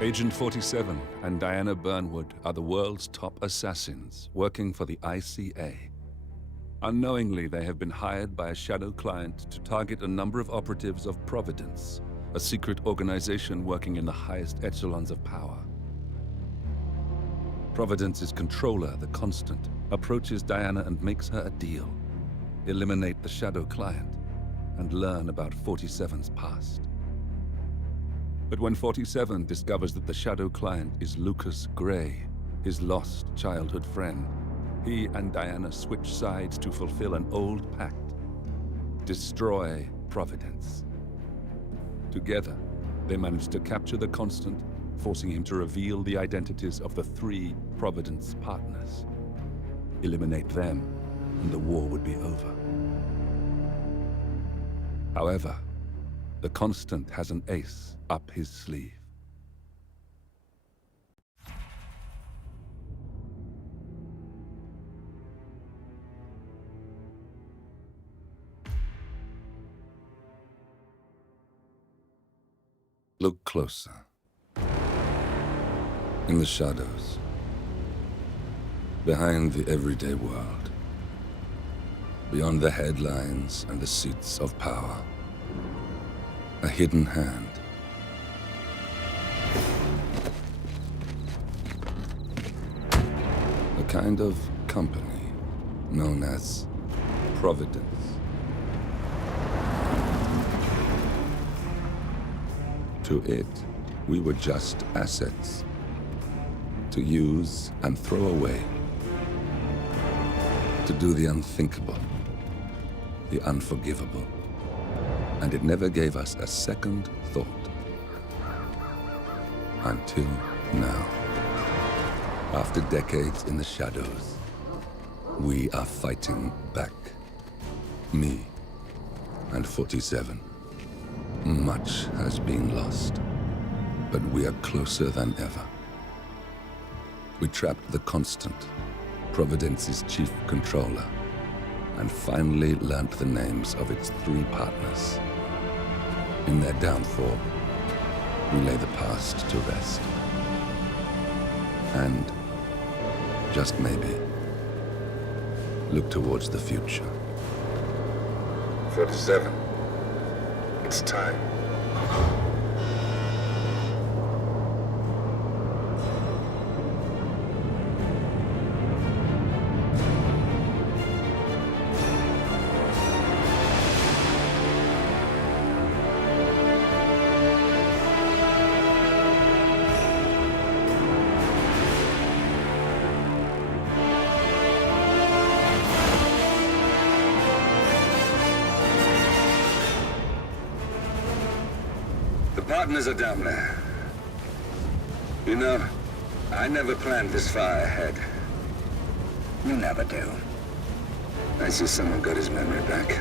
Agent 47 and Diana Burnwood are the world's top assassins working for the ICA. Unknowingly, they have been hired by a shadow client to target a number of operatives of Providence, a secret organization working in the highest echelons of power. Providence's controller, the Constant, approaches Diana and makes her a deal. Eliminate the shadow client and learn about 47's past. But when 47 discovers that the shadow client is Lucas Gray, his lost childhood friend, he and Diana switch sides to fulfill an old pact: destroy Providence. Together, they manage to capture the Constant, forcing him to reveal the identities of the 3 Providence partners. Eliminate them, and the war would be over. However, the Constant has an ace up his sleeve. Look closer. In the shadows. Behind the everyday world. Beyond the headlines and the seats of power. A hidden hand. A kind of company known as Providence. To it, we were just assets. To use and throw away. To do the unthinkable. The unforgivable. And it never gave us a second thought. Until now. After decades in the shadows, we are fighting back. Me and 47. Much has been lost, but we are closer than ever. We trapped the Constant, Providence's chief controller, and finally learnt the names of its 3 partners. In their downfall, we lay the past to rest. And, just maybe, look towards the future. 47. It's time. Partners are down there. You know, I never planned this far ahead. You never do. I see someone got his memory back.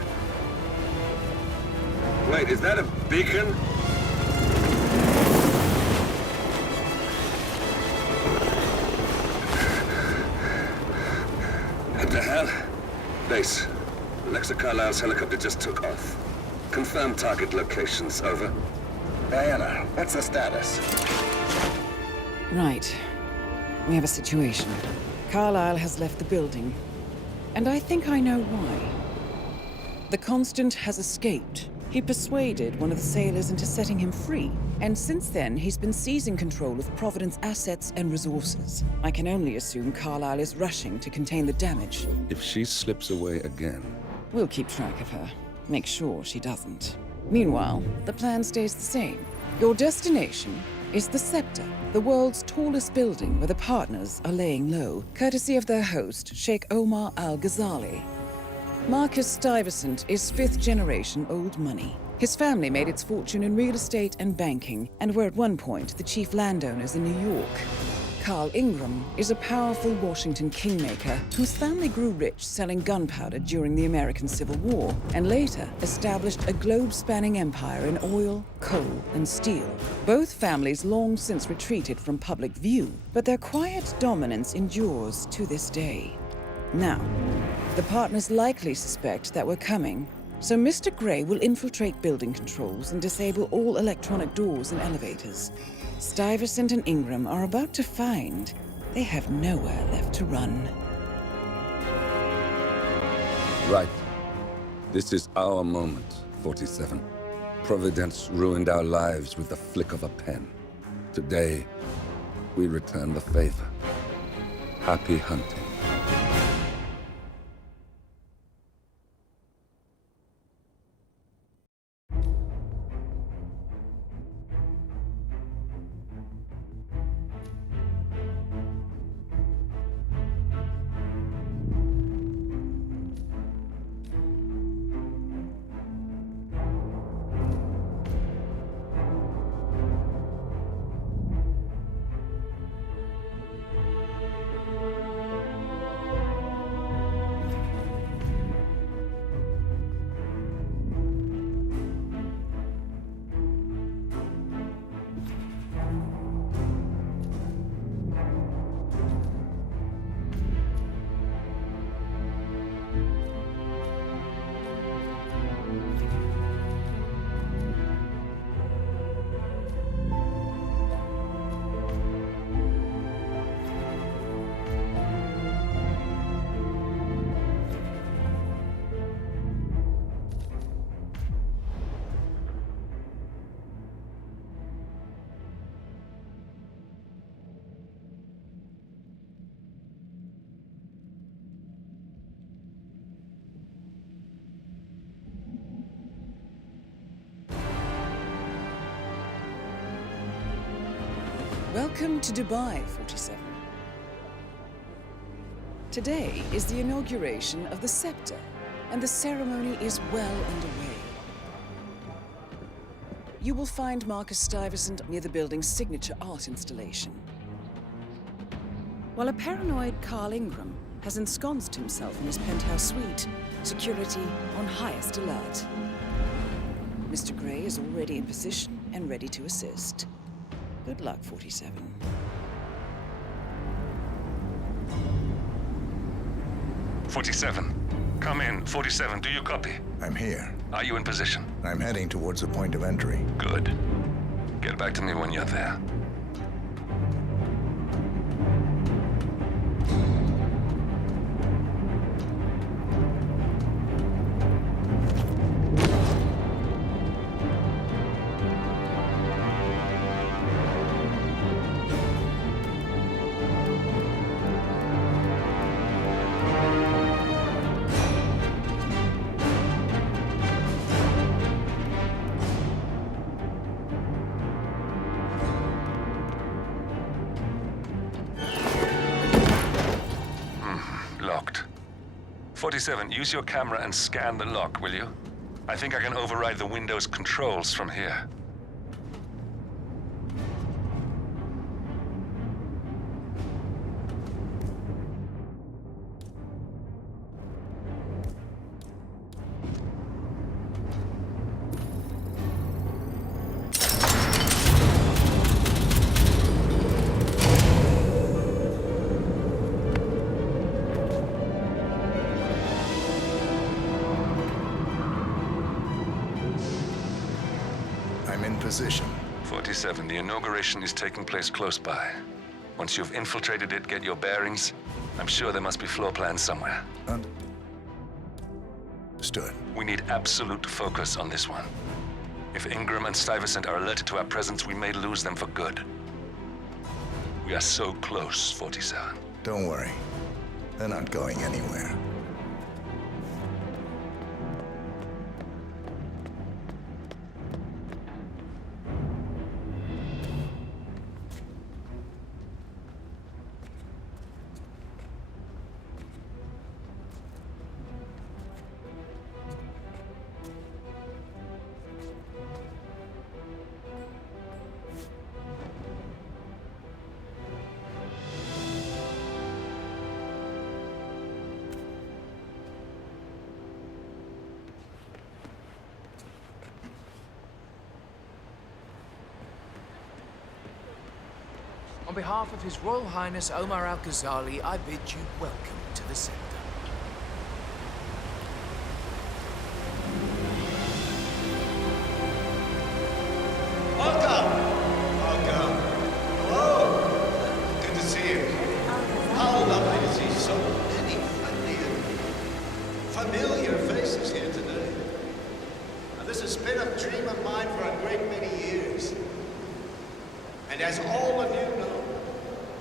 Wait, is that a beacon? What the hell? Base. Alexa Carlisle's helicopter just took off. Confirm target locations, over. Diana, what's the status? Right. We have a situation. Carlisle has left the building. And I think I know why. The Constant has escaped. He persuaded one of the sailors into setting him free. And since then, he's been seizing control of Providence assets and resources. I can only assume Carlisle is rushing to contain the damage. If she slips away again... We'll keep track of her. Make sure she doesn't. Meanwhile, the plan stays the same. Your destination is the Scepter, the world's tallest building where the partners are laying low, courtesy of their host, Sheikh Omar Al-Ghazali. Marcus Stuyvesant is 5th-generation old money. His family made its fortune in real estate and banking, and were at one point the chief landowners in New York. Carl Ingram is a powerful Washington kingmaker whose family grew rich selling gunpowder during the American Civil War, and later established a globe-spanning empire in oil, coal, and steel. Both families long since retreated from public view, but their quiet dominance endures to this day. Now, the partners likely suspect that we're coming, So Mr. Gray will infiltrate building controls and disable all electronic doors and elevators. Stuyvesant and Ingram are about to find they have nowhere left to run. Right. This is our moment, 47. Providence ruined our lives with the flick of a pen. Today, we return the favor. Happy hunting. Welcome to Dubai, 47. Today is the inauguration of the scepter, and the ceremony is well underway. You will find Marcus Stuyvesant near the building's signature art installation, while a paranoid Carl Ingram has ensconced himself in his penthouse suite, security on highest alert. Mr. Gray is already in position and ready to assist. Good luck, 47. Come in. 47, do you copy? I'm here. Are you in position? I'm heading towards the point of entry. Good. Get back to me when you're there. Locked. 47, use your camera and scan the lock, will you? I think I can override the Windows controls from here. I'm in position. 47, the inauguration is taking place close by. Once you've infiltrated it, get your bearings. I'm sure there must be floor plans somewhere. Understood. We need absolute focus on this one. If Ingram and Stuyvesant are alerted to our presence, we may lose them for good. We are so close, 47. Don't worry. They're not going anywhere. On behalf of His Royal Highness Omar Al-Ghazali, I bid you welcome to the sector. has been a dream of mine for a great many years. And as all of you know,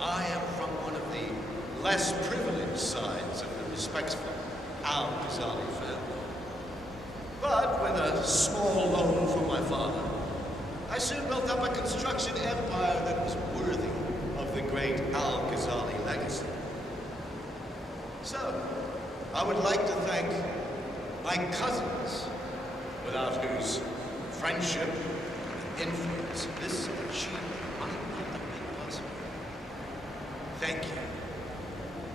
I am from one of the less privileged sides of the respectful Al-Ghazali family. But with a small loan from my father, I soon built up a construction empire that was worthy of the great Al-Ghazali legacy. So, I would like to thank my cousins, without whose friendship and influence this achievement might not have been possible. Thank you.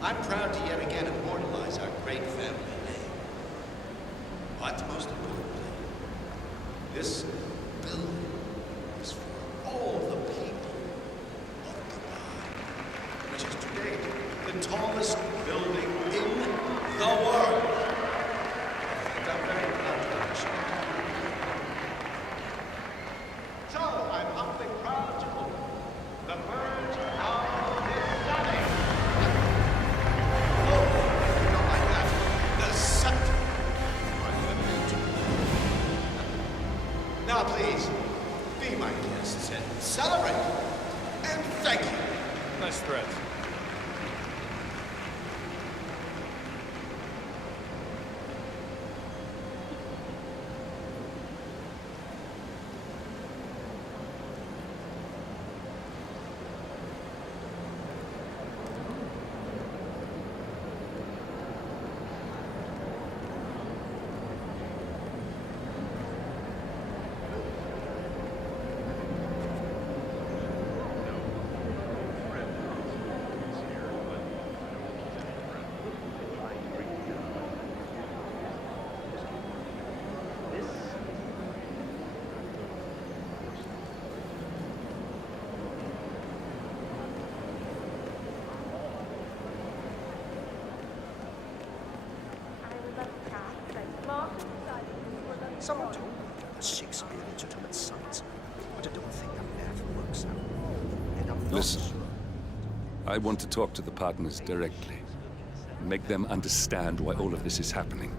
I'm proud to yet again immortalize our great family name. But most importantly, this building is for all the people of Dubai, which is today the tallest building in the world. And I'm very proud to have achieved it. So I'm humbly proud to open the Burj Al Ghazali. Oh, not like that. The scepter. Now please, be my guests and celebrate. And thank you. Nice threats. Someone told me that Shakespeare legitimate science, but I don't think that math works out. And I'm not Listen. sure. I want to talk to the partners directly. Make them understand why all of this is happening.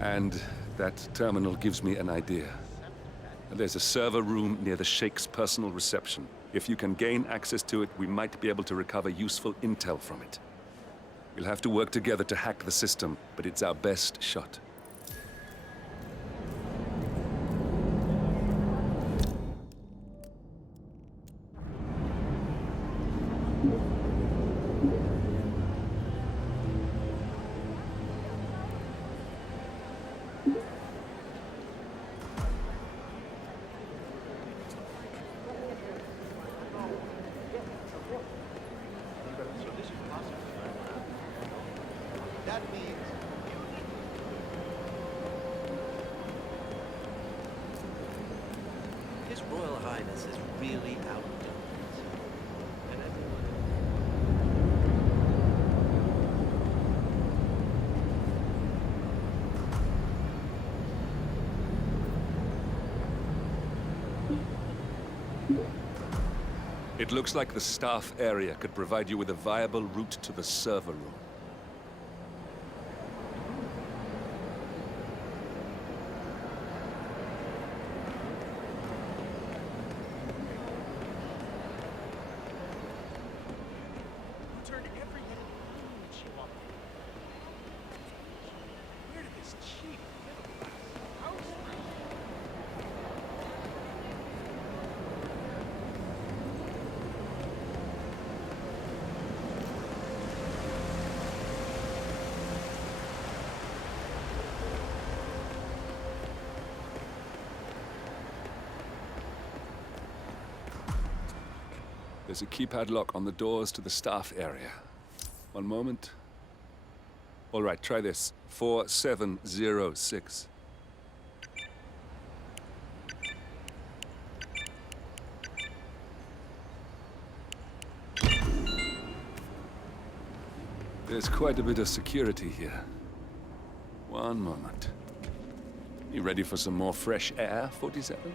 And that terminal gives me an idea. There's a server room near the Sheikh's personal reception. If you can gain access to it, we might be able to recover useful intel from it. We'll have to work together to hack the system, but it's our best shot. That means His Royal Highness is really outdone. And everyone... It looks like the staff area could provide you with a viable route to the server room. Turned every little room she wanted. Where did this cheap middle-class house room? There's a keypad lock on the doors to the staff area. One moment. All right, try this. 4706. There's quite a bit of security here. One moment. You ready for some more fresh air, 47?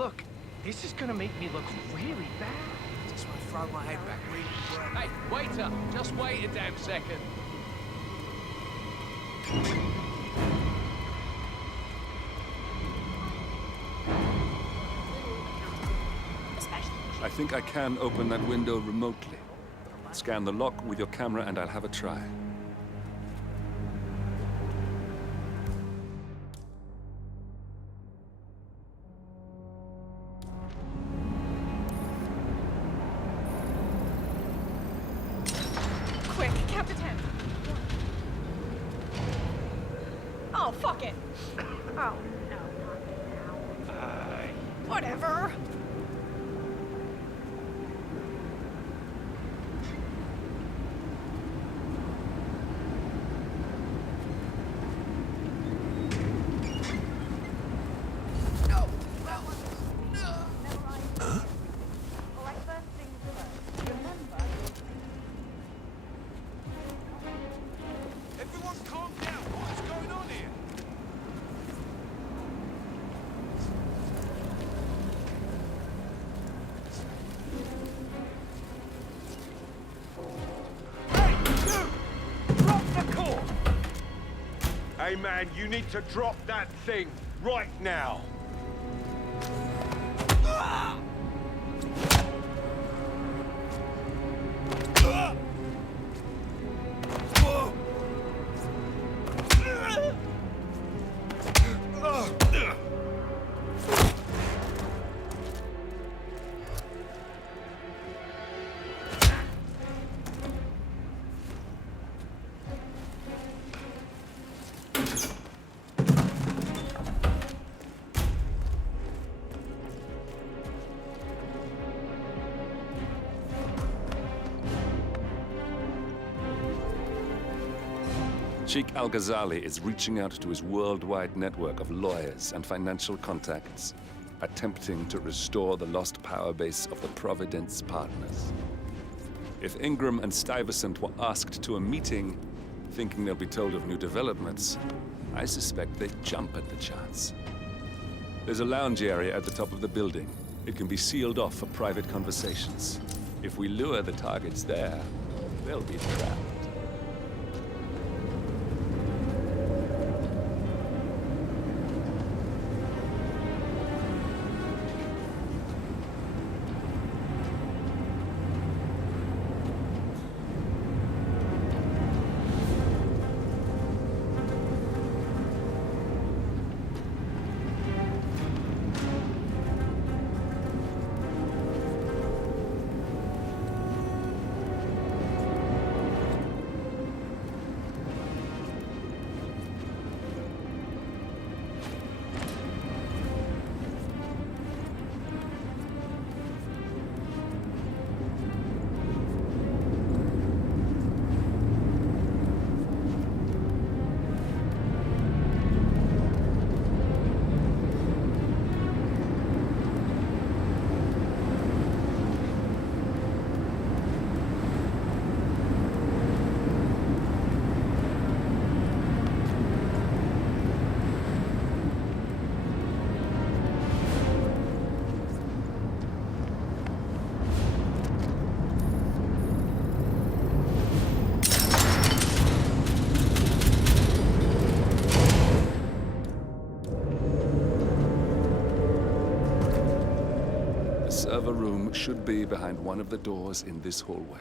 Look, this is gonna make me look really bad. Just want to throw my head back, read the word. Hey, waiter, just wait a damn second. I think I can open that window remotely. Scan the lock with your camera and I'll have a try. Quick, count to 10. Oh, fuck it. Oh, no, not now. Whatever. Everyone calm down. What's going on here? Hey, you! Drop the core! Hey, man, you need to drop that thing right now. Sheikh Al-Ghazali is reaching out to his worldwide network of lawyers and financial contacts, attempting to restore the lost power base of the Providence partners. If Ingram and Stuyvesant were asked to a meeting, thinking they'll be told of new developments, I suspect they'd jump at the chance. There's a lounge area at the top of the building. It can be sealed off for private conversations. If we lure the targets there, they'll be trapped. The server room should be behind one of the doors in this hallway.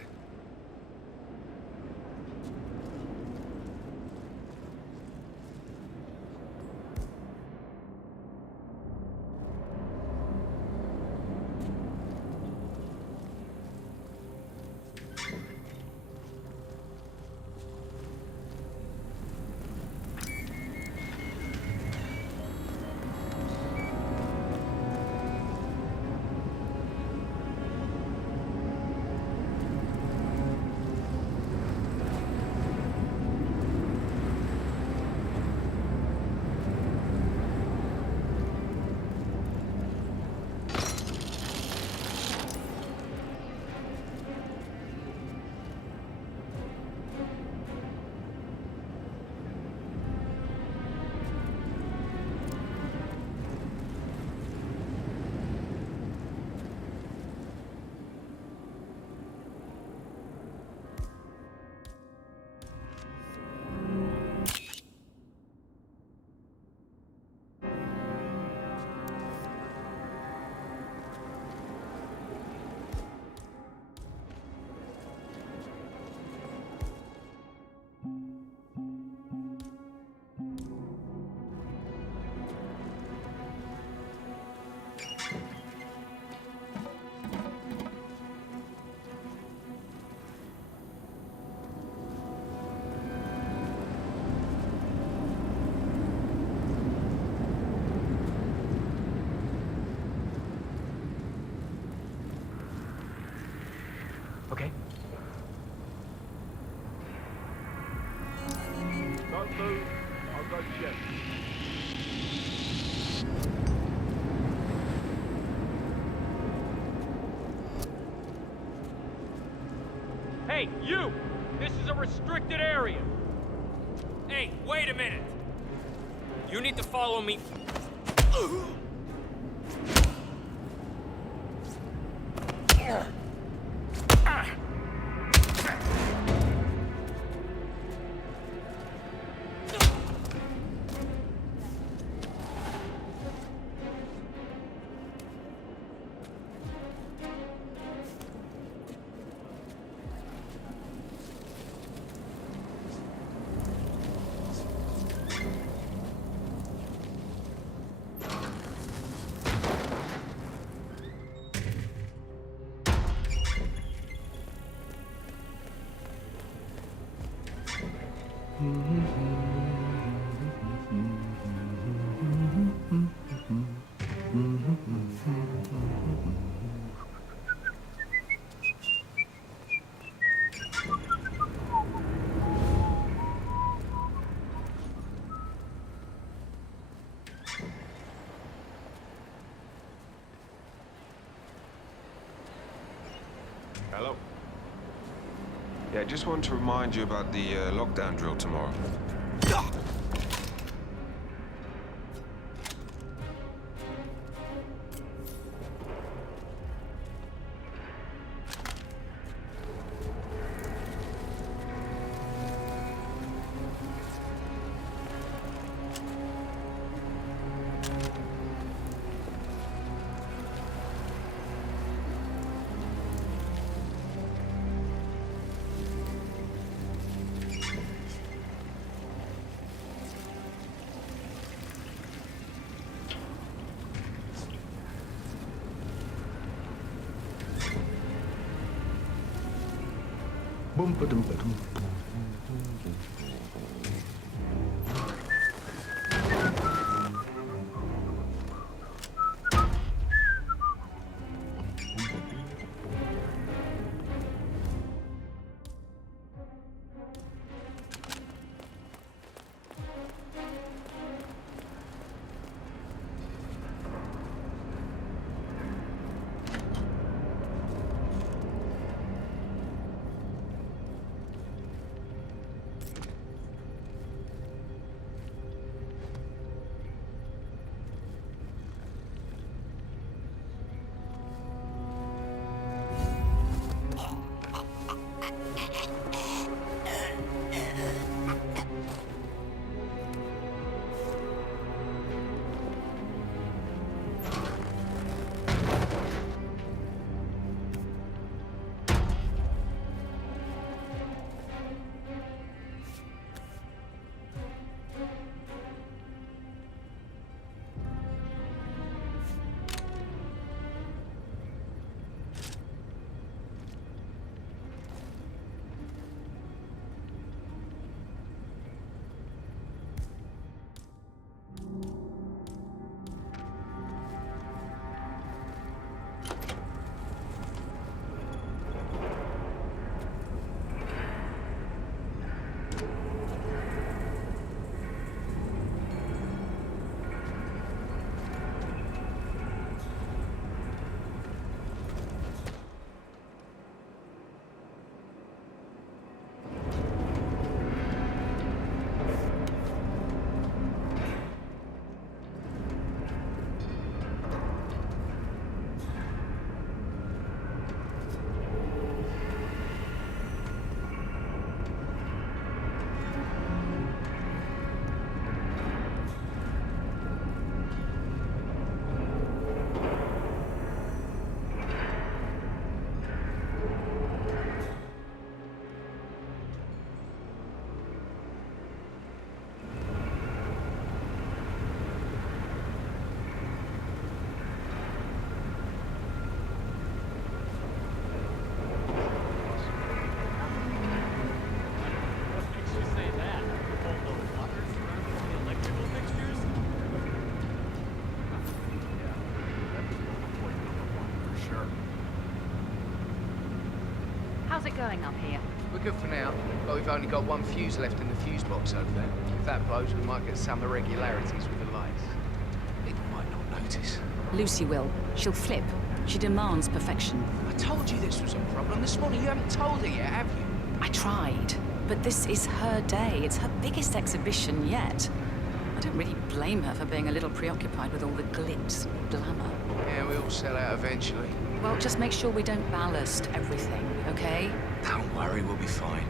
him. Hey, you! This is a restricted area. Hey, wait a minute. You need to follow me. Hello? Yeah, I just want to remind you about the lockdown drill tomorrow. Boom, ba-dum, ba-dum. How's it going up here? We're good for now, but we've only got one fuse left in the fuse box over there. If that blows, we might get some irregularities with the lights. People might not notice. Lucy will. She'll flip. She demands perfection. I told you this was a problem this morning. You haven't told her yet, have you? I tried. But this is her day. It's her biggest exhibition yet. I don't really blame her for being a little preoccupied with all the glitz, glamour. Yeah, we all sell out eventually. Well, just make sure we don't ballast everything, okay? Don't worry, we'll be fine.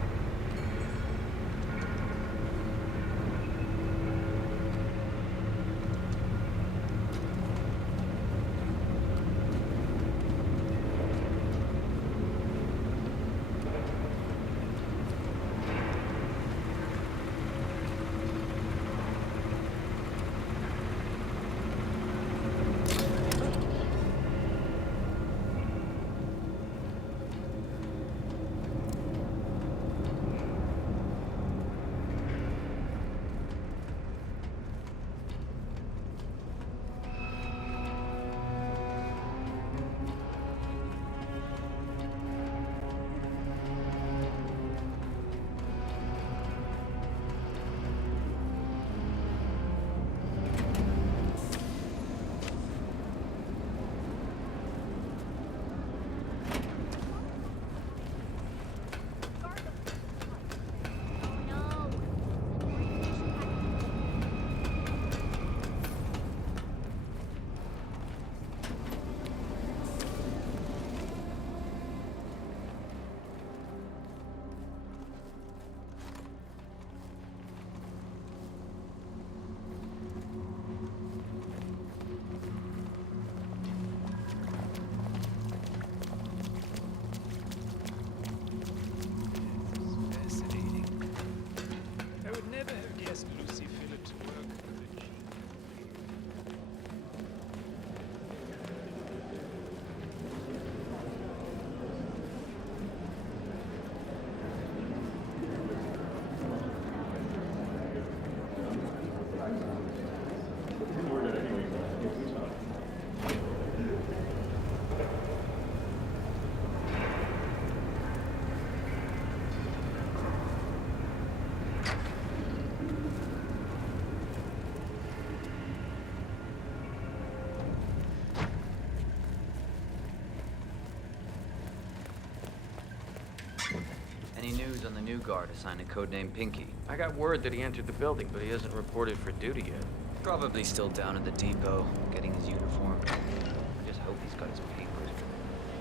Any news on the new guard assigned to codename Pinky? I got word that he entered the building, but he hasn't reported for duty yet. Probably still down at the depot, getting his uniform. I just hope he's got his papers.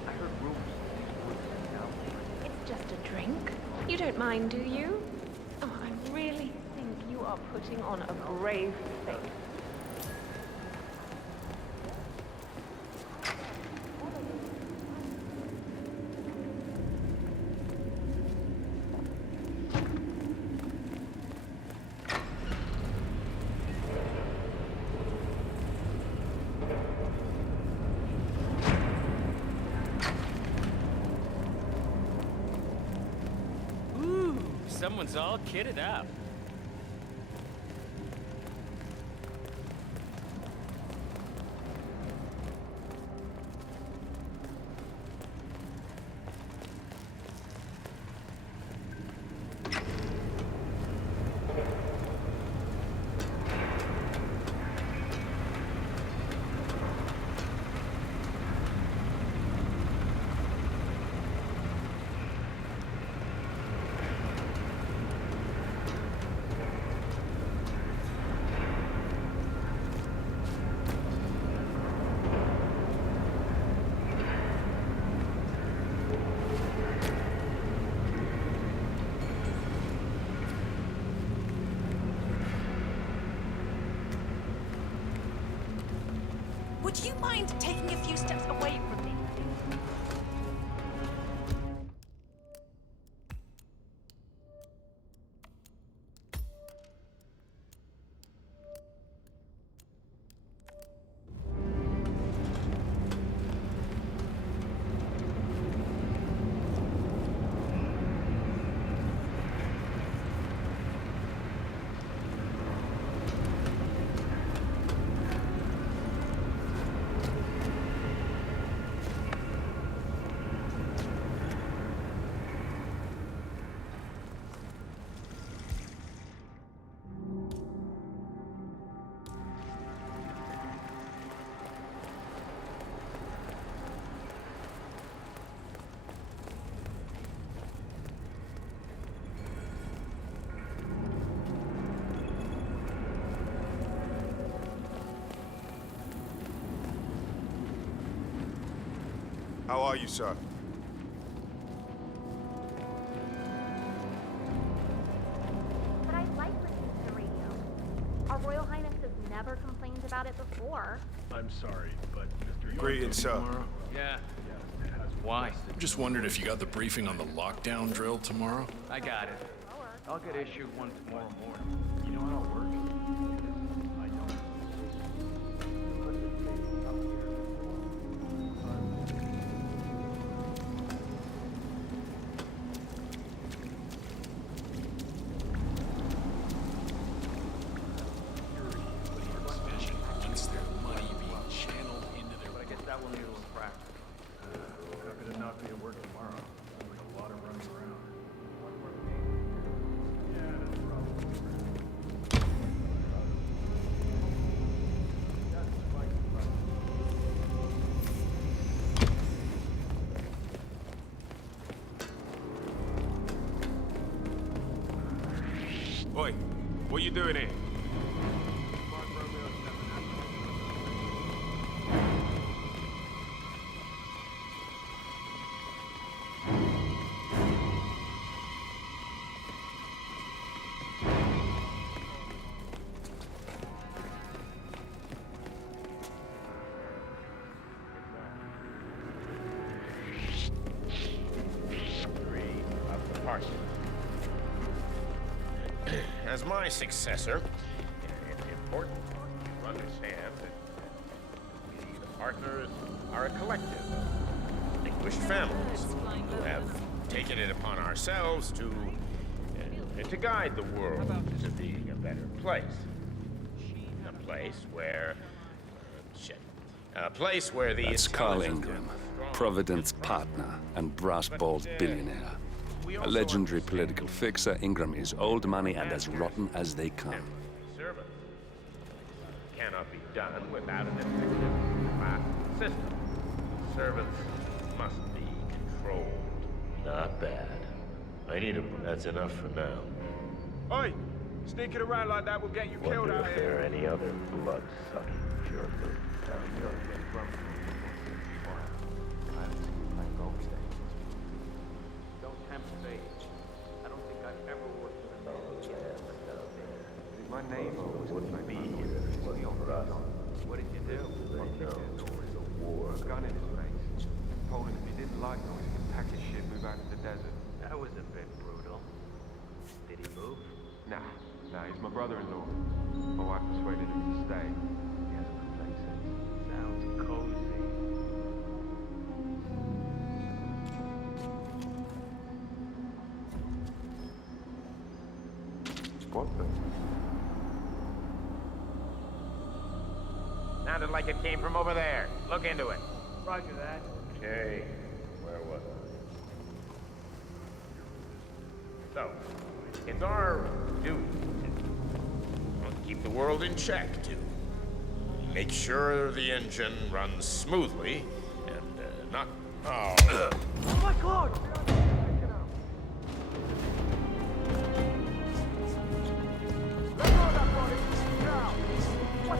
I heard rumors. It's just a drink. You don't mind, do you? Oh, I really think you are putting on a brave face. Someone's all kitted up. Would you mind taking a few steps away from me? How are you, sir? But I like listening to the radio. Our Royal Highness has never complained about it before. I'm sorry, but Mr. Greetings, sir. Tomorrow? Yeah. Why? Just wondered if you got the briefing on the lockdown drill tomorrow? I got it. I'll get issued one tomorrow morning. You know how it works? I don't. Against their money being channeled into their... But I guess that will need a little practice. How could it not be at work tomorrow? Like a lot of runs around. Yeah, that's probably Oi, what you doing here? As my successor, it's important to understand that we, the partners, are a collective of distinguished families who have taken it upon ourselves to guide the world to being a better place. A place where the That's Carl Ingram, Providence partner and brass-balled billionaire. A legendary political fixer, Ingram is old money and as rotten as they come. Service cannot be done without an effective class system. Servants must be controlled. Not bad. I need him. That's enough for now. Oi! Sneaking around like that will get you killed Wonder out if here. there are any other blood-sucking jerkers down here. Don't tempt fate. I don't think I've ever worked with My name wouldn't be here. What did you do? A gun in his face. Told him if he didn't like noise, he could pack his shit, move out to the desert. That was a bit brutal. Did he move? Nah, he's my brother-in-law. My wife persuaded him to stay. He has a good place. Sounds cozy. What the? Sounded like it came from over there. Look into it. Roger that. Okay, where was I? So, it's our duty to keep the world in check, to make sure the engine runs smoothly and not... Oh. Oh my God! Let go of that body! Now! What?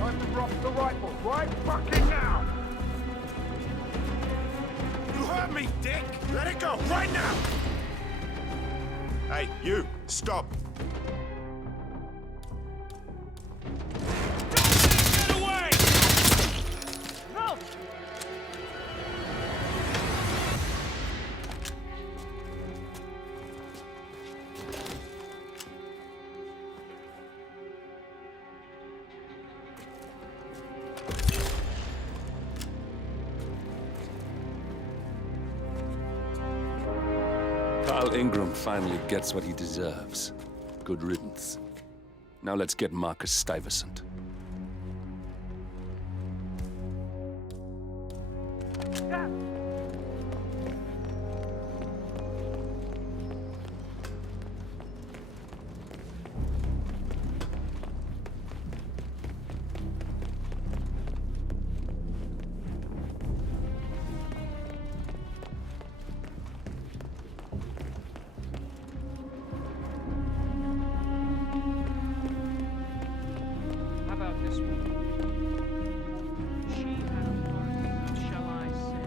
Time to drop the rifle, right fucking now! You heard me, dick! Let it go, right now! Hey, you! Stop! Get away! No! Carl Ingram finally gets what he deserves. Good riddance. Now let's get Marcus Stuyvesant. How about this one? She had a heart, shall I say?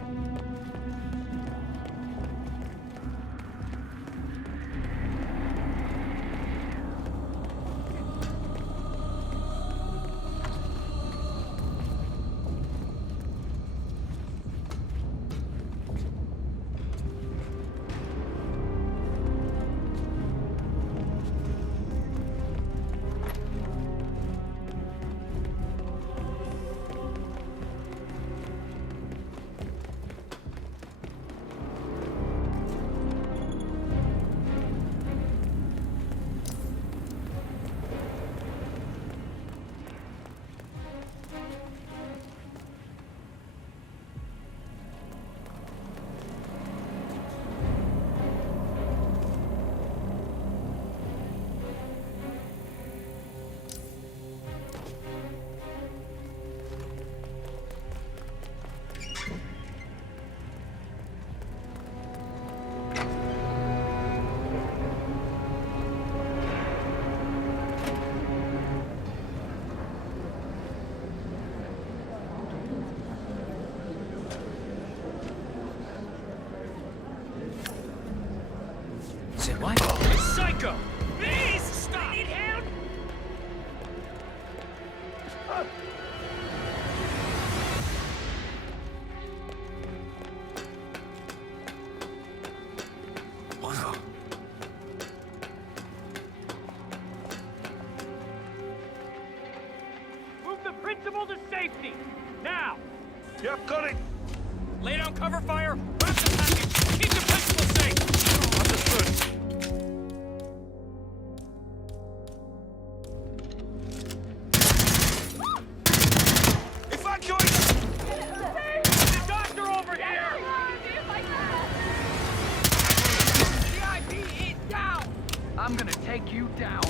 Move the principal to safety! Now! Yep, got it! Lay down cover fire! Wrap the package! Keep the principal safe! Understood. Evacuate! The doctor over here! GIP is down! I'm gonna take you down.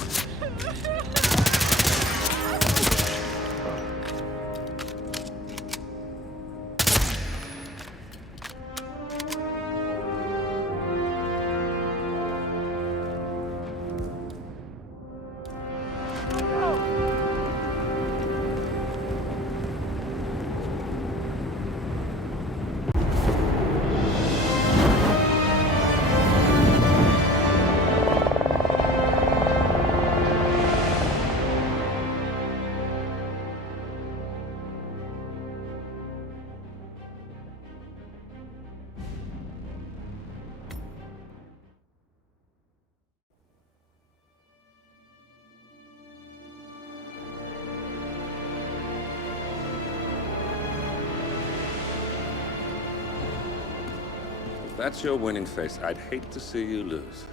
If that's your winning face, I'd hate to see you lose.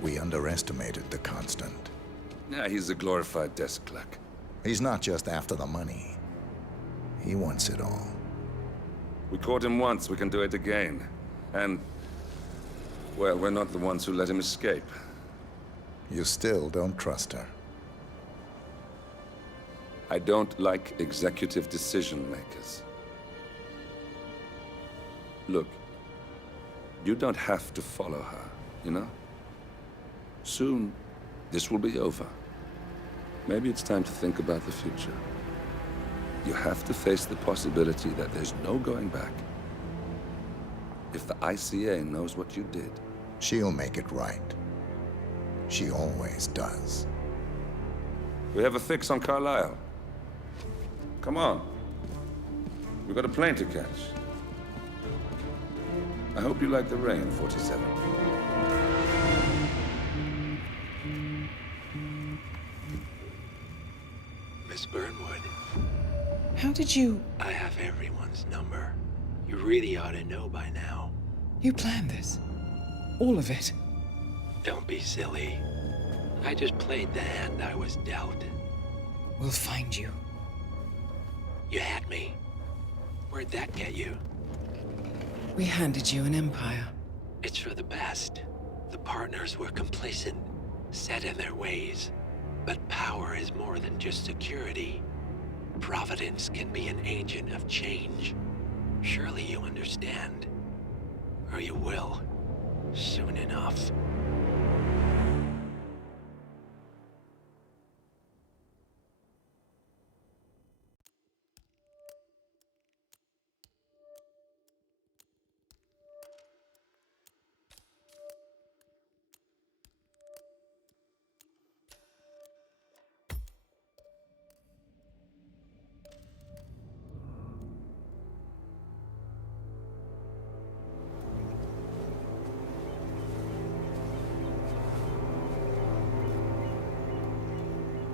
We underestimated the Constant. Yeah, he's a glorified desk clerk. He's not just after the money. He wants it all. We caught him once, we can do it again. And, well, we're not the ones who let him escape. You still don't trust her. I don't like executive decision makers. Look, you don't have to follow her, you know? Soon, this will be over. Maybe it's time to think about the future. You have to face the possibility that there's no going back. If the ICA knows what you did, she'll make it right. She always does. We have a fix on Carlisle. Come on. We've got a plane to catch. I hope you like the rain, 47. Miss Burnwood. How did you... I have everyone's number. You really ought to know by now. You planned this? All of it? Don't be silly. I just played the hand I was dealt. We'll find you. You had me. Where'd that get you? We handed you an empire. It's for the best. The partners were complacent, set in their ways. But power is more than just security. Providence can be an agent of change. Surely you understand. Or you will. Soon enough.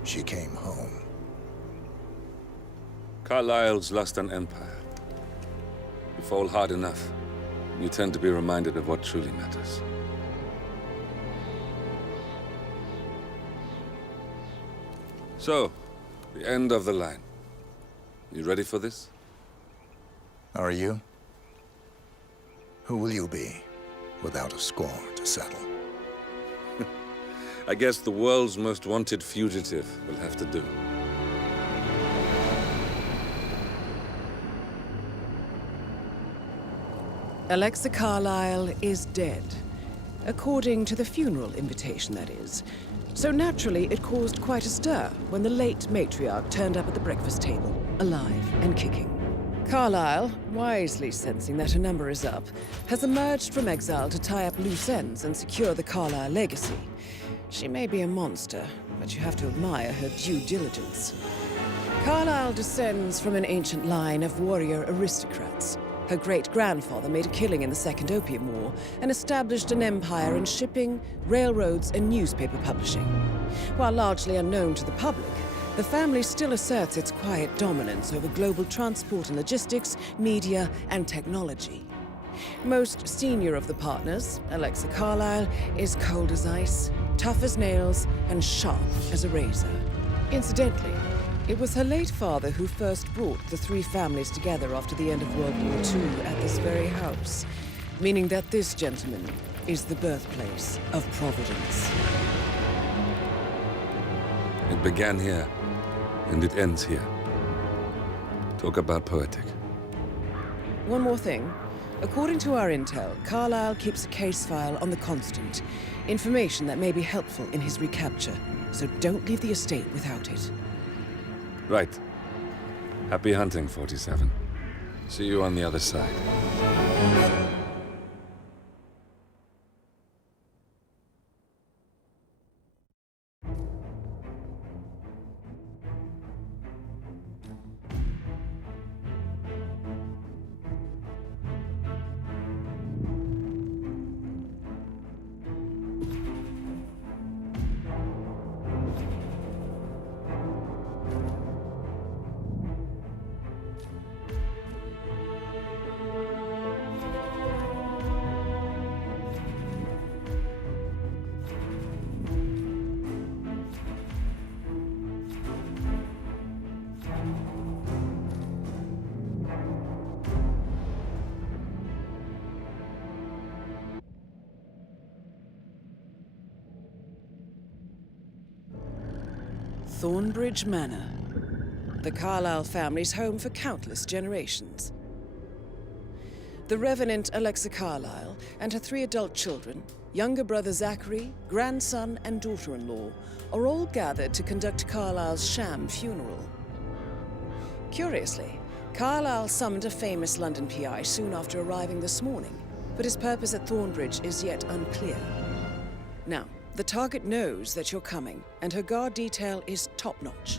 She came home. Carlisle's lost an empire. You fall hard enough, you tend to be reminded of what truly matters. So, the end of the line. You ready for this? Are you? Who will you be, without a score to settle? I guess the world's most wanted fugitive will have to do. Alexa Carlisle is dead. According to the funeral invitation, that is. So naturally, it caused quite a stir when the late matriarch turned up at the breakfast table, alive and kicking. Carlisle, wisely sensing that her number is up, has emerged from exile to tie up loose ends and secure the Carlisle legacy. She may be a monster, but you have to admire her due diligence. Carlyle descends from an ancient line of warrior aristocrats. Her great-grandfather made a killing in the Second Opium War and established an empire in shipping, railroads, and newspaper publishing. While largely unknown to the public, the family still asserts its quiet dominance over global transport and logistics, media, and technology. Most senior of the partners, Alexa Carlyle, is cold as ice, tough as nails, and sharp as a razor. Incidentally, it was her late father who first brought the three families together after the end of World War II at this very house, meaning that this gentleman is the birthplace of Providence. It began here, and it ends here. Talk about poetic. One more thing. According to our intel, Carlyle keeps a case file on the Constant, information that may be helpful in his recapture, so don't leave the estate without it. Right. Happy hunting, 47. See you on the other side. Thornbridge Manor, the Carlyle family's home for countless generations. The Revenant Alexa Carlyle and her 3 adult children, younger brother Zachary, grandson, and daughter-in-law, are all gathered to conduct Carlyle's sham funeral. Curiously, Carlyle summoned a famous London PI soon after arriving this morning, but his purpose at Thornbridge is yet unclear. Now, the target knows that you're coming, and her guard detail is top-notch.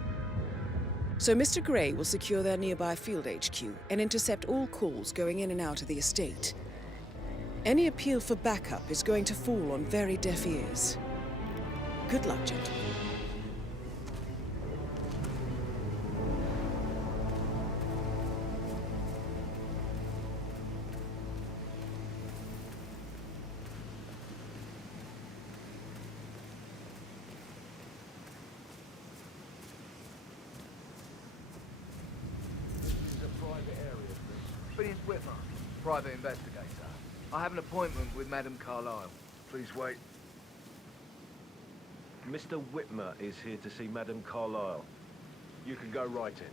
So Mr. Gray will secure their nearby field HQ and intercept all calls going in and out of the estate. Any appeal for backup is going to fall on very deaf ears. Good luck, gentlemen. Phineas Whitmer, private investigator. I have an appointment with Madame Carlyle. Please wait. Mr. Whitmer is here to see Madame Carlyle. You can go right in.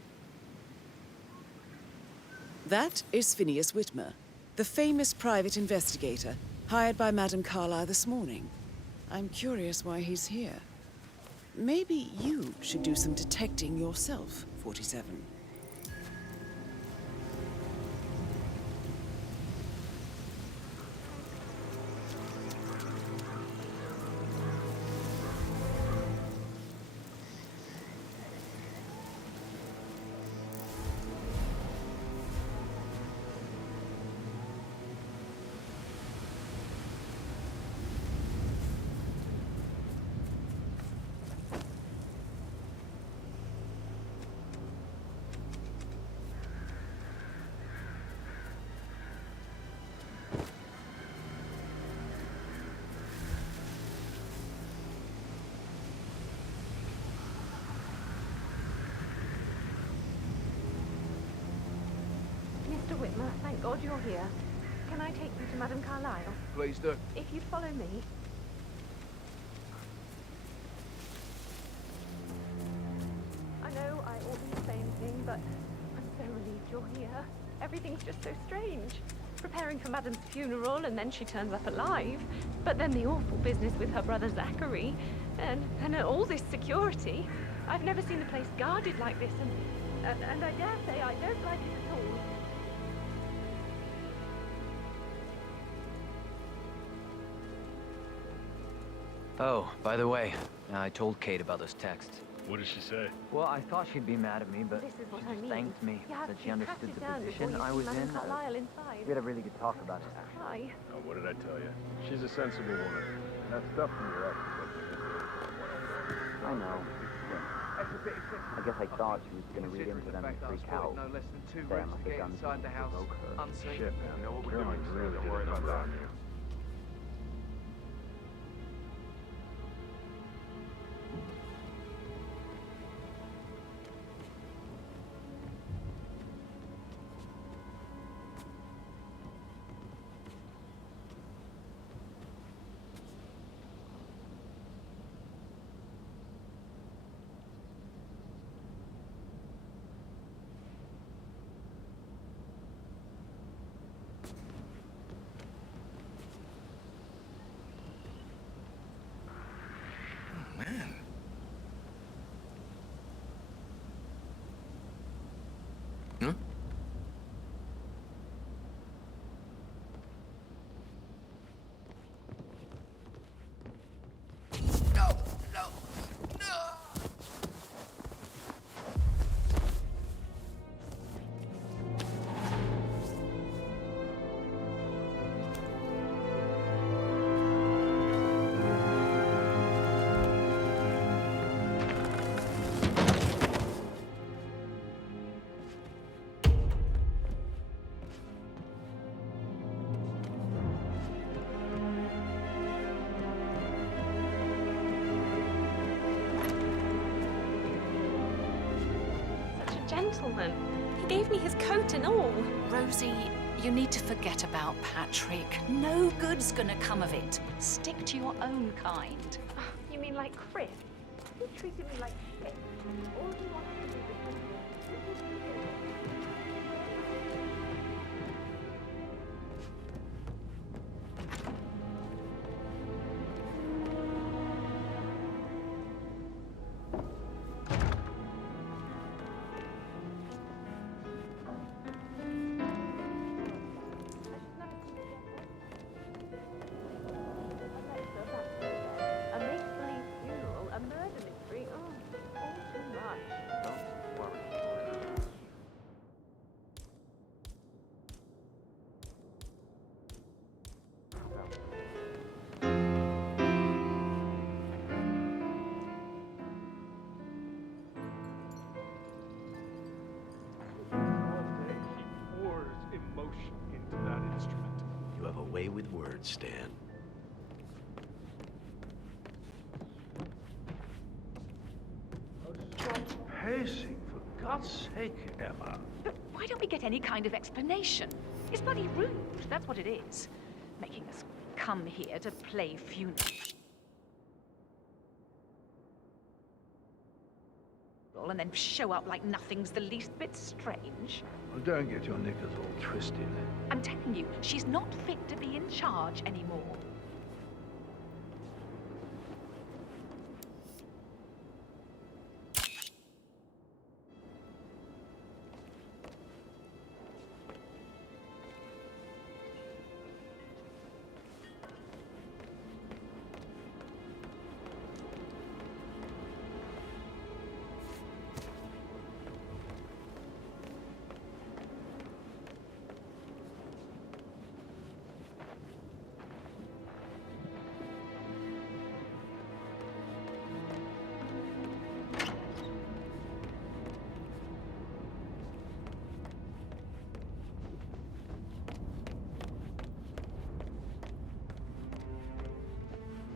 That is Phineas Whitmer, the famous private investigator hired by Madame Carlyle this morning. I'm curious why he's here. Maybe you should do some detecting yourself, 47. Mr. Whitmer, thank God you're here. Can I take you to Madame Carlyle? Please do. If you'd follow me. I know I oughtn't say anything, but I'm so relieved you're here. Everything's just so strange. Preparing for Madame's funeral, and then she turns up alive. But then the awful business with her brother Zachary, and all this security. I've never seen the place guarded like this, and I dare say I don't like it at all. Oh, by the way, I told Kate about those texts. What did she say? Well, I thought she'd be mad at me, but This is what she I just mean. thanked me. You have Said to she understood pat it the down position before I you was see in. Madame Carlyle inside. We had a really good talk about it, actually. Cry. Oh, what did I tell you? She's a sensible woman. And that stuff from your ex is what she deserves. I know. I guess I thought she was going to read into them and freak out. No less than 2 Say I rooms must to have get done inside the something to house provoke her. unseen. Shit, man. You know what we're Caroline doing, so really don't did worry a about number that. on you. Man. Huh? Such a gentleman. He gave me his coat and all. Rosie, you need to forget about Patrick. No good's gonna come of it. Stick to your own kind. You mean like Chris? He treated me like shit. All he wanted to do was a make-believe funeral, a murder mystery. Oh, all too much. Don't worry. All day he pours emotion into that instrument. You have a way with words, Stan. Stop pacing, for God's sake, Emma. But why don't we get any kind of explanation? It's bloody rude, that's what it is. Making us come here to play funeral. And then show up like nothing's the least bit strange. Well, don't get your knickers all twisted. I'm telling you, she's not fit to be in charge anymore.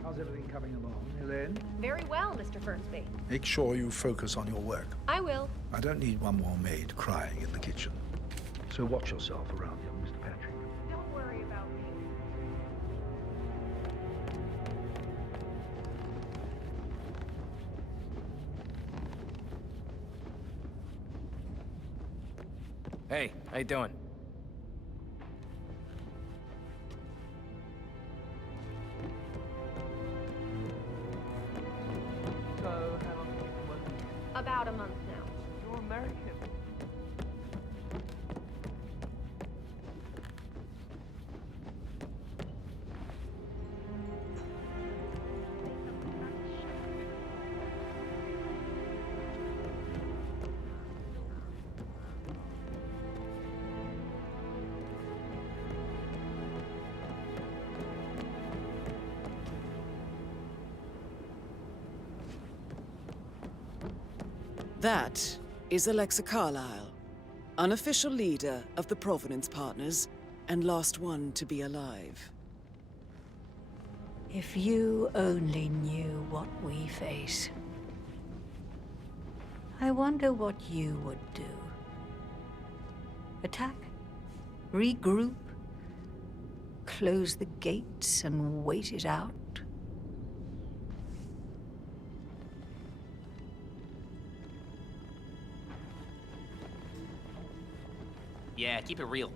How's everything coming along, Elaine? Very well, Mr. Fernsby. Make sure you focus on your work. I will. I don't need one more maid crying in the kitchen. So watch yourself around young Mr. Patrick. Don't worry about me. Hey, how you doing? So, how long have you been working? About a month now. You're American. That is Alexa Carlyle, unofficial leader of the Provenance Partners, and last one to be alive. If you only knew what we face. I wonder what you would do. Attack? Regroup? Close the gates and wait it out? Yeah, keep it real.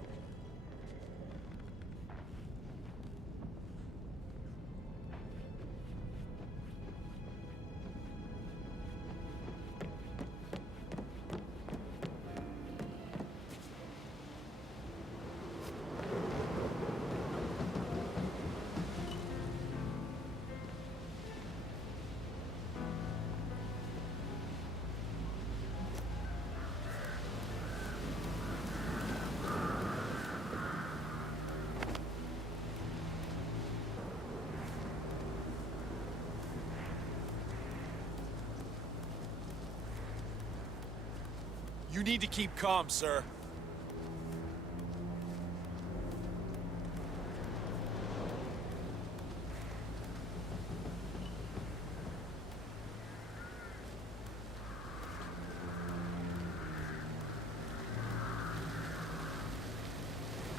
You need to keep calm, sir.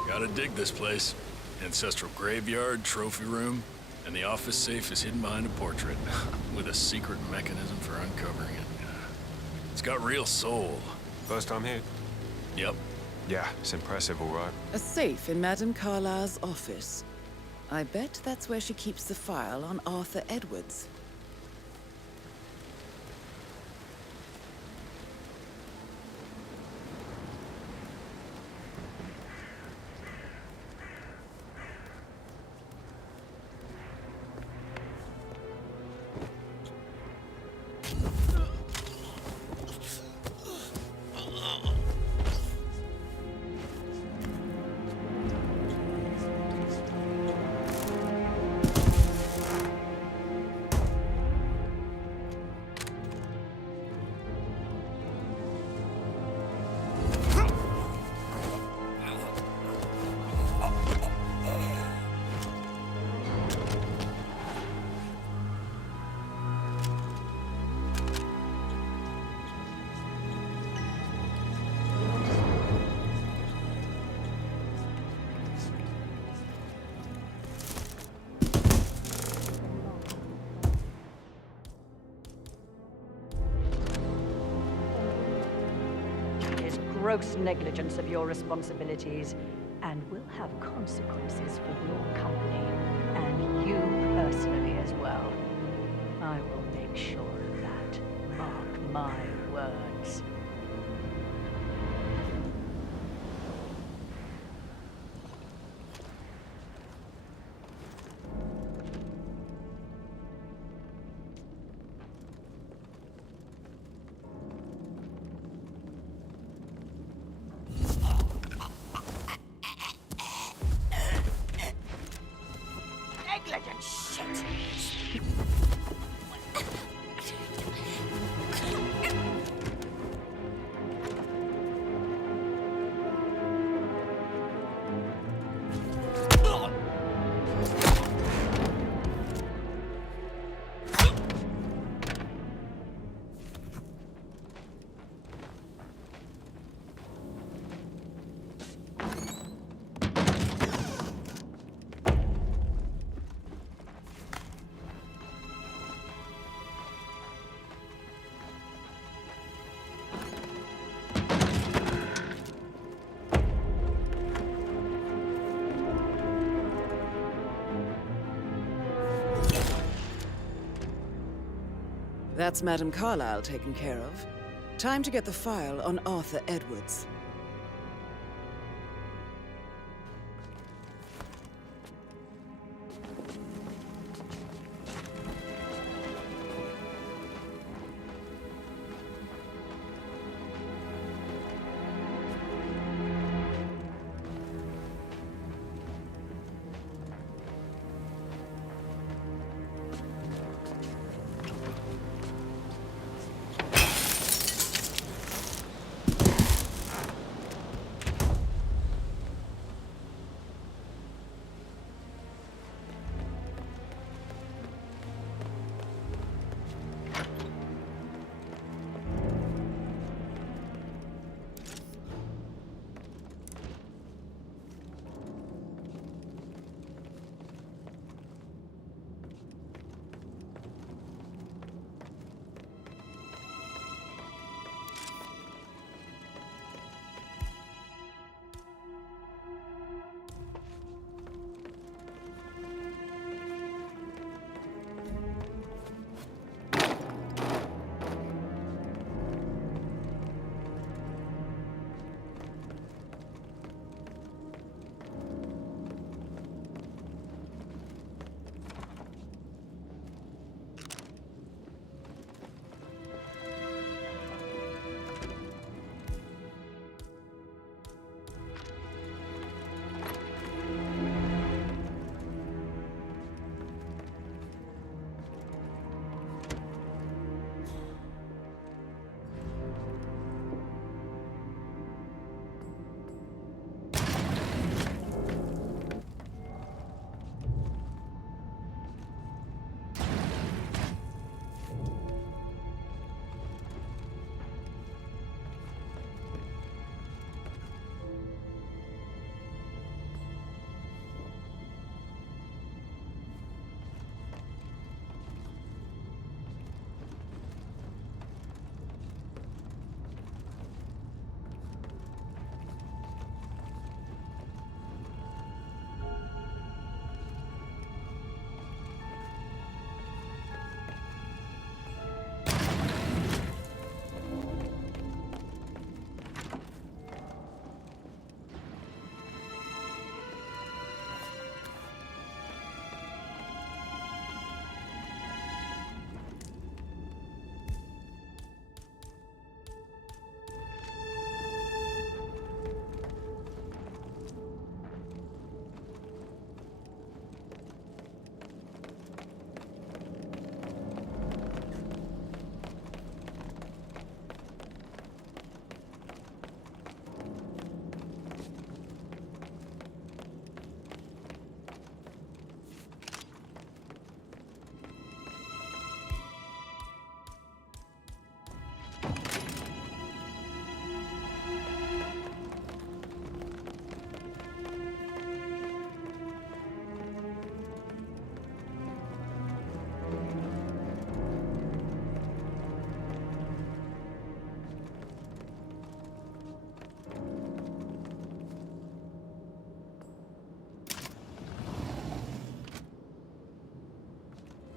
Gotta dig this place. Ancestral graveyard, trophy room, and the office safe is hidden behind a portrait, with a secret mechanism for uncovering it. It's got real soul. First time here? Yep. Yeah, it's impressive, all right. A safe in Madame Carlyle's office. I bet that's where she keeps the file on Arthur Edwards. Gross negligence of your responsibilities, and will have consequences for your company, and you personally as well. I will make sure of that. Mark my words. That's Madame Carlyle taken care of. Time to get the file on Arthur Edwards.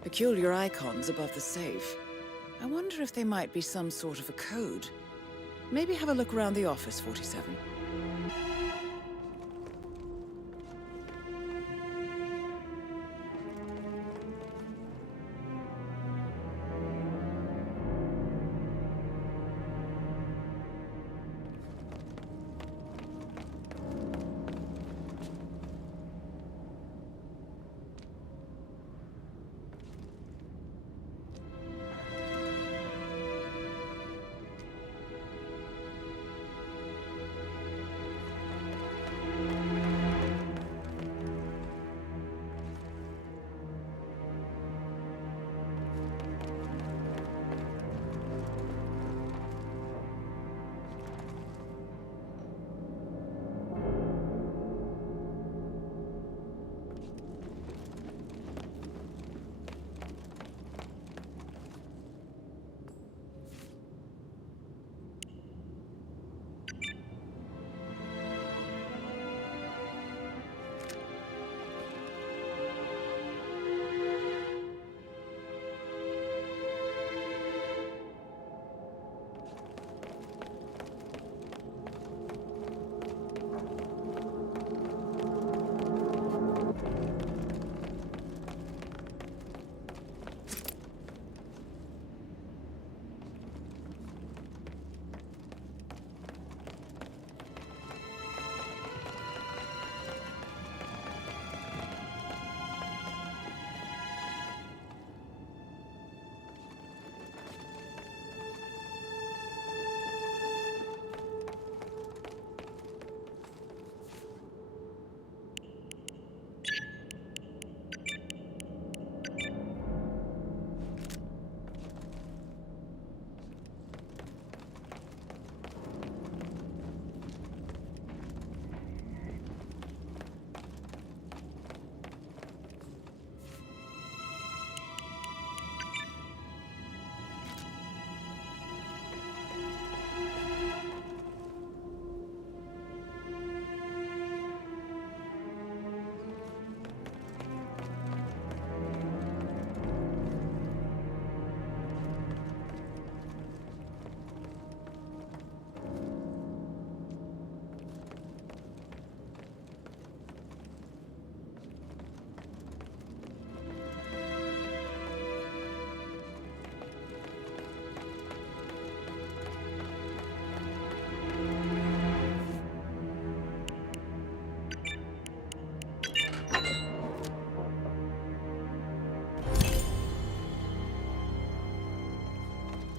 Peculiar icons above the safe. I wonder if they might be some sort of a code. Maybe have a look around the office, 47.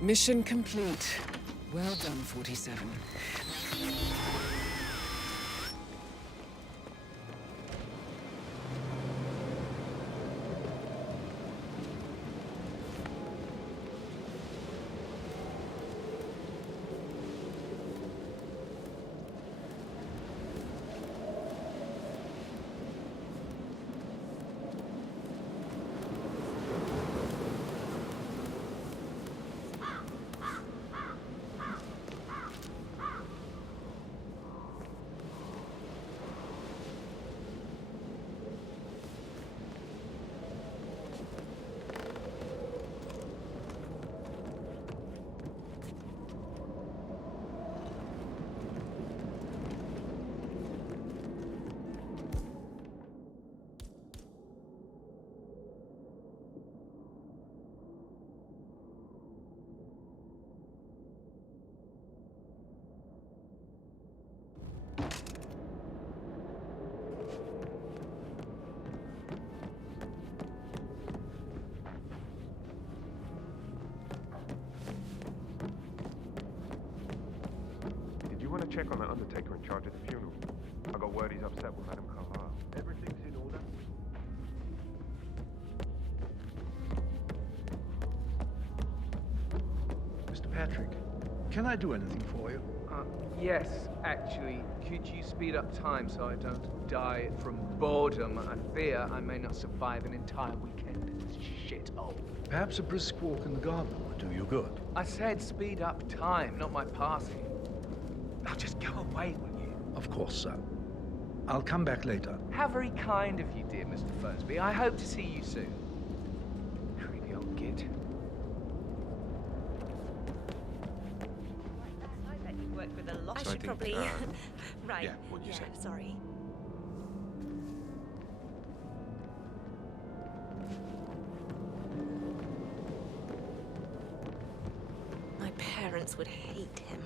Mission complete. Well done, 47. Check on the undertaker in charge of the funeral. I got word he's upset with Madame Carval. Everything's in order. Mr. Patrick, can I do anything for you? Yes, actually. Could you speed up time so I don't die from boredom? I fear I may not survive an entire weekend in this shithole. Perhaps a brisk walk in the garden would do you good. I said speed up time, not my passing. Now just go away, will you? Of course, sir. I'll come back later. How very kind of you, dear Mr. Fernsby. I hope to see you soon. with a lot. I should probably... right. Yeah, what you said. Sorry. My parents would hate him.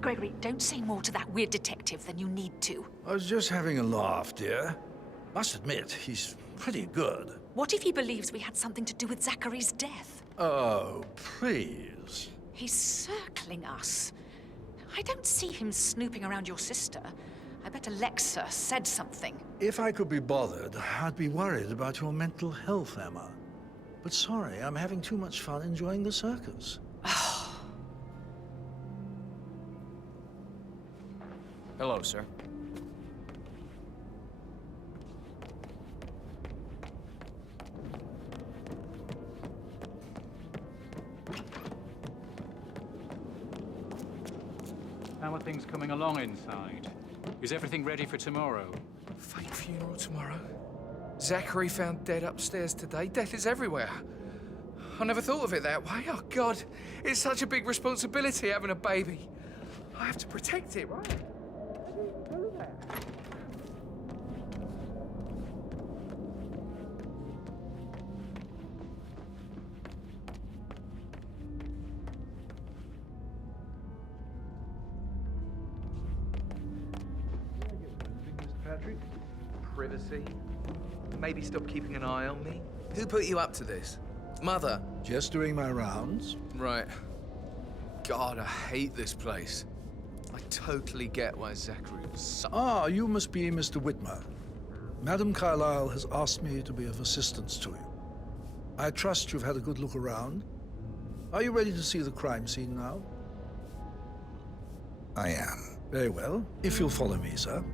Gregory, don't say more to that weird detective than you need to. I was just having a laugh, dear. Must admit, he's pretty good. What if he believes we had something to do with Zachary's death? Oh, please. He's circling us. I don't see him snooping around your sister. I bet Alexa said something. If I could be bothered, I'd be worried about your mental health, Emma. But sorry, I'm having too much fun enjoying the circus. Hello, sir. How are things coming along inside? Is everything ready for tomorrow? Fake funeral tomorrow? Zachary found dead upstairs today. Death is everywhere. I never thought of it that way. Oh, God. It's such a big responsibility having a baby. I have to protect it, right? Patrick? Privacy. Maybe stop keeping an eye on me. Who put you up to this? Mother? Just doing my rounds. Right. God, I hate this place. I totally get why Zachary was so... Ah, you must be Mr. Whitmer. Madam Carlyle has asked me to be of assistance to you. I trust you've had a good look around. Are you ready to see the crime scene now? I am. Very well. If you'll follow me, sir.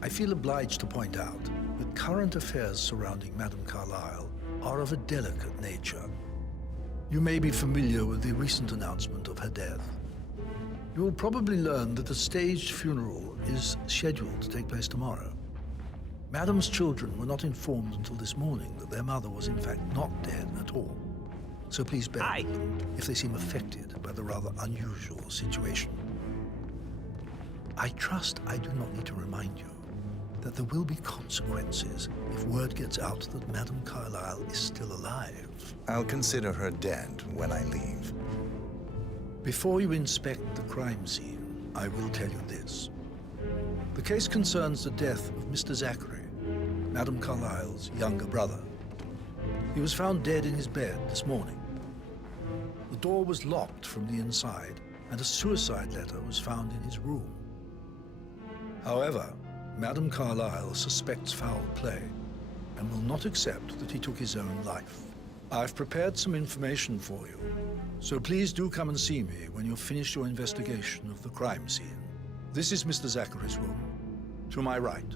I feel obliged to point out that current affairs surrounding Madame Carlyle are of a delicate nature. You may be familiar with the recent announcement of her death. You will probably learn that a staged funeral is scheduled to take place tomorrow. Madame's children were not informed until this morning that their mother was in fact not dead at all. So please bear with them if they seem affected by the rather unusual situation. I trust I do not need to remind you that there will be consequences if word gets out that Madame Carlyle is still alive. I'll consider her dead when I leave. Before you inspect the crime scene, I will tell you this. The case concerns the death of Mr. Zachary, Madame Carlyle's younger brother. He was found dead in his bed this morning. The door was locked from the inside, and a suicide letter was found in his room. However, Madame Carlyle suspects foul play and will not accept that he took his own life. I've prepared some information for you, so please do come and see me when you've finished your investigation of the crime scene. This is Mr. Zachary's room, to my right.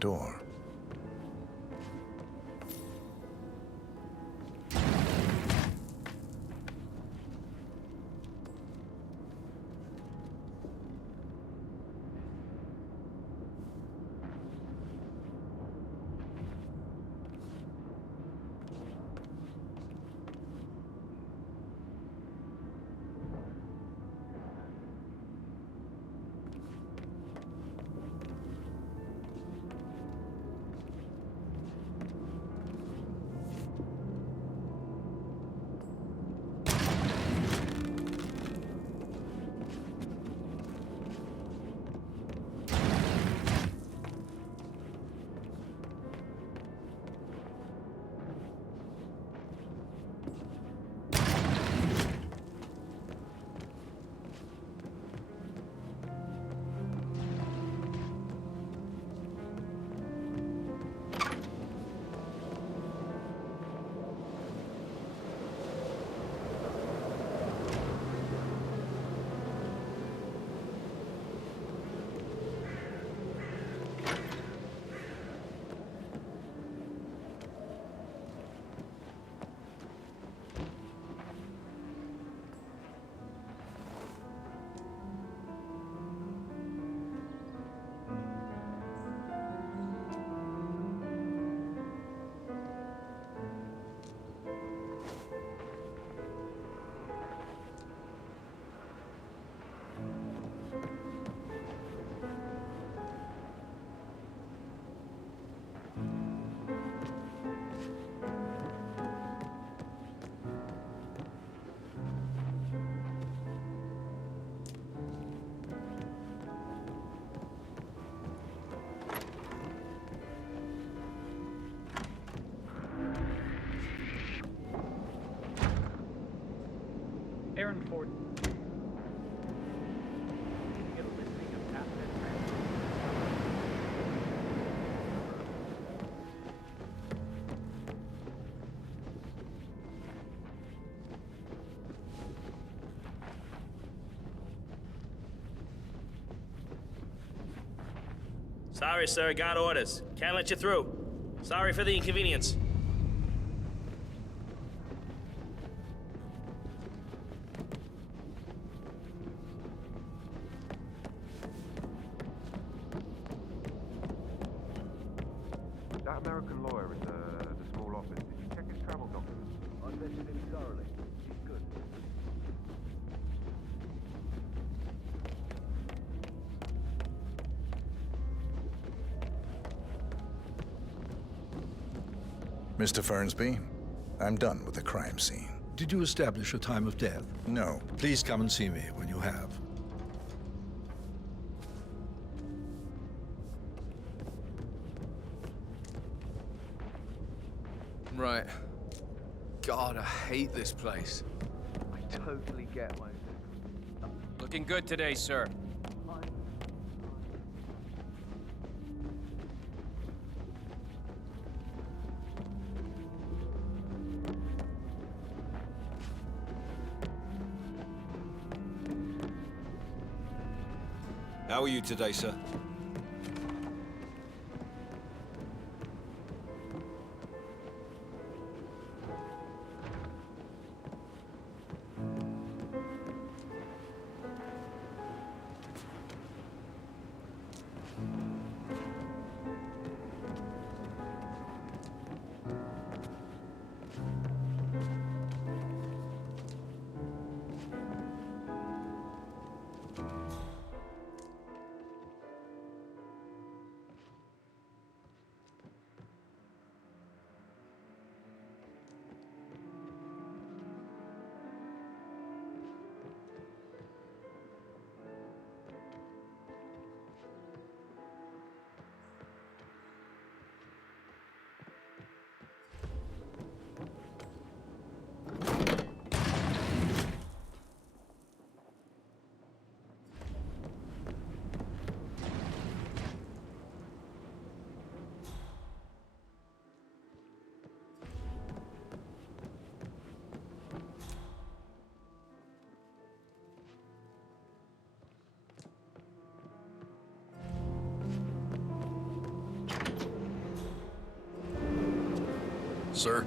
door. Aaron Ford. Get a listing of asset Sorry, sir. Got orders. Can't let you through. Sorry for the inconvenience. That American lawyer in the small office, did you check his travel documents? I vetted him thoroughly. He's good. Mr. Fernsby, I'm done with the crime scene. Did you establish a time of death? No. Please come and see me when you have. Right. God, I hate this place. I totally get why. Looking good today, sir. How are you today, sir? Sir?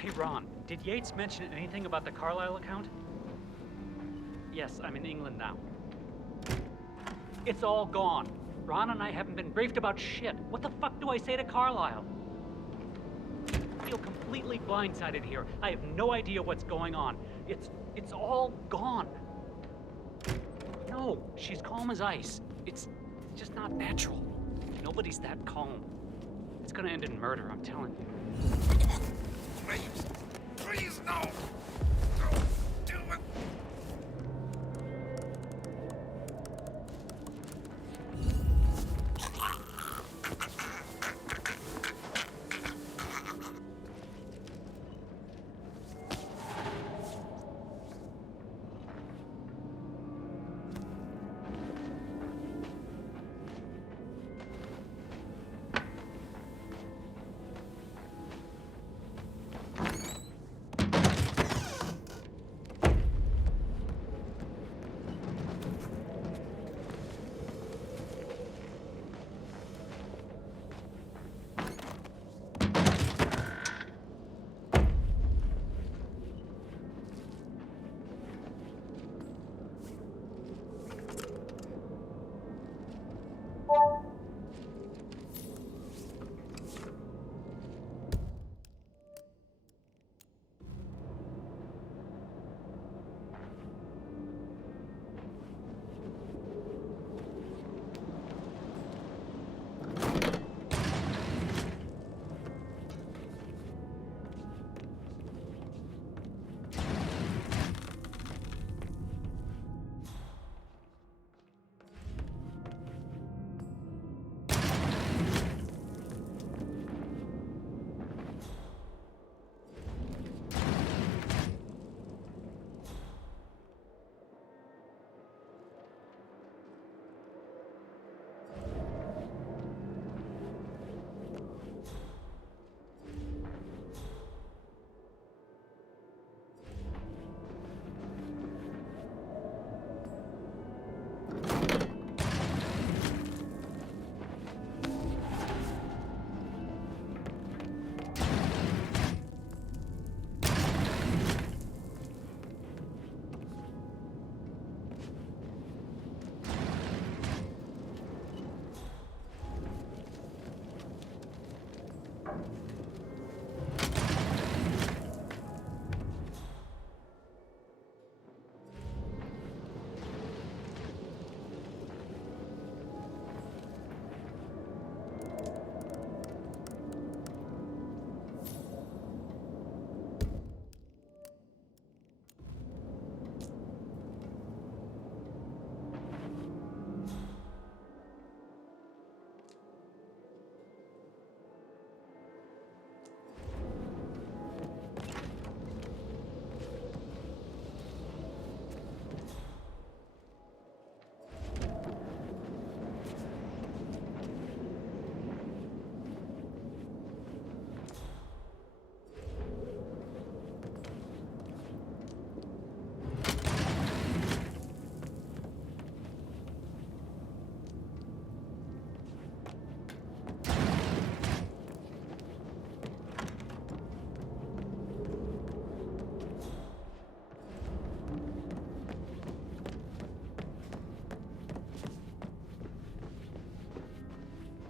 Hey, Ron, did Yates mention anything about the Carlisle account? Yes, I'm in England now. It's all gone. Ron and I haven't been briefed about shit. What the fuck do I say to Carlisle? I feel completely blindsided here. I have no idea what's going on. It's all gone. No, she's calm as ice. It's just not natural. Nobody's that calm. It's gonna end in murder, I'm telling you. Please, please, no. Don't do it.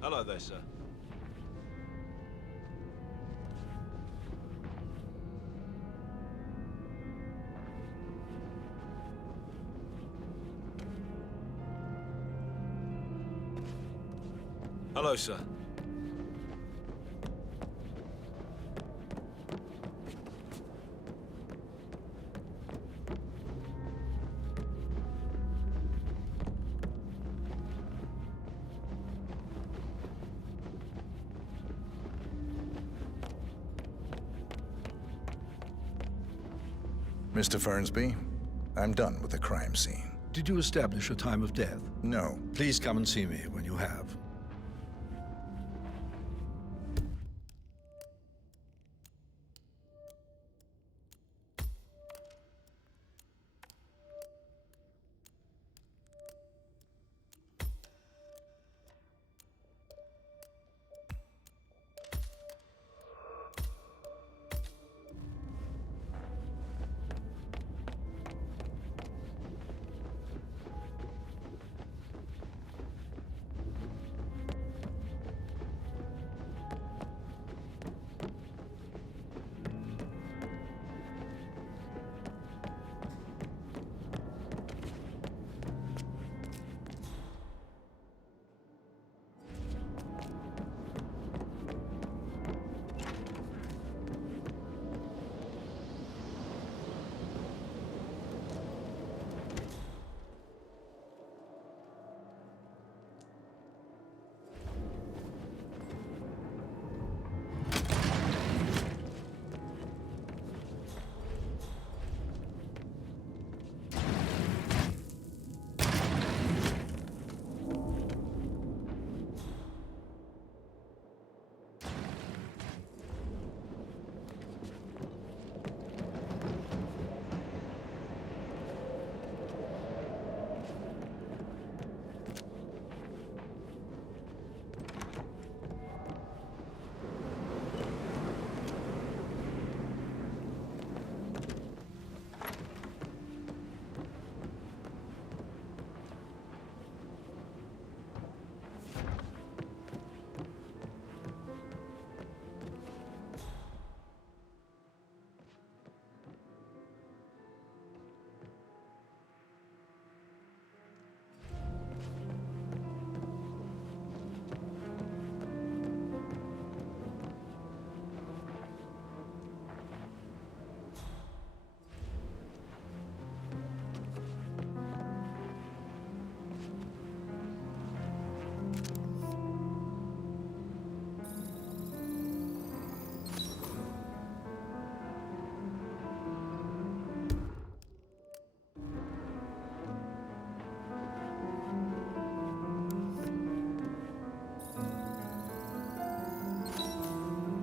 Hello there, sir. Hello, sir. Mr. Fernsby, I'm done with the crime scene. Did you establish a time of death? No. Please come and see me when you have.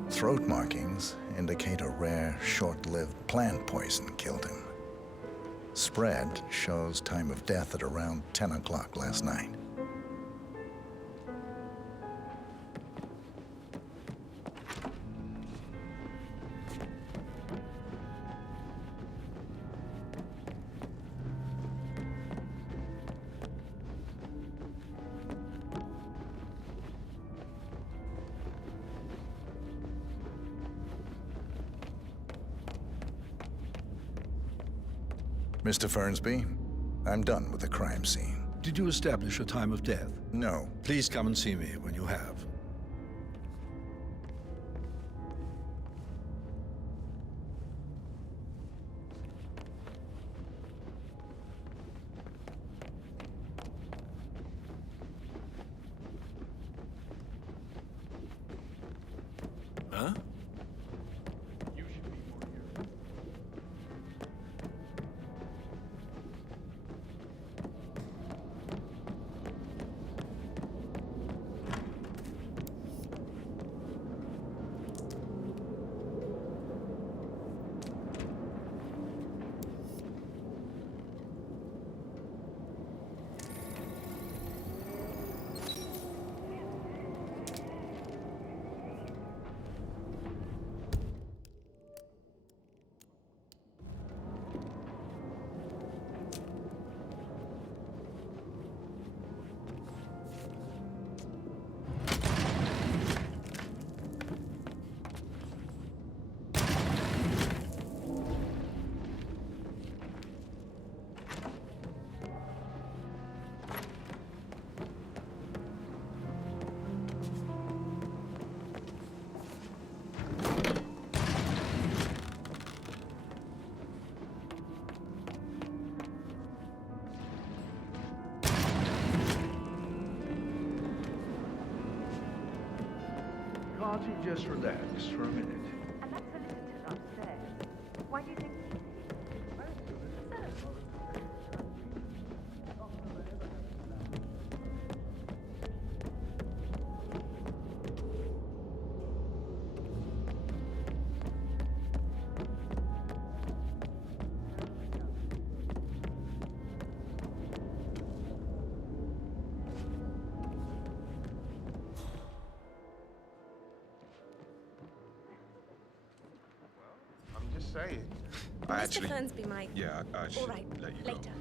Throat markings indicate a rare, short-lived plant poison killed him. Spread shows time of death at around 10 o'clock last night. Mr. Fernsby, I'm done with the crime scene. Did you establish a time of death? No. Please come and see me when you have. Huh? Can't you just relax for a minute? And that solicitor upstairs, why do you think he's here? say. Mr. Fernsby might. Yeah, I should All right, let you go. later.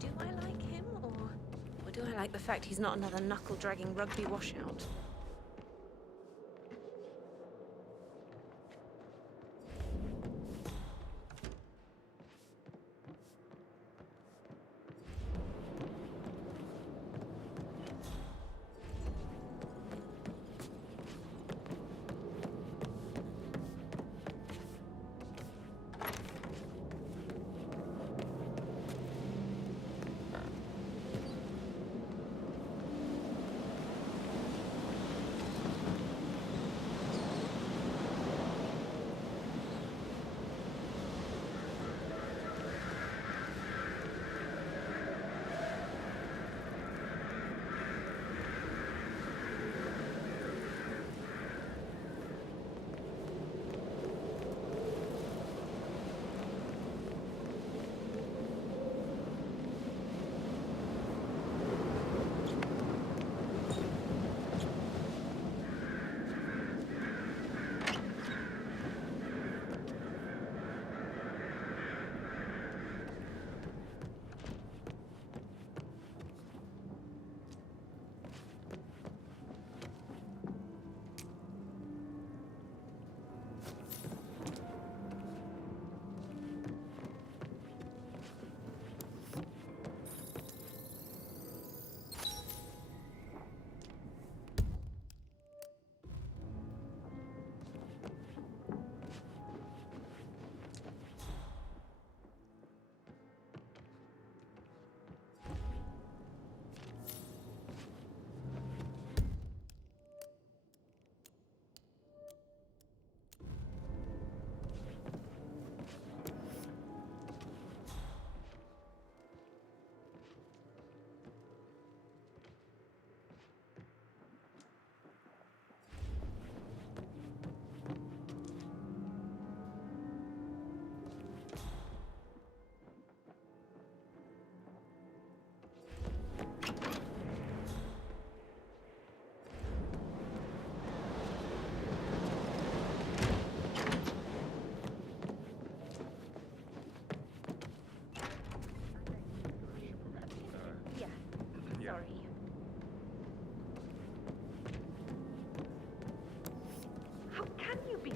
Do I like him, or do I like the fact he's not another knuckle-dragging rugby washout?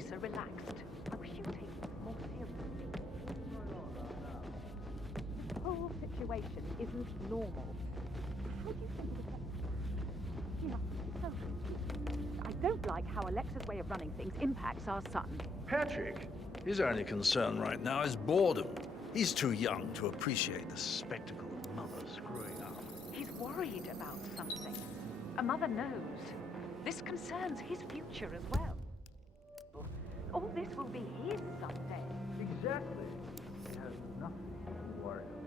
So relaxed. I wish you'd take it more seriously. This whole situation isn't normal. How do you think it affects? So I don't like how Alexa's way of running things impacts our son. Patrick, his only concern right now is boredom. He's too young to appreciate the spectacle of mother screwing up. He's worried about something. A mother knows. This concerns his future as well. All this will be his someday. Exactly. He has nothing to worry about.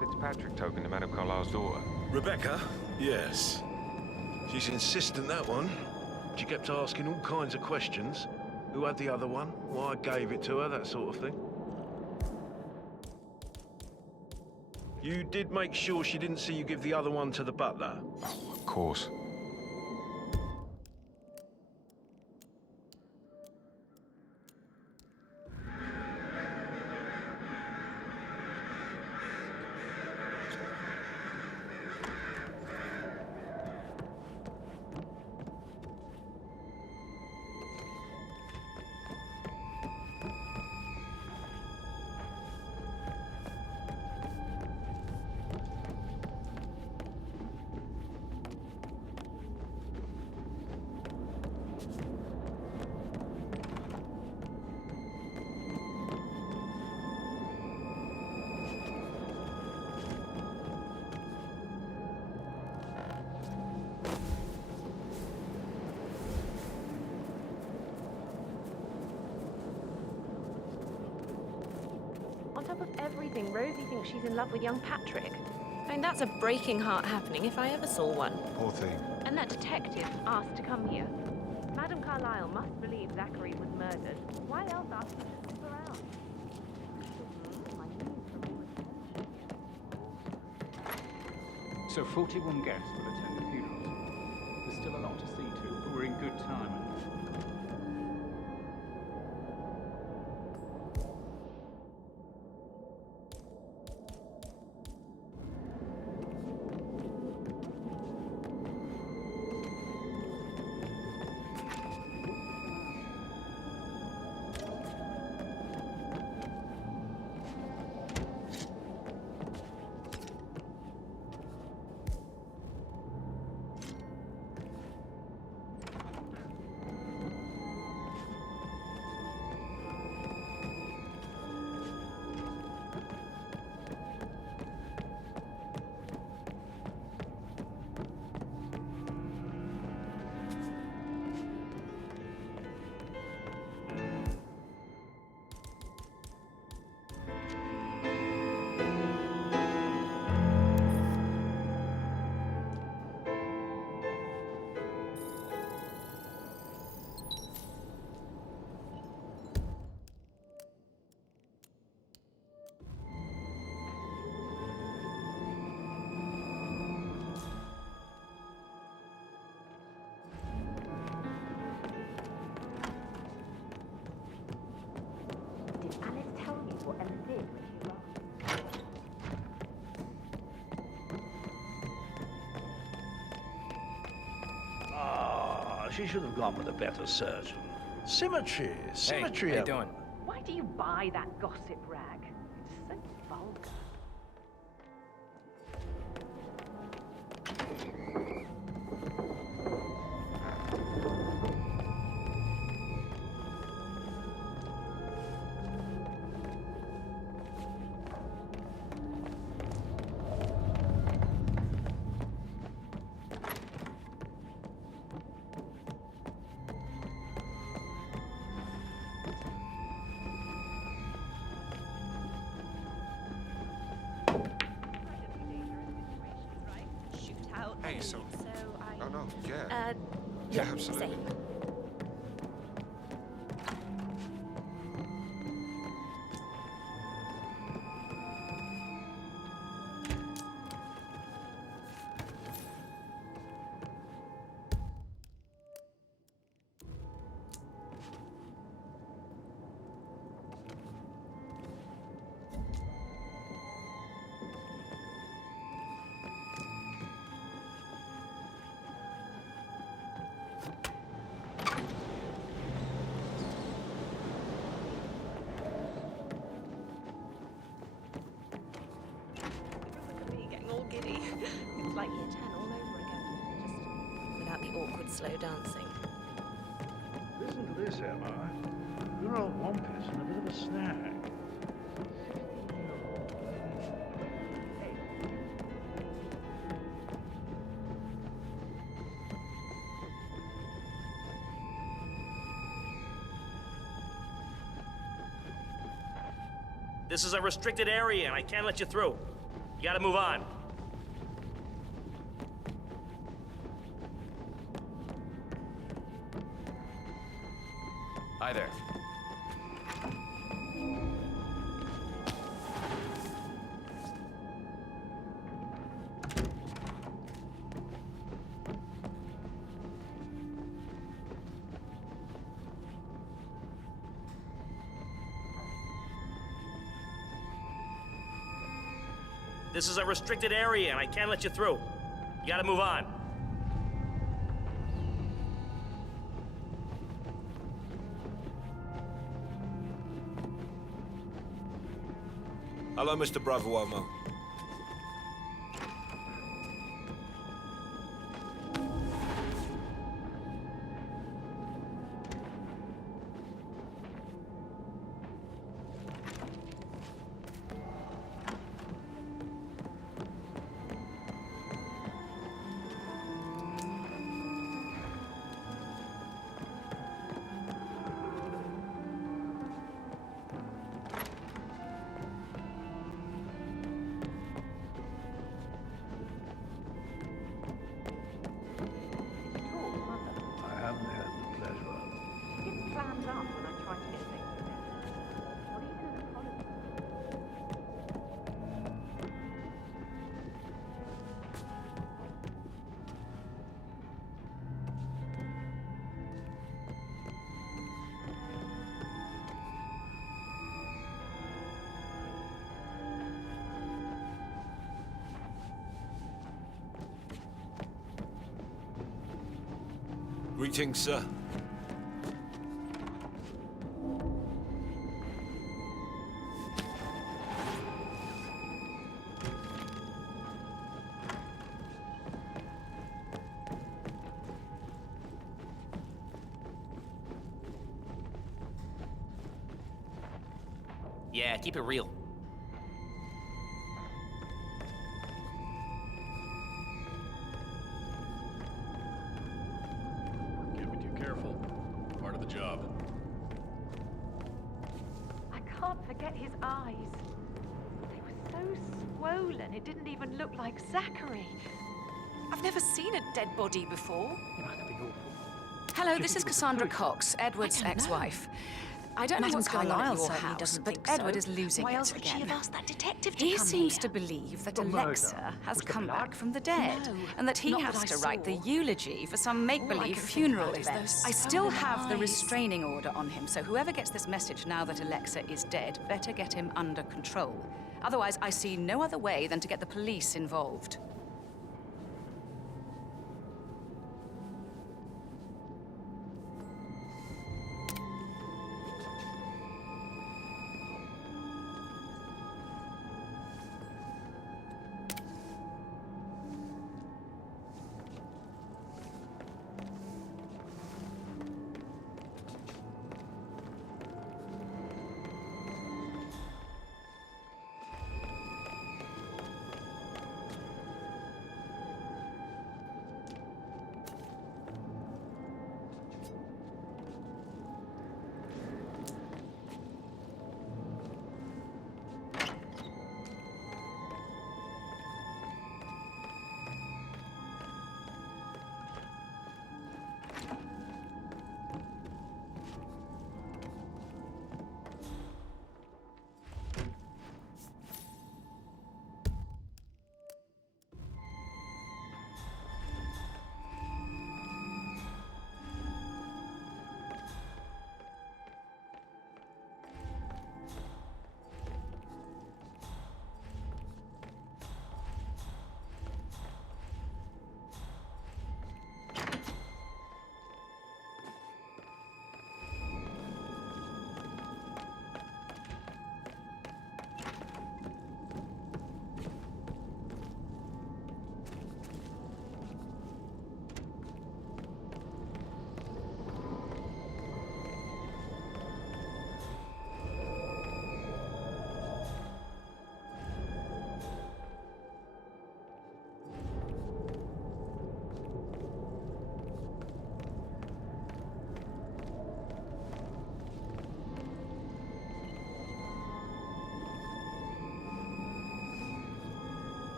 Fitzpatrick token to Madame Carlisle's daughter. Rebecca? Yes. She's insistent, that one. She kept asking all kinds of questions. Who had the other one? Why I gave it to her, that sort of thing. You did make sure she didn't see you give the other one to the butler? Oh, of course. On top of everything, Rosie thinks she's in love with young Patrick. I mean, that's a breaking heart happening if I ever saw one. Poor thing. And that detective asked to come here. Madame Carlyle must believe Zachary was murdered. Why else ask him to stick around? So 41 guests will attend the funeral. There's still a lot to see to, but we're in good time. She should have gone with a better surgeon. Symmetry, symmetry. Hey, how you doing? Why do you buy that gossip rag? It's so vulgar. Hey, so... I... Oh, no, yeah. Yeah, absolutely. Same. Giddy. It's like year 10 all over again. Just without the awkward slow dancing. Listen to this, Emma. Your old Wampus and a bit of a snag. This is a restricted area, and I can't let you through. You gotta move on. Hi there. This is a restricted area, and I can't let you through. You gotta move on. Hello, Mr. Bravo-Uomo. I haven't had the pleasure. She gets slammed up when I try to get things to bed. Not even an apology. Greetings, sir. Yeah, keep it real. Get with you careful. Part of the job. I can't forget his eyes. They were so swollen, it didn't even look like Zachary. I've never seen a dead body before. It must be awful. Hello, this is Cassandra Cox, Edward's ex-wife. I don't know Madame what's going on at Carlyle your certainly house, doesn't but think so. Edward is losing Why it else would she again. have asked that detective to He come seems here? to believe that The murder Alexa has was the come blood? back from the dead, No, and that he not has that I to write the saw. eulogy for some All I make-believe can think funeral about is event. those I still stolen have the eyes. restraining order on him, so whoever gets this message now that Alexa is dead better get him under control. Otherwise, I see no other way than to get the police involved.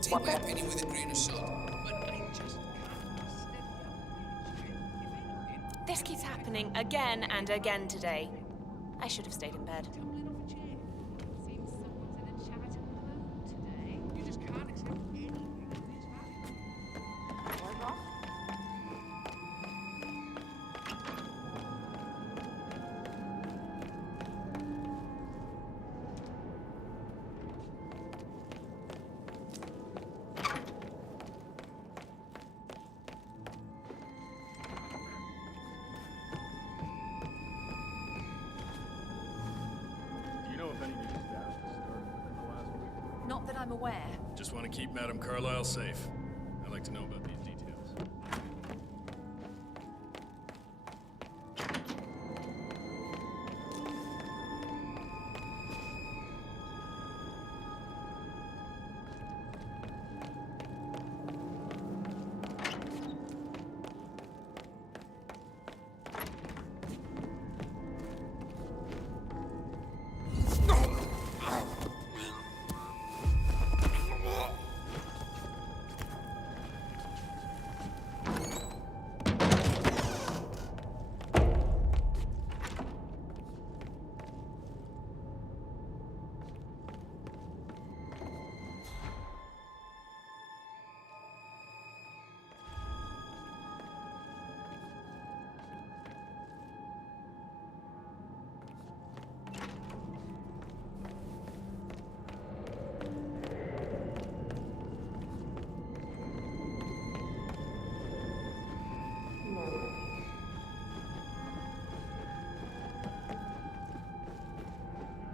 Take my opinion with a grain of salt, but I just This keeps happening again and again today. I should have stayed in bed. Seems someone's in a charitable mood today. You just can't accept I'm aware. Just want to keep Madame Carlyle safe. I'd like to know about these details.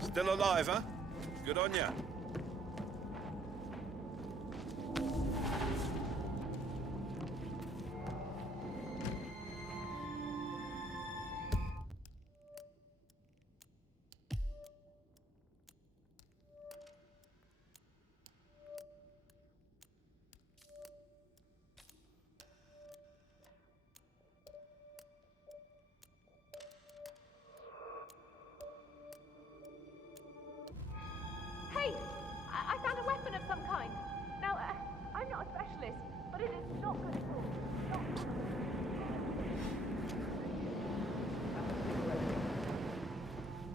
Still alive, huh? Good on ya. Hey! I found a weapon of some kind. Now, I'm not a specialist, but it is not good at all. Not good.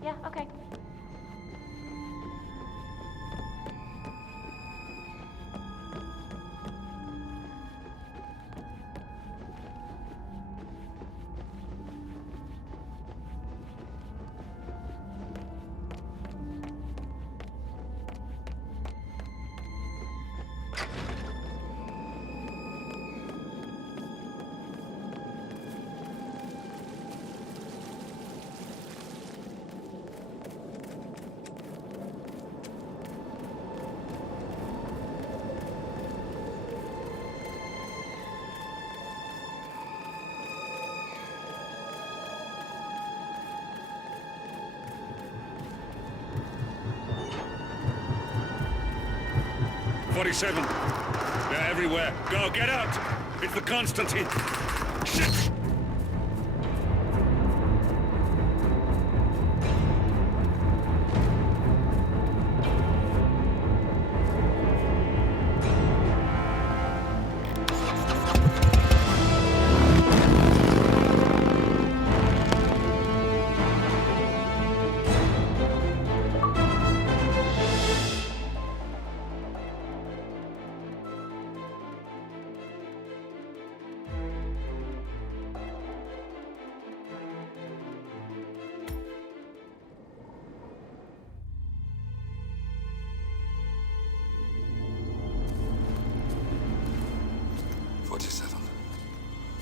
Yeah, okay. .47. They're everywhere. Go, get out! It's the Constantine. Shit!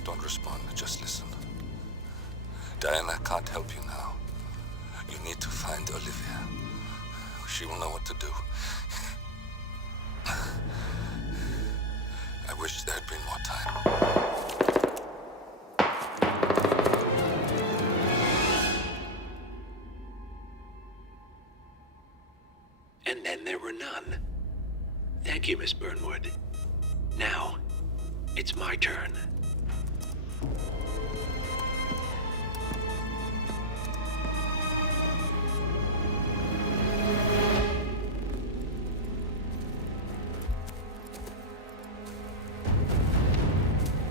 Don't respond, just listen. Diana can't help you now. You need to find Olivia. She will know what to do. I wish there had been more time. And then there were none. Thank you, Miss Burnwood. Now, it's my turn.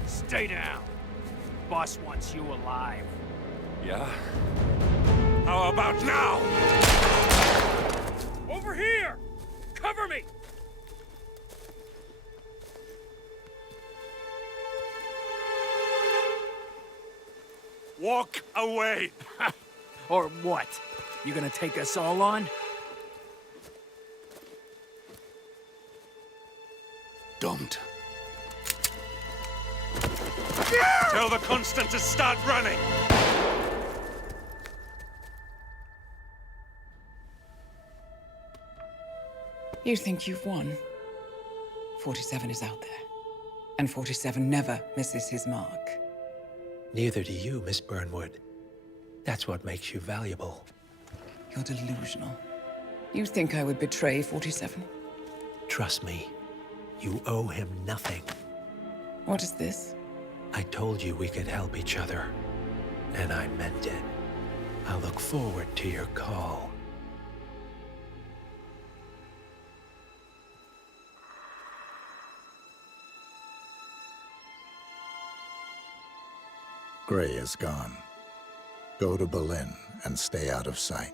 Stay down. Boss wants you alive. Yeah? How about now? Over here! Cover me! Walk away! Or what? You gonna take us all on? Don't. Tell the Constant to start running! You think you've won? 47 is out there. And 47 never misses his mark. Neither do you, Miss Burnwood. That's what makes you valuable. You're delusional. You think I would betray 47? Trust me, you owe him nothing. What is this? I told you we could help each other, and I meant it. I'll look forward to your call. Gray is gone. Go to Berlin and stay out of sight.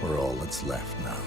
We're all that's left now.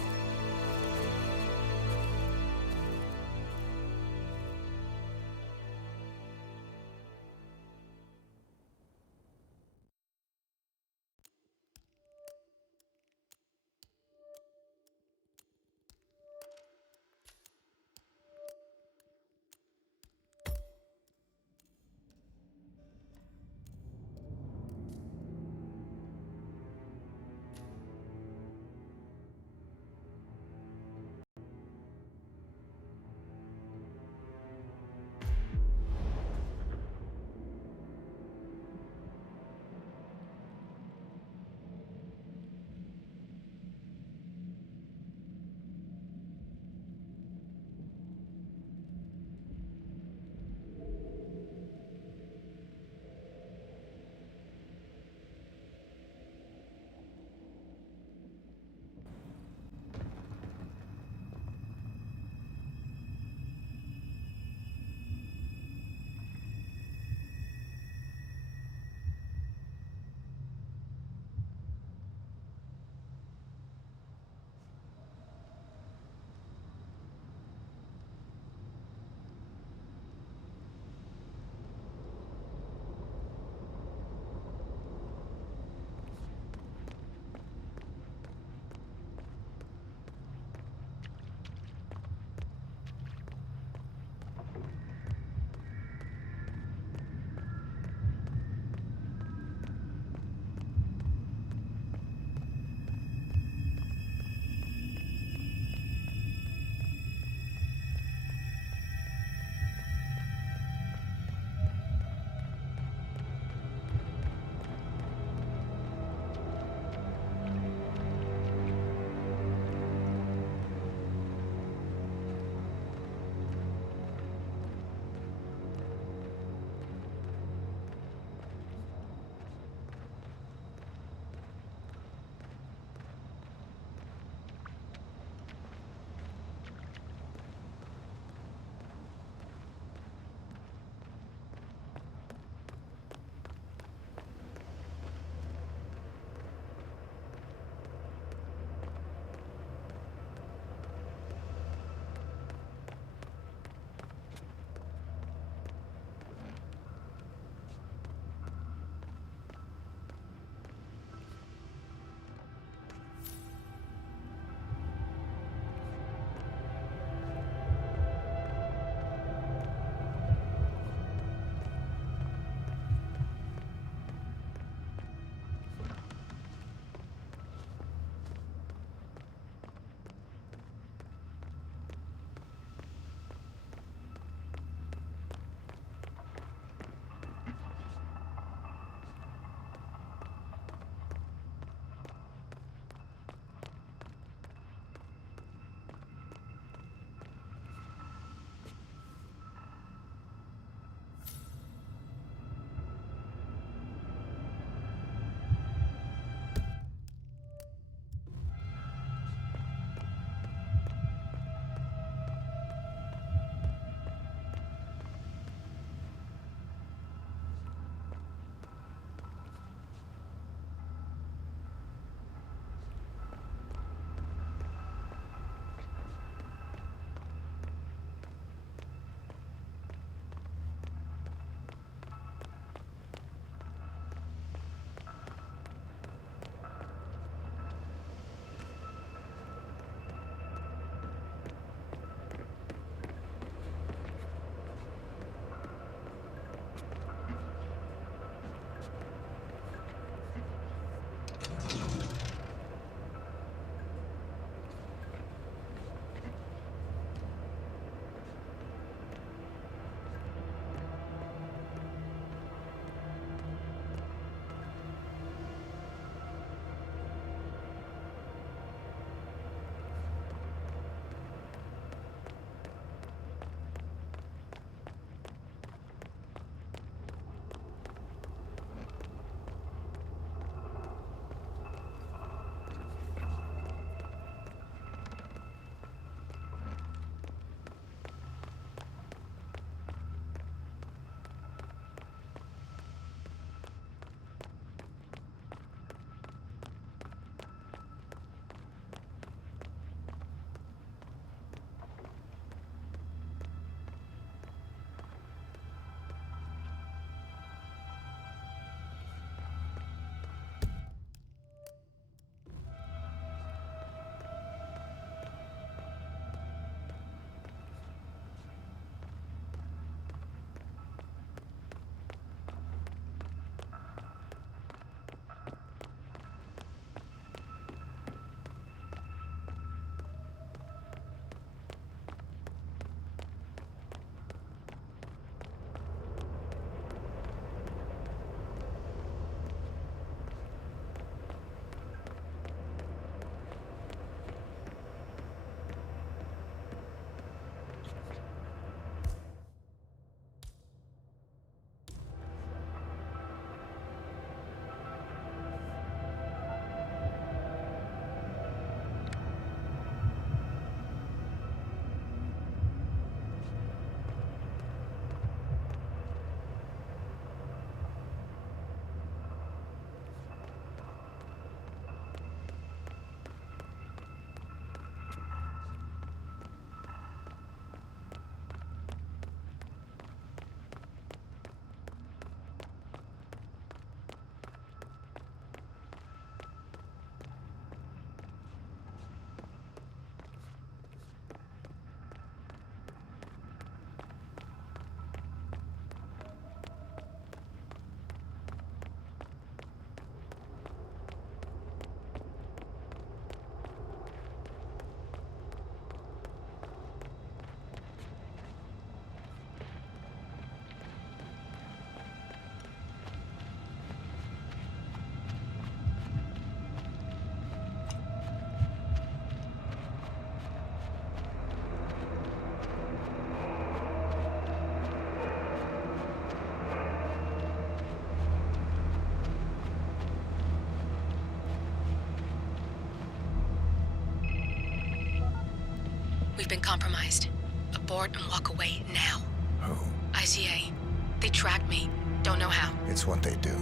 We've been compromised. Abort and walk away now. Who? ICA. They tracked me. Don't know how. It's what they do.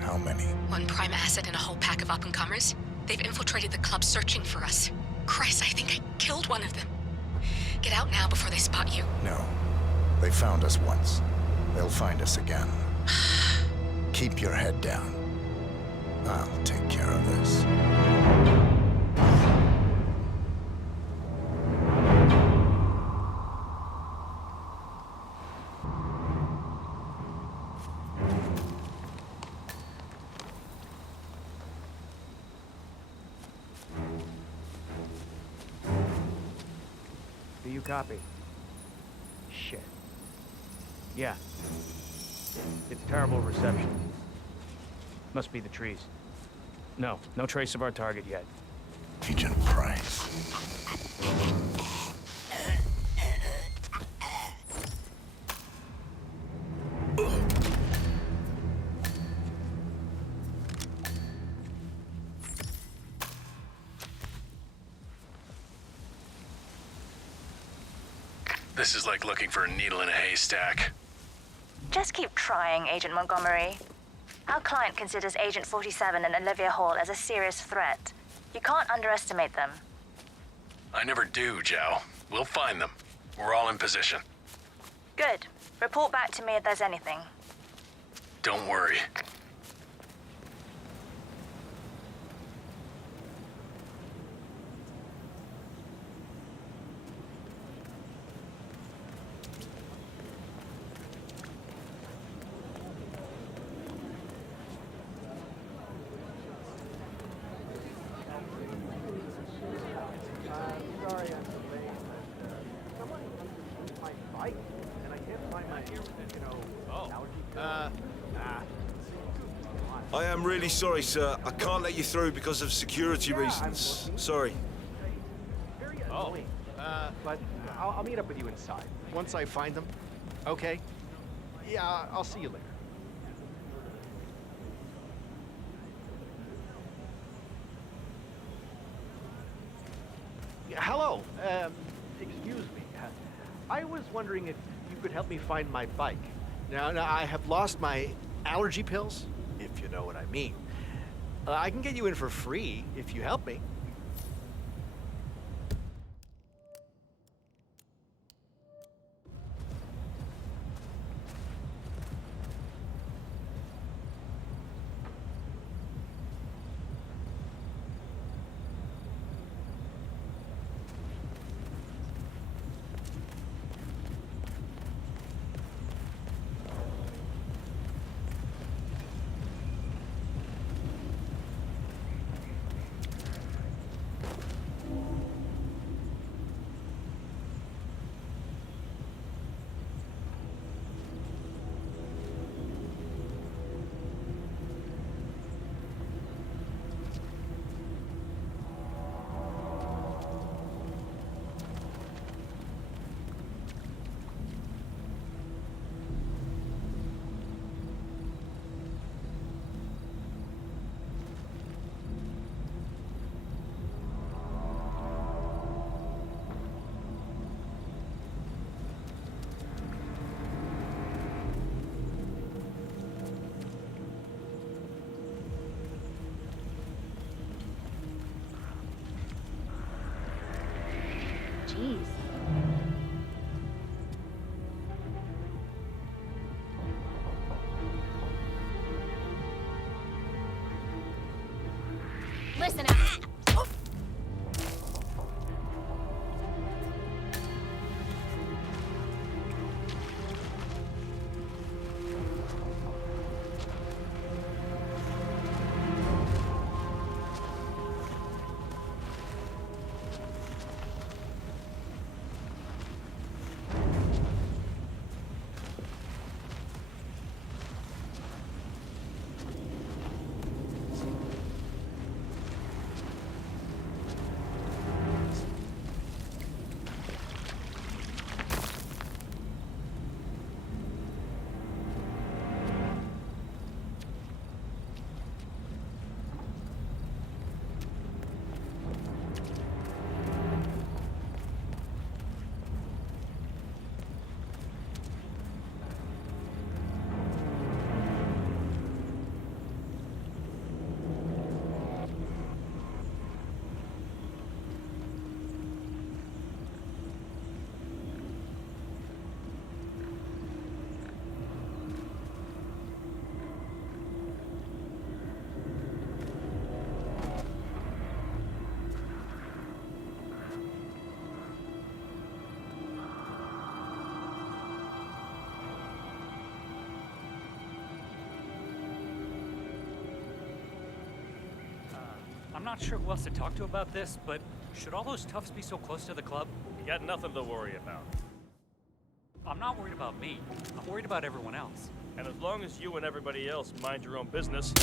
How many? One prime asset and a whole pack of up-and-comers. They've infiltrated the club searching for us. Christ, I think I killed one of them. Get out now before they spot you. No. They found us once. They'll find us again. Keep your head down. I'll take care of this. Do you copy? Shit. Yeah. It's terrible reception. Must be the trees. No trace of our target yet. Agent Price. This is like looking for a needle in a haystack. Just keep trying, Agent Montgomery. Our client considers Agent 47 and Olivia Hall as a serious threat. You can't underestimate them. I never do, Zhao. We'll find them. We're all in position. Good. Report back to me if there's anything. Don't worry. I am really sorry, sir. I can't let you through because of security reasons. Sorry. Oh. But I'll meet up with you inside. Once I find them. Okay? Yeah, I'll see you later. Hello. Excuse me. I was wondering if you could help me find my bike. Now I have lost my allergy pills, if you know what I mean. I can get you in for free if you help me. Jeez. Listen up. I'm not sure who else to talk to about this, but should all those toughs be so close to the club? You got nothing to worry about. I'm not worried about me. I'm worried about everyone else. And as long as you and everybody else mind your own business...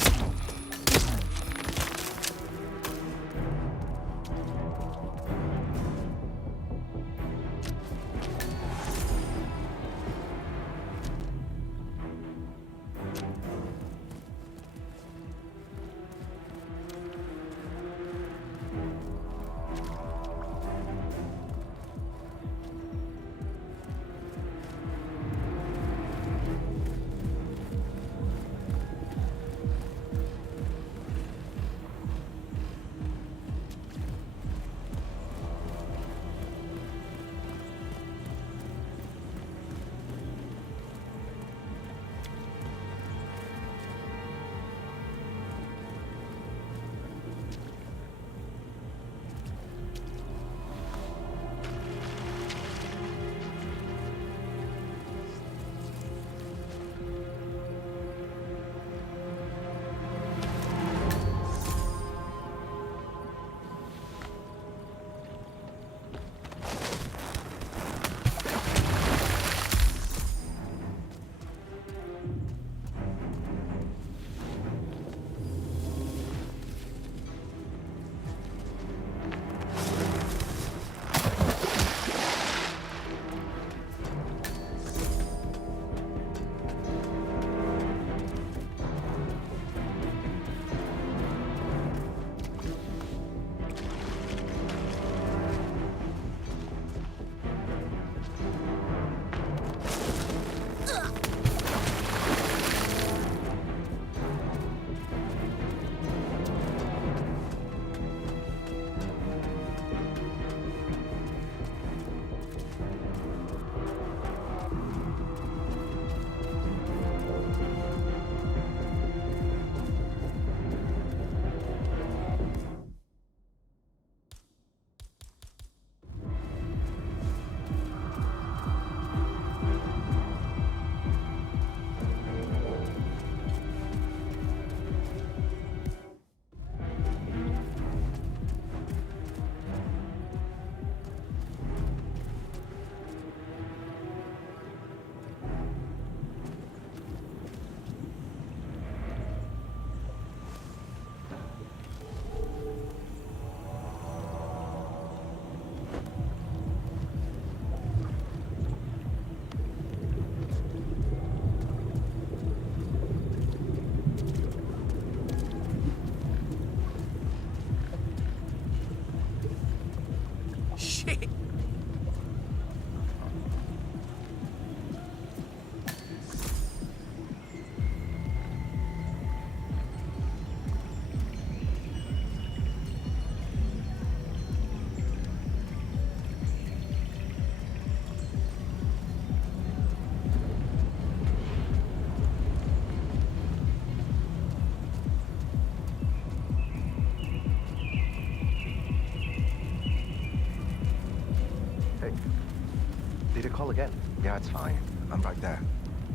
Did you call again? Yeah, it's fine. I'm right there.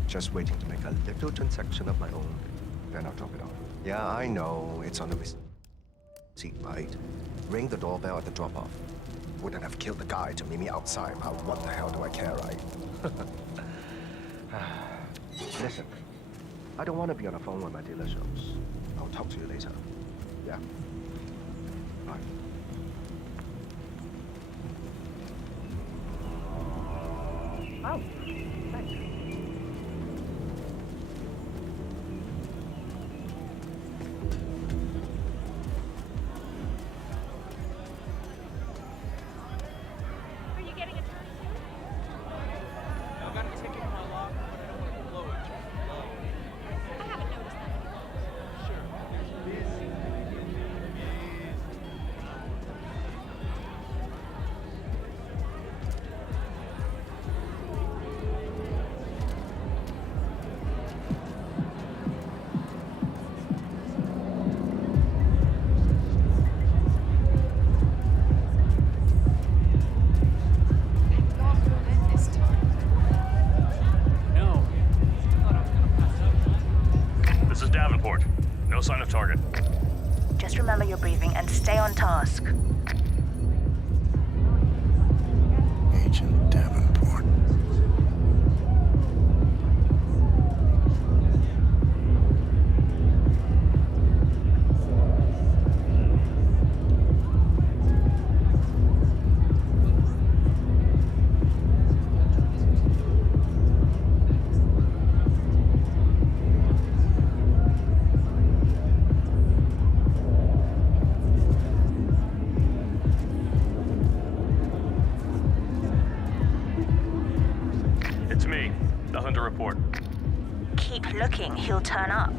Just waiting to make a little transaction of my own. Then I'll drop it off. Yeah, I know. It's on the receipt, right? Ring the doorbell at the drop-off. Wouldn't have killed the guy to meet me outside, but what the hell do I care, right? Listen, I don't want to be on the phone when my dealer shows. I'll talk to you later. Yeah. Bye. Oh, thanks. Are you getting a turn soon? I got a ticket in my locker, but I don't want to blow it just low. I haven't noticed that. Sure. No sign of target. Just remember your briefing and stay on task. Agent Davenport. It's me, the Hunter report. Keep looking, he'll turn up.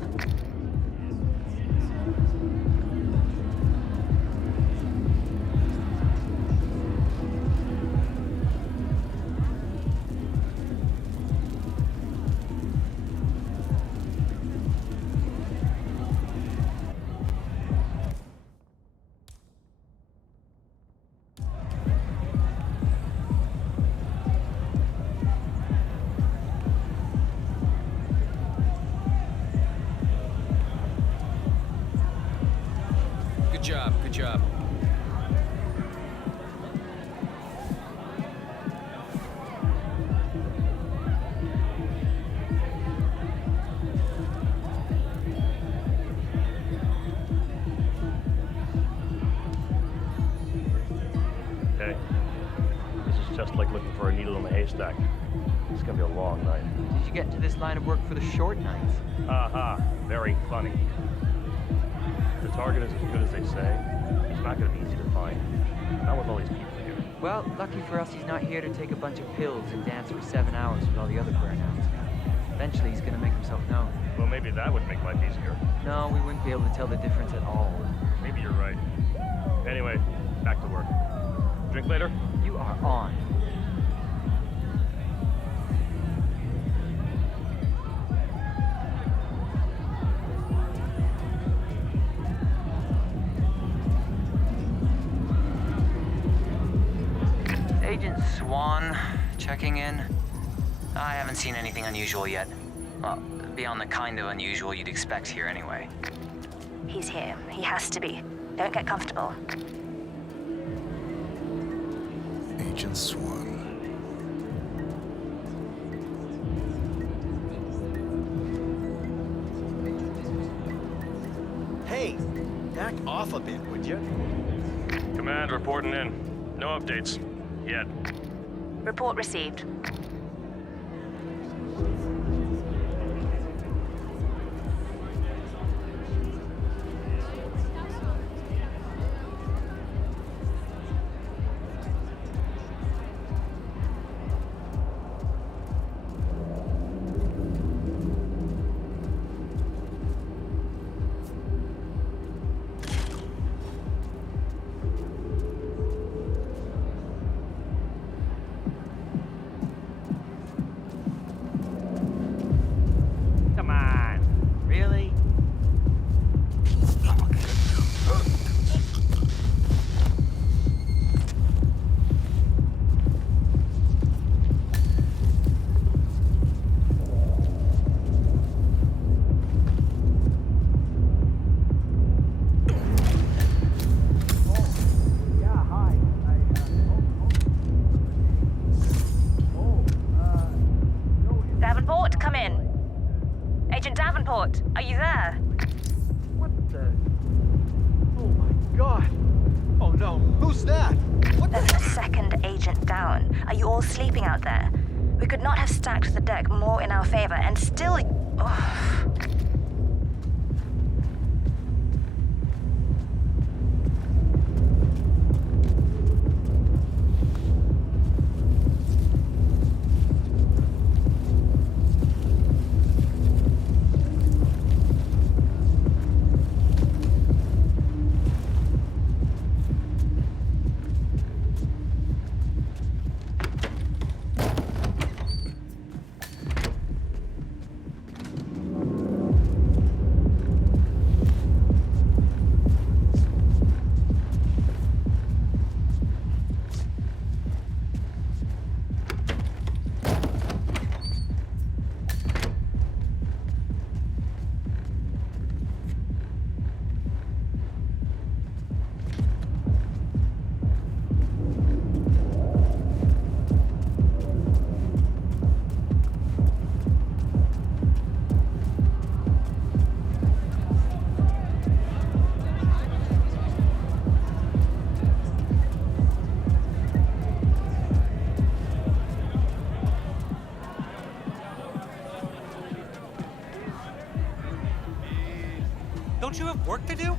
Good job, good job. Hey, this is just like looking for a needle in a haystack. It's gonna be a long night. Did you get into this line of work for the short nights? Aha, very funny. The target is as good as they say. He's not gonna be easy to find. Not with all these people here. Well, lucky for us, he's not here to take a bunch of pills and dance for 7 hours with all the other burnouts. Eventually, he's gonna make himself known. Well, maybe that would make life easier. No, we wouldn't be able to tell the difference at all. Maybe you're right. Anyway, back to work. Drink later? You are on. Agent Swan, checking in. I haven't seen anything unusual yet. Well, beyond the kind of unusual you'd expect here anyway. He's here. He has to be. Don't get comfortable. Agent Swan. Hey, back off a bit, would you? Command reporting in. No updates. Yet. Report received. Davenport, come in. Agent Davenport, are you there? What the? Oh my god. Oh no, who's that? There's a second agent down. Are you all sleeping out there? We could not have stacked the deck more in our favor and still... Oh. Don't you have work to do?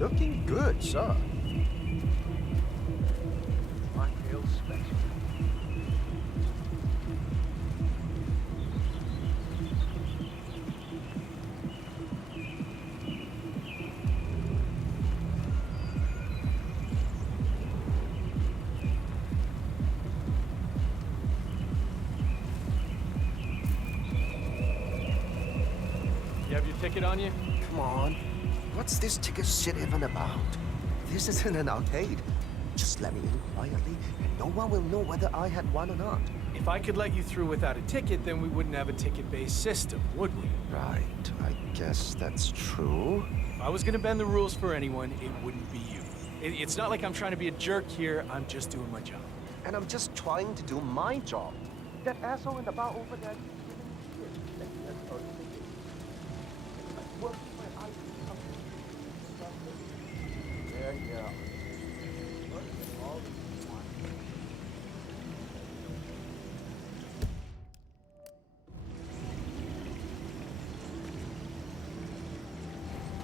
Looking good, sir. My real special. You have your ticket on you? Come on. What's this ticket shit even about? This isn't an arcade. Just let me in quietly, and no one will know whether I had one or not. If I could let you through without a ticket, then we wouldn't have a ticket-based system, would we? Right, I guess that's true. If I was gonna bend the rules for anyone, it wouldn't be you. It's not like I'm trying to be a jerk here, I'm just doing my job. And I'm just trying to do my job. That asshole in the bar over there, he's giving me shit. And that's all he did. Like, working my eyes or something. Yeah. Look at all this wine.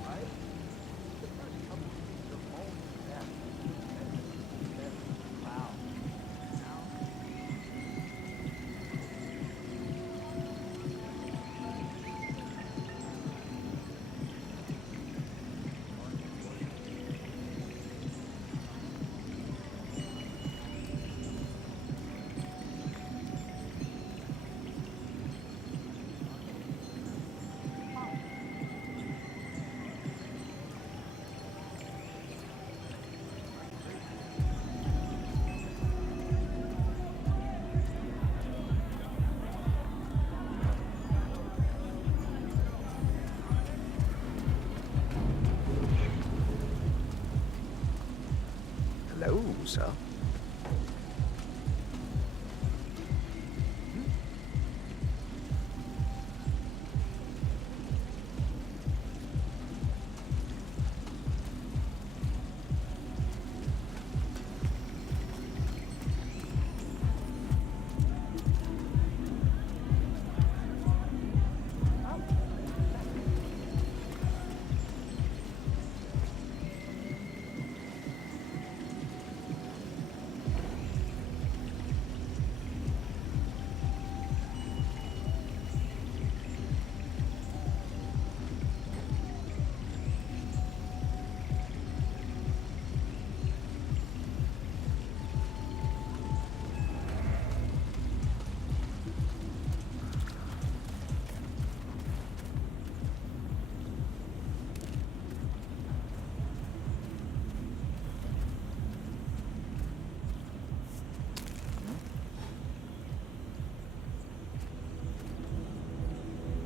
Right? The first couple of weeks are all that. Wow. Hello, sir.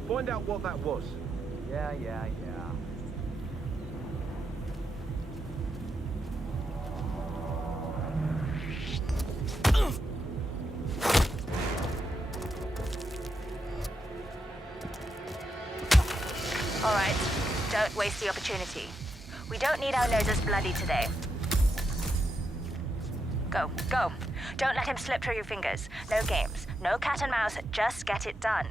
Find out what that was. Yeah. All right, don't waste the opportunity. We don't need our noses bloody today. Go. Don't let him slip through your fingers. No games, no cat and mouse, just get it done.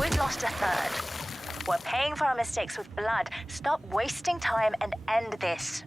We've lost a third. We're paying for our mistakes with blood. Stop wasting time and end this.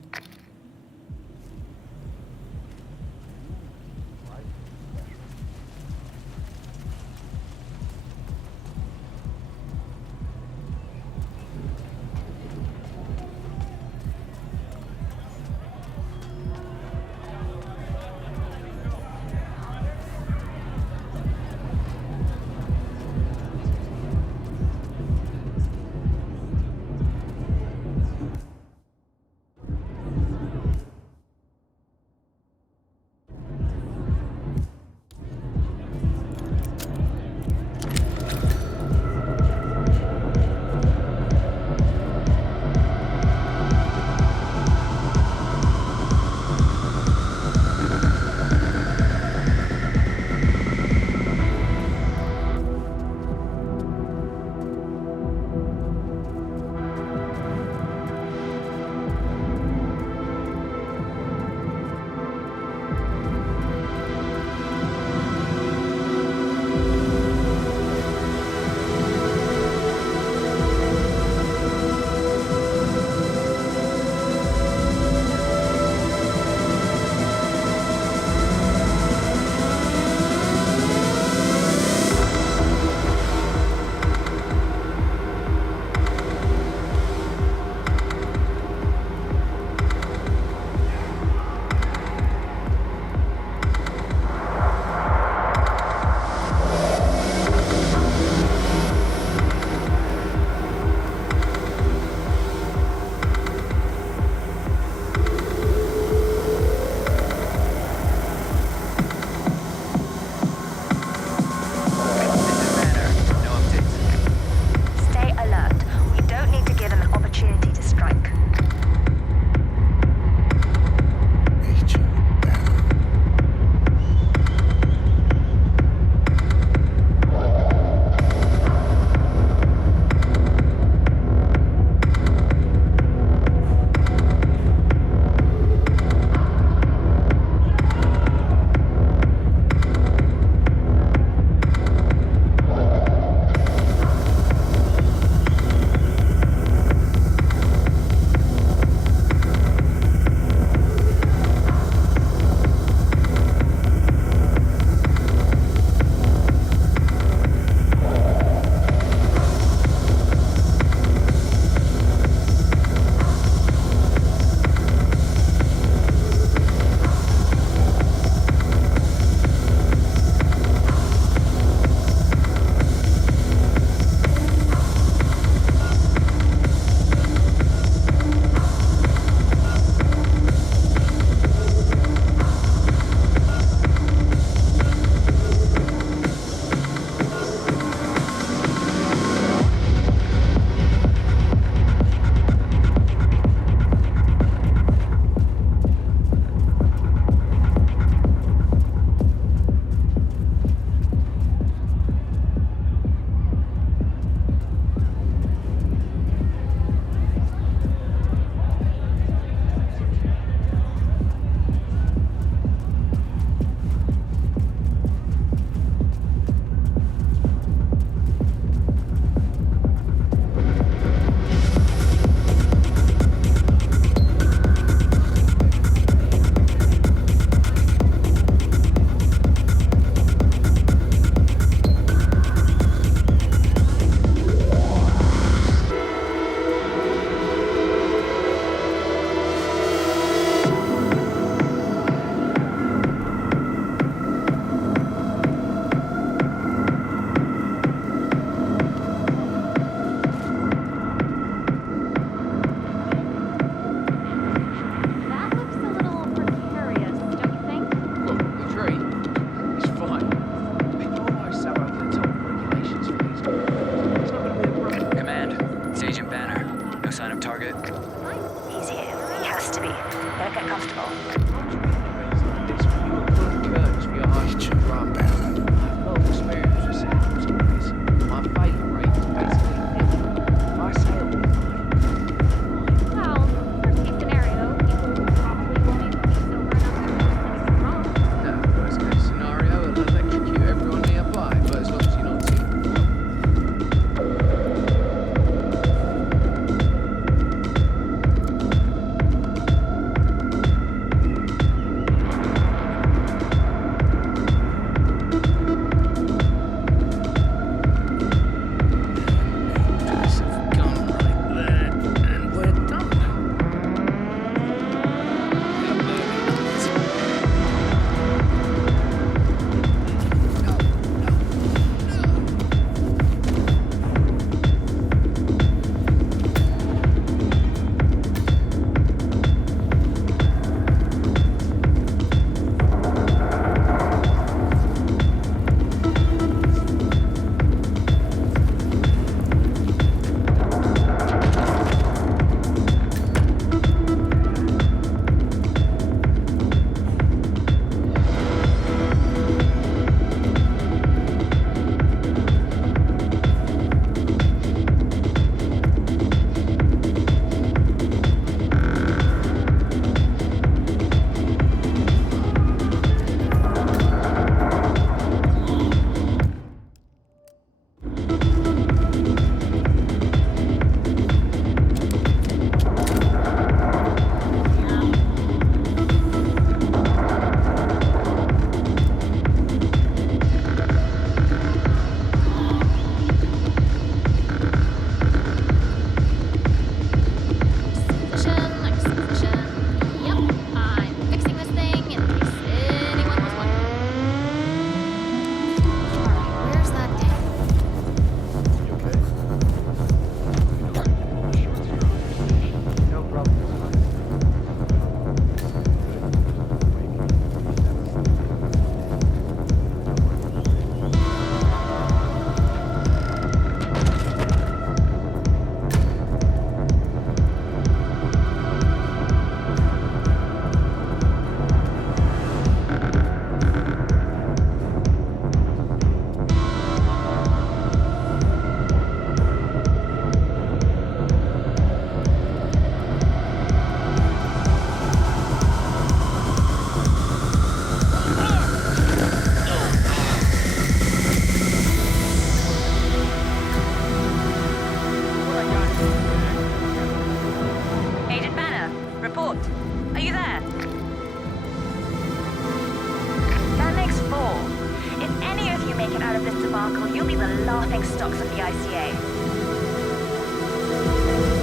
swapping stocks at the ICA.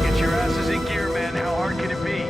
Get your asses in gear, man. How hard can it be?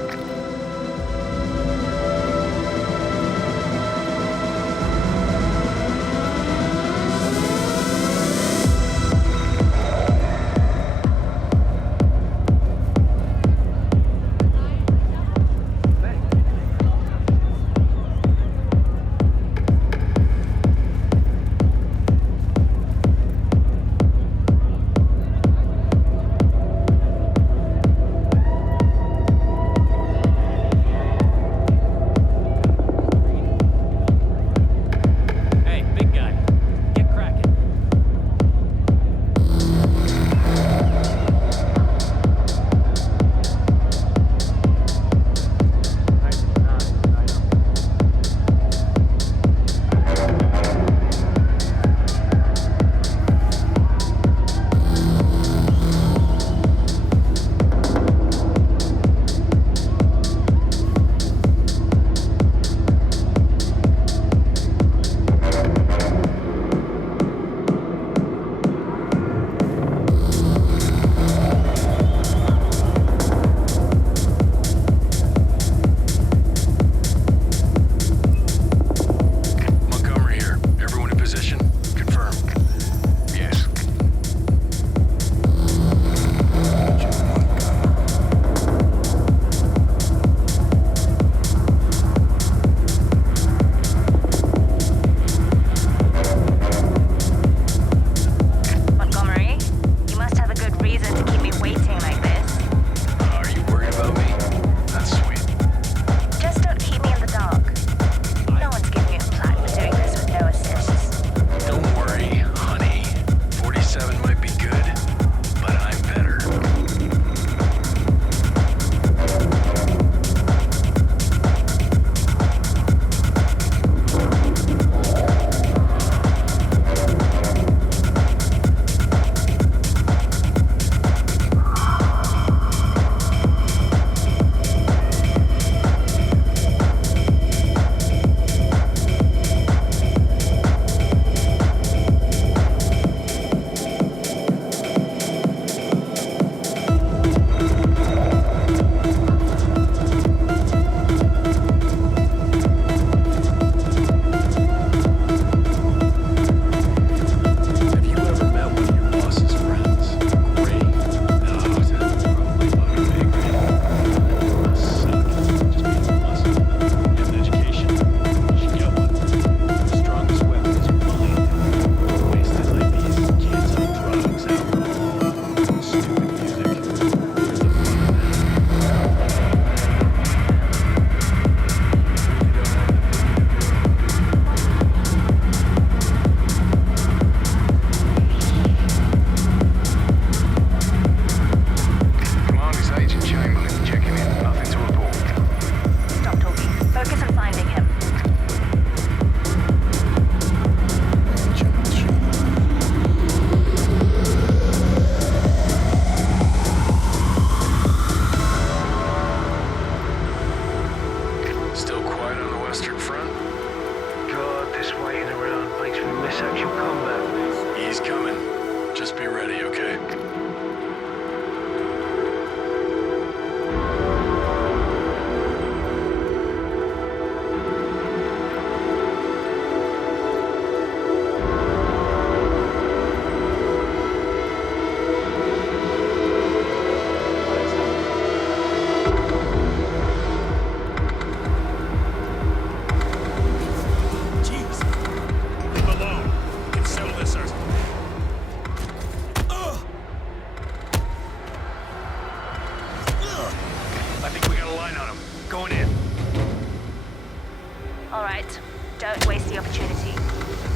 Don't waste the opportunity.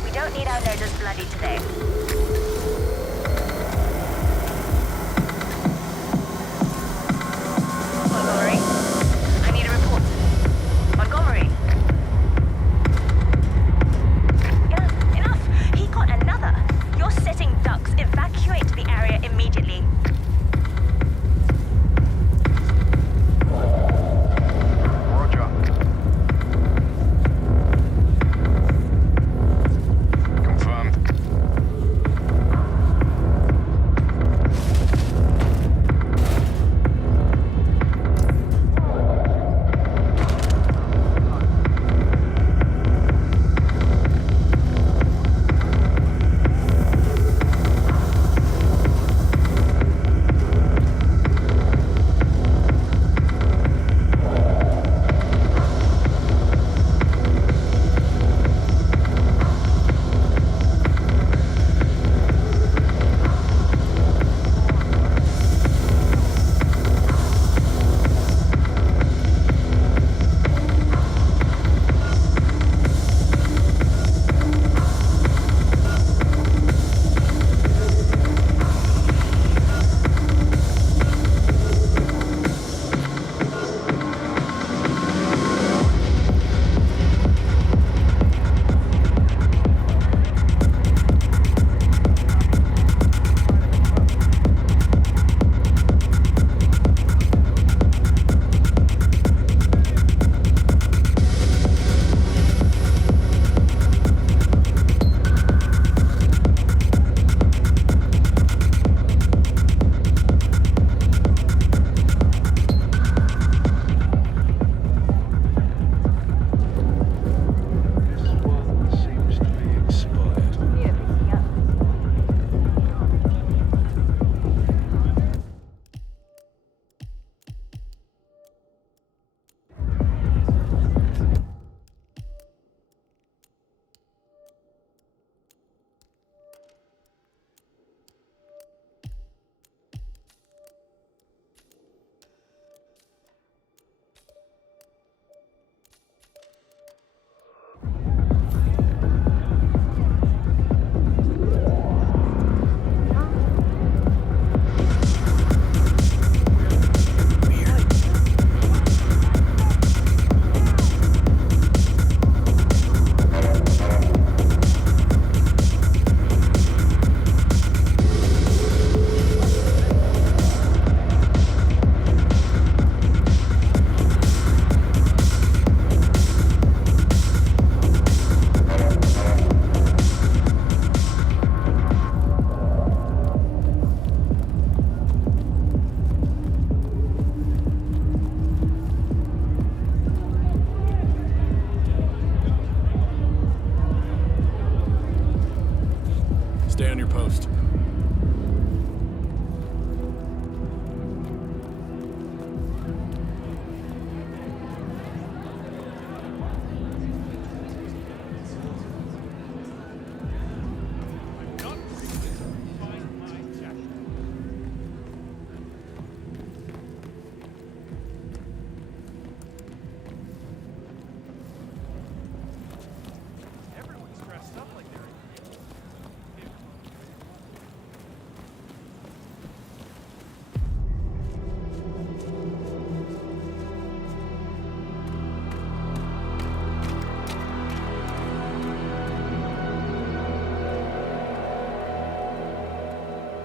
We don't need our noses bloody today. Montgomery, I need a report. Montgomery. Enough! He got another. You're sitting ducks. Evacuate the area immediately.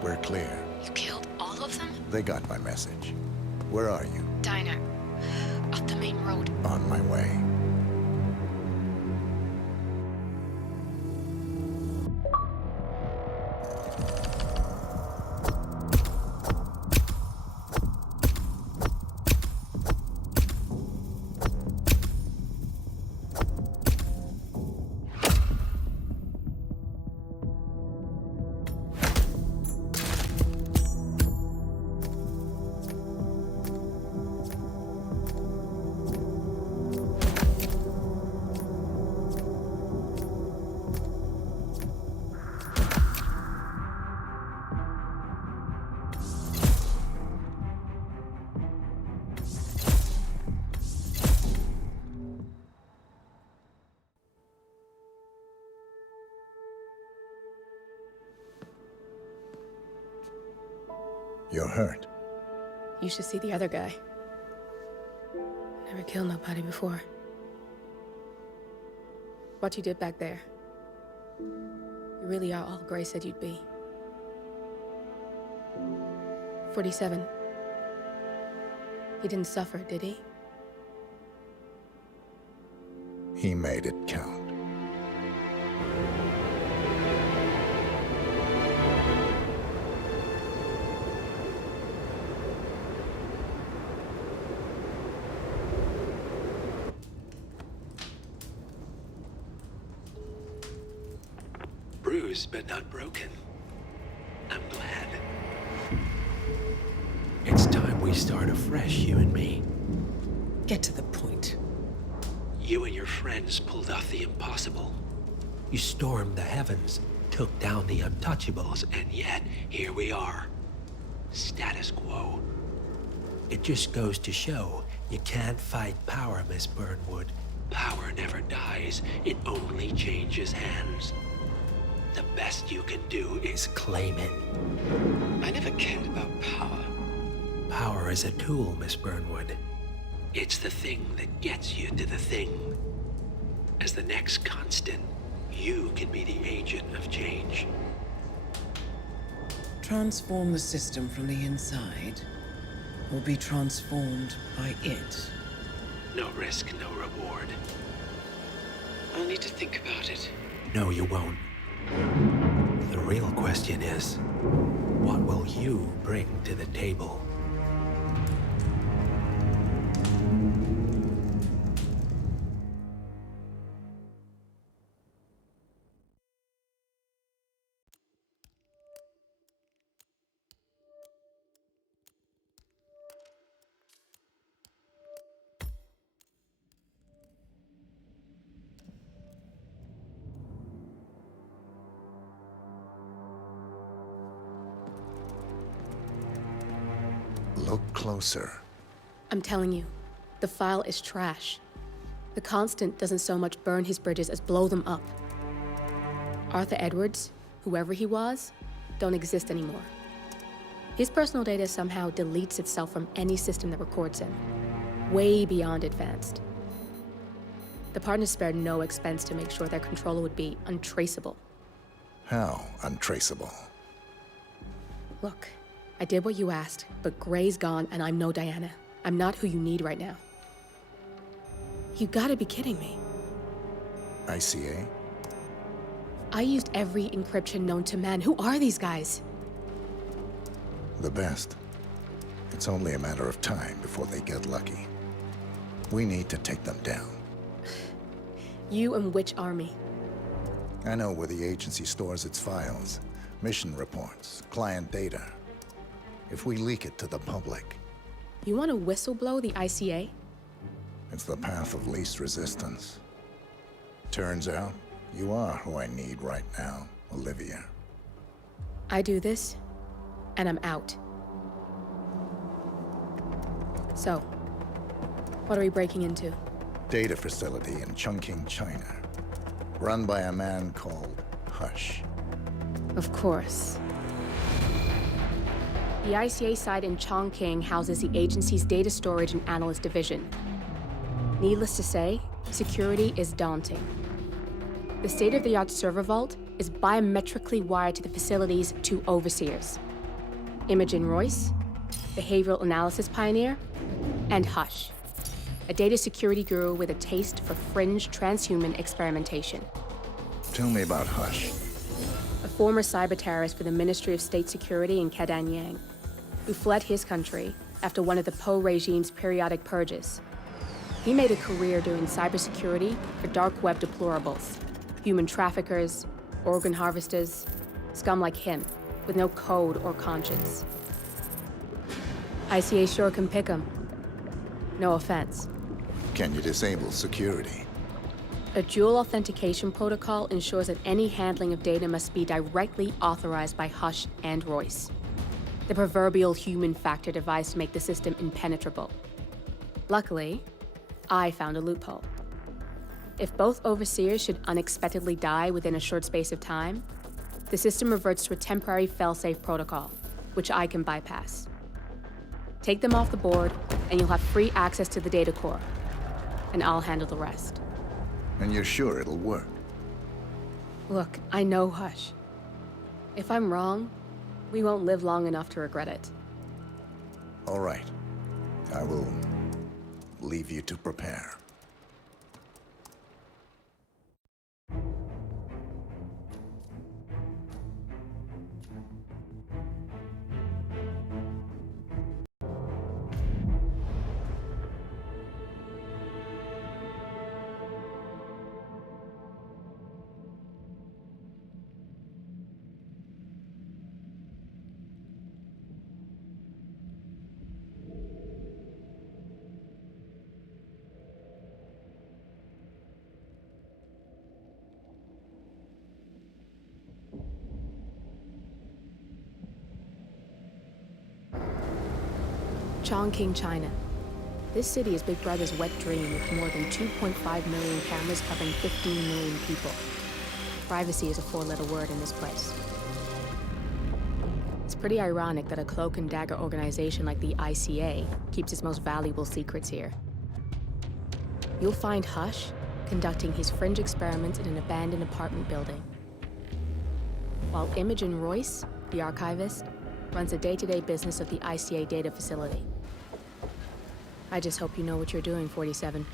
We're clear. You killed all of them? They got my message. Where are you? Diner. Up the main road. On my way. You're hurt. You should see the other guy. Never killed nobody before. What you did back there. You really are all Gray said you'd be. 47. He didn't suffer, did he? He made it count. Bruised but not broken. I'm glad. It's time we start afresh, you and me. Get to the point. You and your friends pulled off the impossible. You stormed the heavens, took down the untouchables, And yet, here we are. Status quo. it just goes to show you can't fight power, Miss Burnwood. Power never dies, it only changes hands. The best you can do is claim it. I never cared about power. Power is a tool, Miss Burnwood. It's the thing that gets you to the thing. As the next constant, you can be the agent of change. Transform the system from the inside, or be transformed by it. No risk, no reward. I'll need to think about it. No, you won't. The real question is, what will you bring to the table? Look closer. I'm telling you, the file is trash. The Constant doesn't so much burn his bridges as blow them up. Arthur Edwards, whoever he was, don't exist anymore. His personal data somehow deletes itself from any system that records him. Way beyond advanced. The partners spared no expense to make sure their controller would be untraceable. How untraceable? Look, I did what you asked, but Gray's gone and I'm no Diana. I'm not who you need right now. You gotta be kidding me. ICA? I used every encryption known to man. Who are these guys? The best. It's only a matter of time before they get lucky. We need to take them down. You and which army? I know where the agency stores its files, mission reports, client data. If we leak it to the public... You want to whistleblow the ICA? It's the path of least resistance. Turns out, you are who I need right now, Olivia. I do this, and I'm out. So, what are we breaking into? Data facility in Chongqing, China. Run by a man called Hush. Of course. The ICA site in Chongqing houses the agency's data storage and analyst division. Needless to say, security is daunting. The state-of-the-art server vault is biometrically wired to the facility's 2 overseers. Imogen Royce, behavioral analysis pioneer, and Hush, a data security guru with a taste for fringe transhuman experimentation. Tell me about Hush. A former cyber terrorist for the Ministry of State Security in Kadanyang, who fled his country after one of the Po regime's periodic purges. He made a career doing cybersecurity for dark web deplorables, human traffickers, organ harvesters, scum like him, with no code or conscience. ICA sure can pick 'em. No offense. Can you disable security? A dual authentication protocol ensures that any handling of data must be directly authorized by Hush and Royce, the proverbial human factor device to make the system impenetrable. Luckily, I found a loophole. If both overseers should unexpectedly die within a short space of time, the system reverts to a temporary fail-safe protocol, which I can bypass. Take them off the board, and you'll have free access to the data core, and I'll handle the rest. And you're sure it'll work? Look, I know Hush. If I'm wrong, we won't live long enough to regret it. All right. I will leave you to prepare. Chongqing, China. This city is Big Brother's wet dream with more than 2.5 million cameras covering 15 million people. Privacy is a four-letter word in this place. It's pretty ironic that a cloak and dagger organization like the ICA keeps its most valuable secrets here. You'll find Hush conducting his fringe experiments in an abandoned apartment building, while Imogen Royce, the archivist, runs the day-to-day business of the ICA data facility. I just hope you know what you're doing, 47.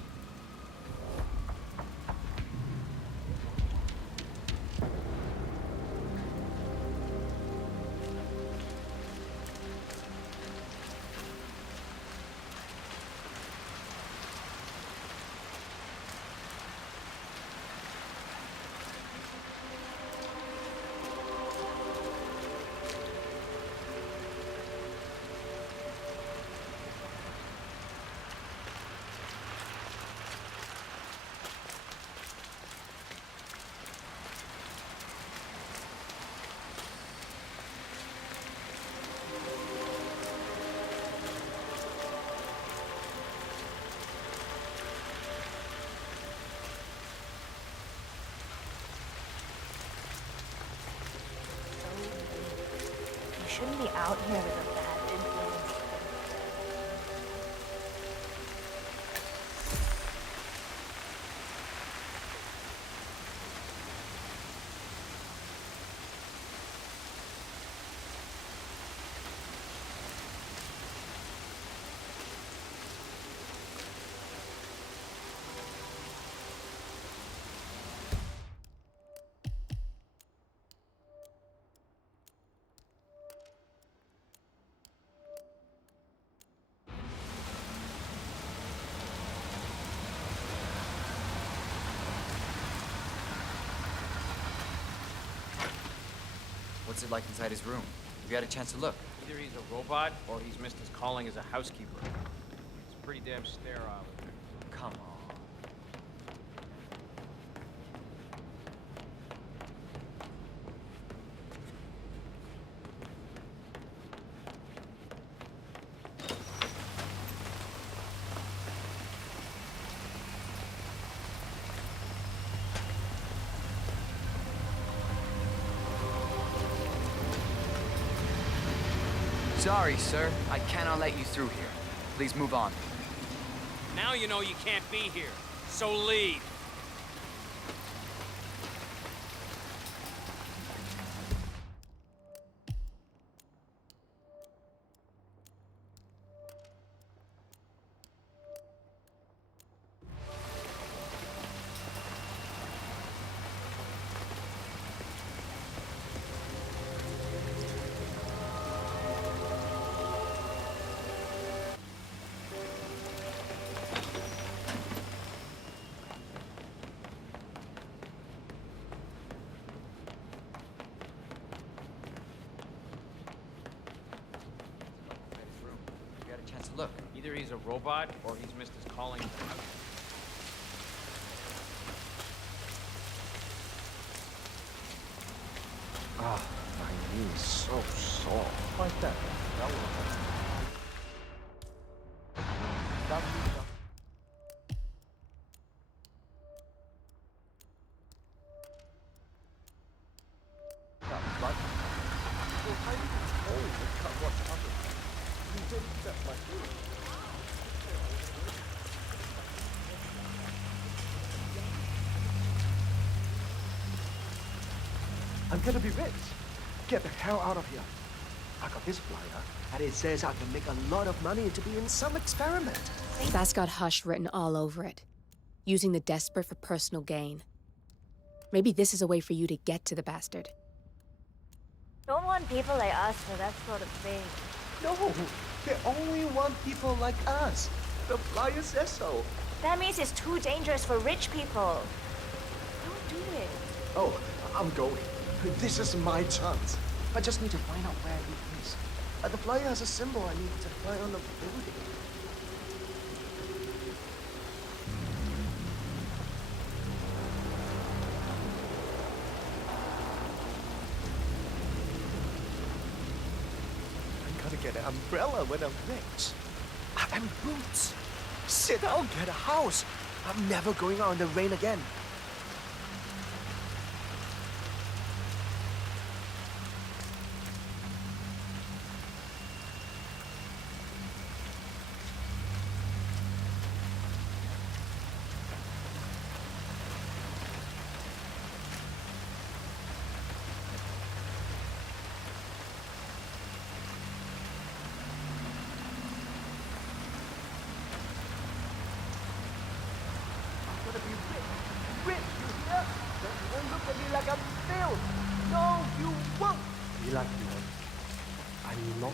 Shouldn't be out here with a bad influence. What's it like inside his room? Have you had a chance to look? Either he's a robot or he's missed his calling as a housekeeper. It's pretty damn sterile in there. Come on. Sorry, sir. I cannot let you through here. Please move on. Now you know you can't be here, so leave. Look, either he's a robot or he's missed his calling as a housekeeper. Ah, my knee is so sore. Why's that? I'm gonna be rich. Get the hell out of here. I got this flyer, and it says I can make a lot of money to be in some experiment. That's got Hush written all over it. Using the desperate for personal gain. Maybe this is a way for you to get to the bastard. Don't want people like us for that sort of thing. No, they only want people like us. The flyer says so. That means it's too dangerous for rich people. Don't do it. Oh, I'm going. This is my chance. I just need to find out where he is. The flyer has a symbol I need to find on the building. I gotta get an umbrella when I'm rich. And boots. Sit down, get a house. I'm never going out in the rain again.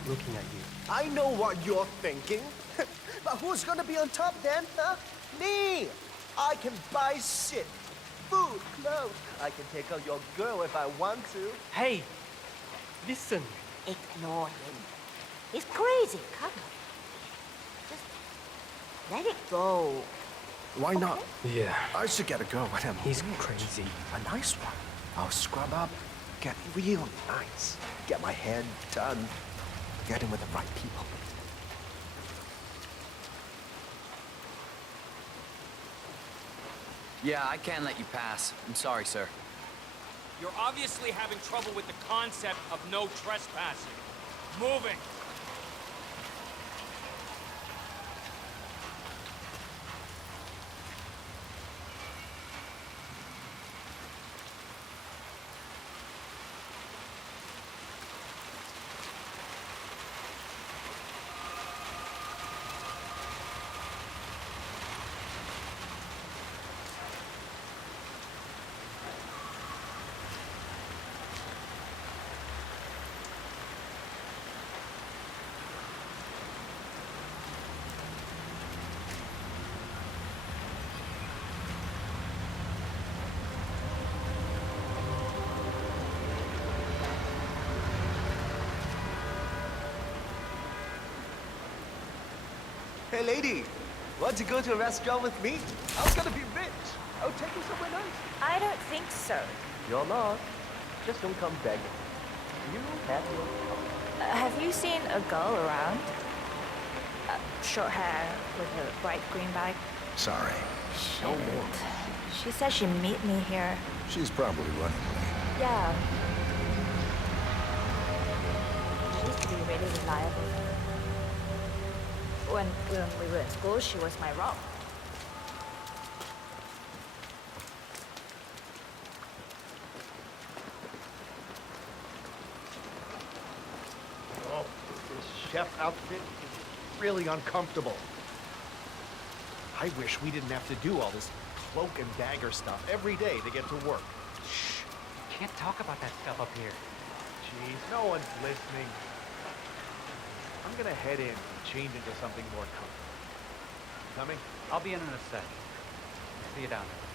Looking at you. I know what you're thinking. But who's gonna be on top then, huh? Me! I can buy shit. Food, clothes. I can take out your girl if I want to. Hey! Listen. Ignore him. He's crazy. Come on. Just let it go. Why not? Yeah. I should get a girl when I'm He's rich. crazy. A nice one. I'll scrub up, get real nice, get my hair done, get in with the right people. Yeah, I can't let you pass. I'm sorry, sir. You're obviously having trouble with the concept of no trespassing. Moving. Hey, lady, want to go to a restaurant with me? I'm gonna be rich. I'll take you somewhere nice. I don't think so. You're not. Just don't come begging. You have your fun. Have you seen a girl around? Short hair with a bright green bag. Sorry. No more. She said she'd meet me here. She's probably running late. Yeah. She used to be really reliable. When we were in school, she was my rock. Oh, this chef outfit is really uncomfortable. I wish we didn't have to do all this cloak and dagger stuff every day to get to work. Shh. Can't talk about that stuff up here. Jeez, no one's listening. I'm gonna head in and change into something more comfortable. Coming? I'll be in a sec. See you down there.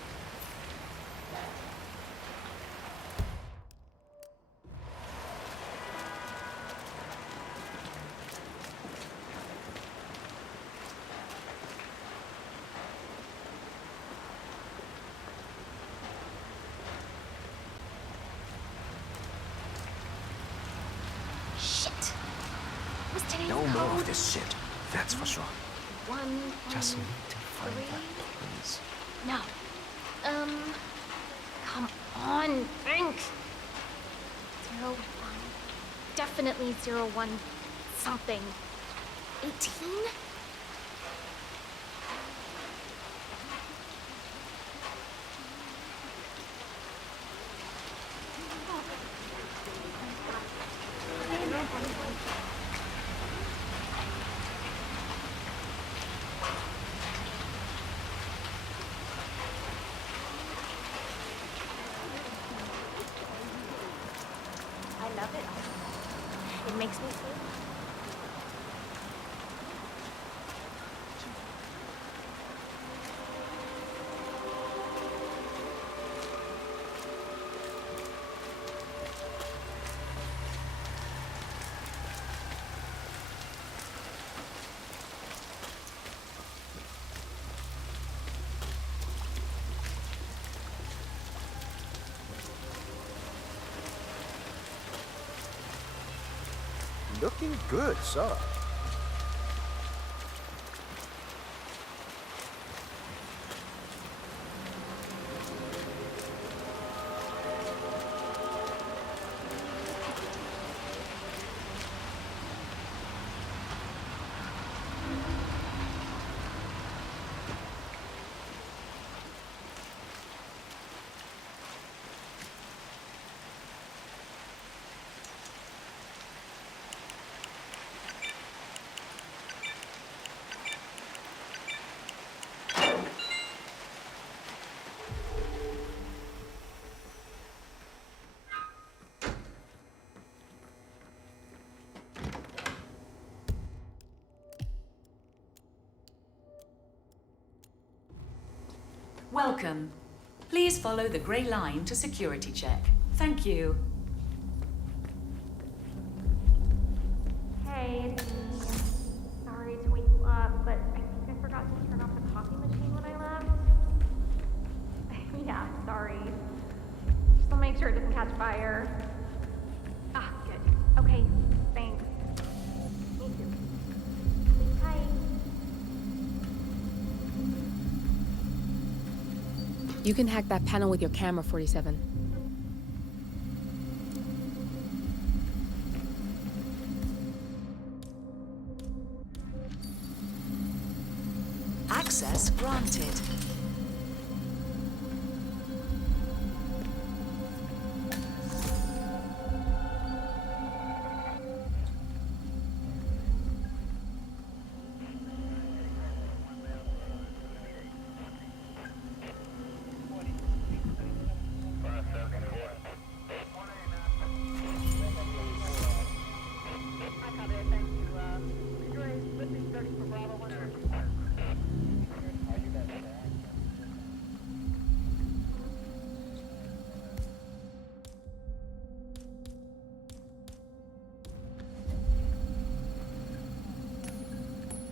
No more of this shit. That's for sure. 1, Just 1, need to find 3. that place. No. Come on, think. 0, 1. Definitely 0, 1 something. 18? I love it. It makes me feel. Looking good, sir. Welcome. Please follow the grey line to security check. Thank you. Hey, it's me. Sorry to wake you up, but I think I forgot to turn off the coffee machine when I left. Yeah, sorry. Just make sure it doesn't catch fire. Ah, good. Okay, thanks. Me too. Sleep tight. You can hack that panel with your camera, 47. Access granted.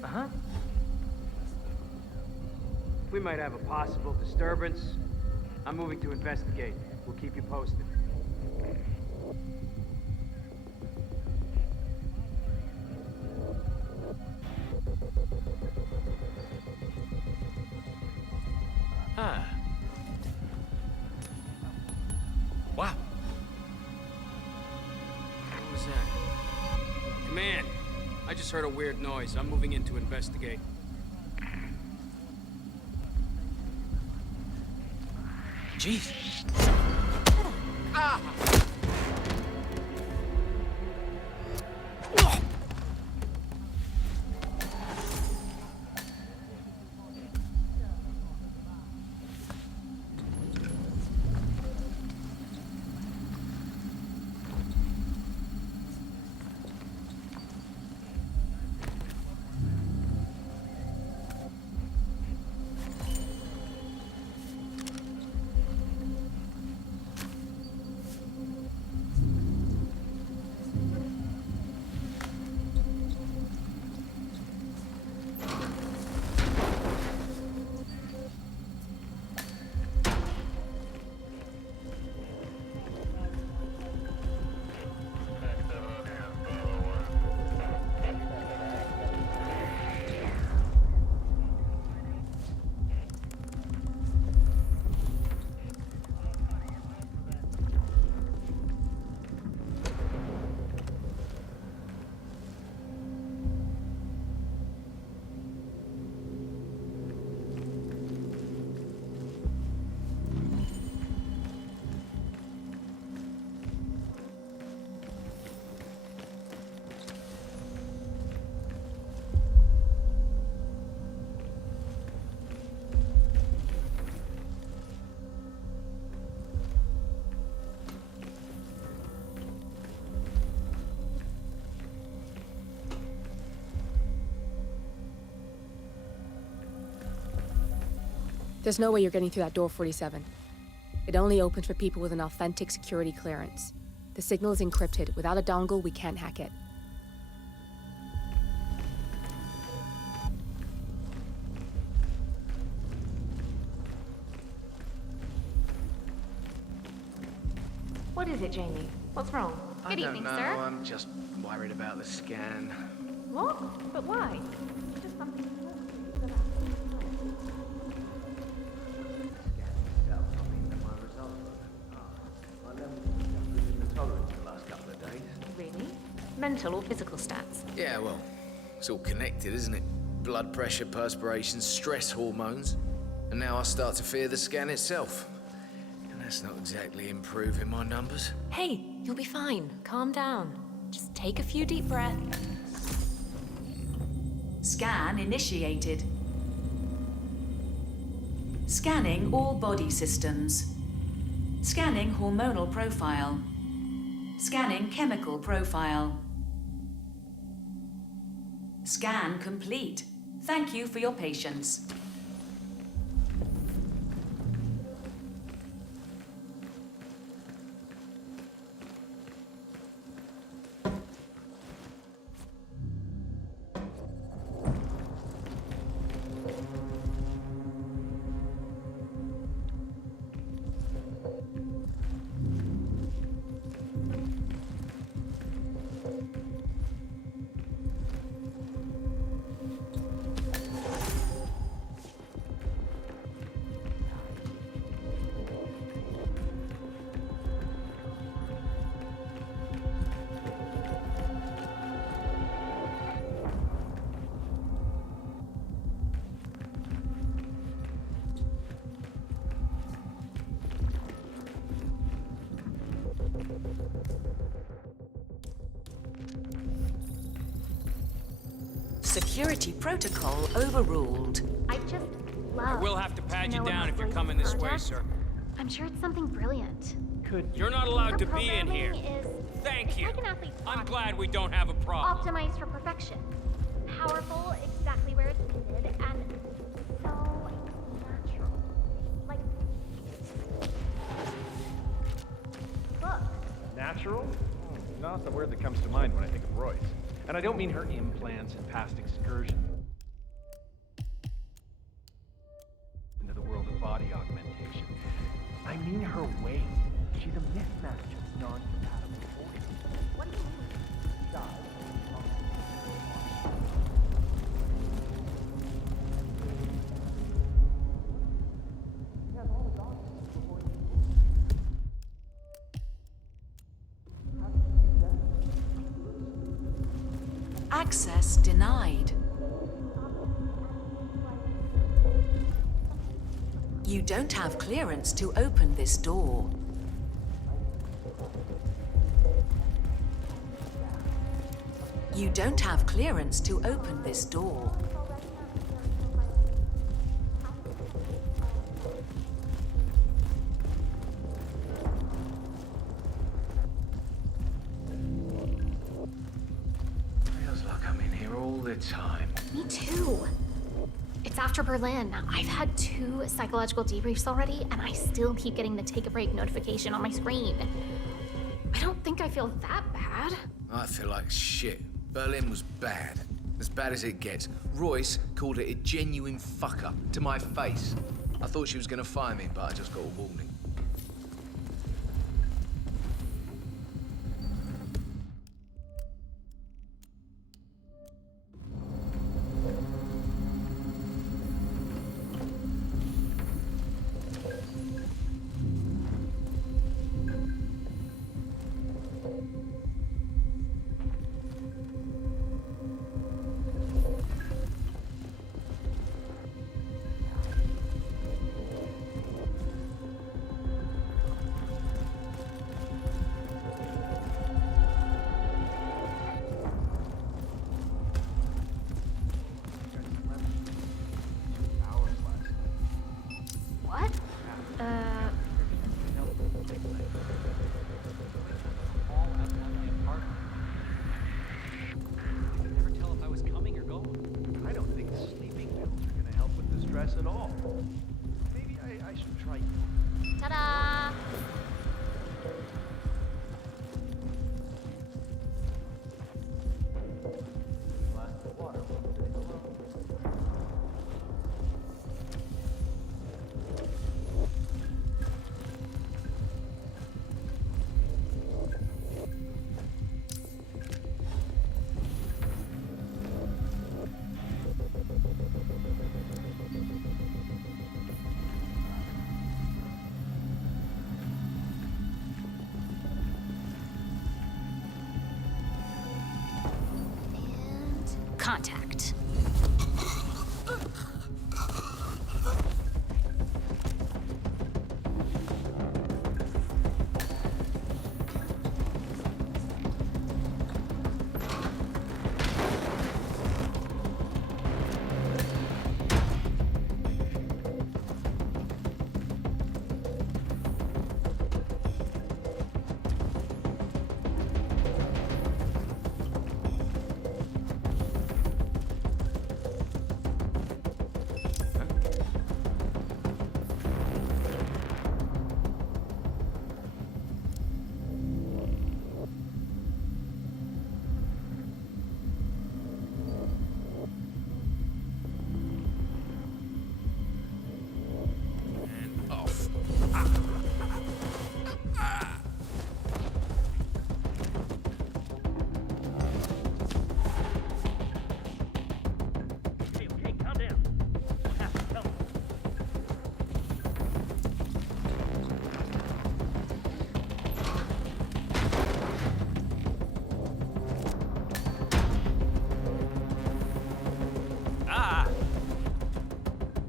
Uh-huh. We might have a possible disturbance. I'm moving to investigate. We'll keep you posted. Huh. Wow. What was that? Command, I just heard a weird noise. I'm moving in to investigate. Jeez. Ah! There's no way you're getting through that door, 47. It only opens for people with an authentic security clearance. The signal is encrypted. Without a dongle, we can't hack it. What is it, Jamie? What's wrong? Good evening, sir. I'm just worried about the scan. What? But why? Just something Really? Mental or physical stats? Yeah, well, it's all connected, isn't it? Blood pressure, perspiration, stress hormones. And now I start to fear the scan itself. And that's not exactly improving my numbers. Hey, you'll be fine. Calm down. Just take a few deep breaths. Scan initiated. Scanning all body systems. Scanning hormonal profile. Scanning chemical profile. Scan complete. Thank you for your patience. Security protocol overruled. I just love. I will have to pad know you what down my if you're latest coming this way, project? sir. I'm sure it's something brilliant. You're not allowed The to be in here. programming is Thank you. like an athlete's I'm body. glad we don't have a problem. Optimized for perfection. Powerful, exactly where it's needed, and so natural. Like, look. Natural? Not the word that comes to mind when I think of Royce. And I don't mean her implants and past excursion into the world of body augmentation. I mean her weight. She's a mismatch of non-compatible forces. What do you mean? Access denied. You don't have clearance to open this door. You don't have clearance to open this door. Feels like I'm in here all the time. Me too. It's after Berlin. I've had 2 psychological debriefs already, and I still keep getting the take a break notification on my screen. I don't think I feel that bad. I feel like shit. Berlin was bad. As bad as it gets. Royce called it a genuine fuck-up to my face. I thought she was gonna fire me, but I just got a warning. What? Never tell if I was coming or going. I don't think sleeping pills are gonna help with the stress at all. should try. Ta-da! Contact.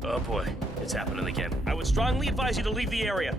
Oh boy, it's happening again. I would strongly advise you to leave the area.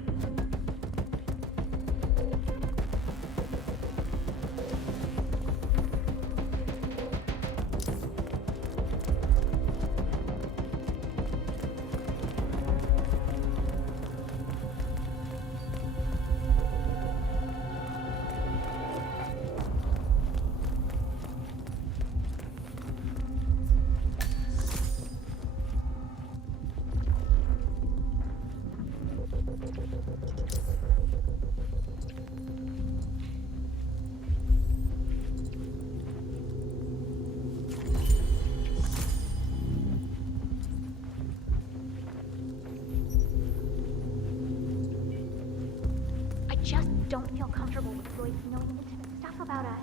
Don't feel comfortable with Joyce knowing intimate stuff about us.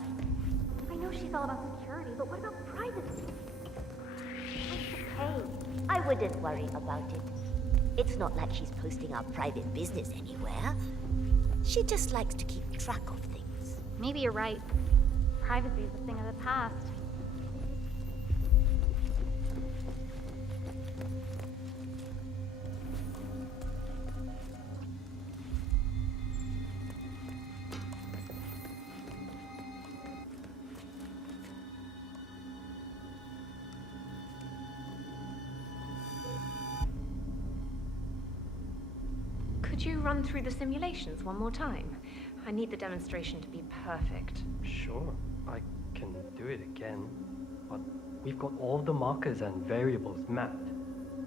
I know she's all about security, but what about privacy? It's okay. I wouldn't worry about it. It's not like she's posting our private business anywhere. She just likes to keep track of things. Maybe you're right. Privacy is a thing of the past. Could you run through the simulations one more time? I need the demonstration to be perfect. Sure, I can do it again, but we've got all the markers and variables mapped.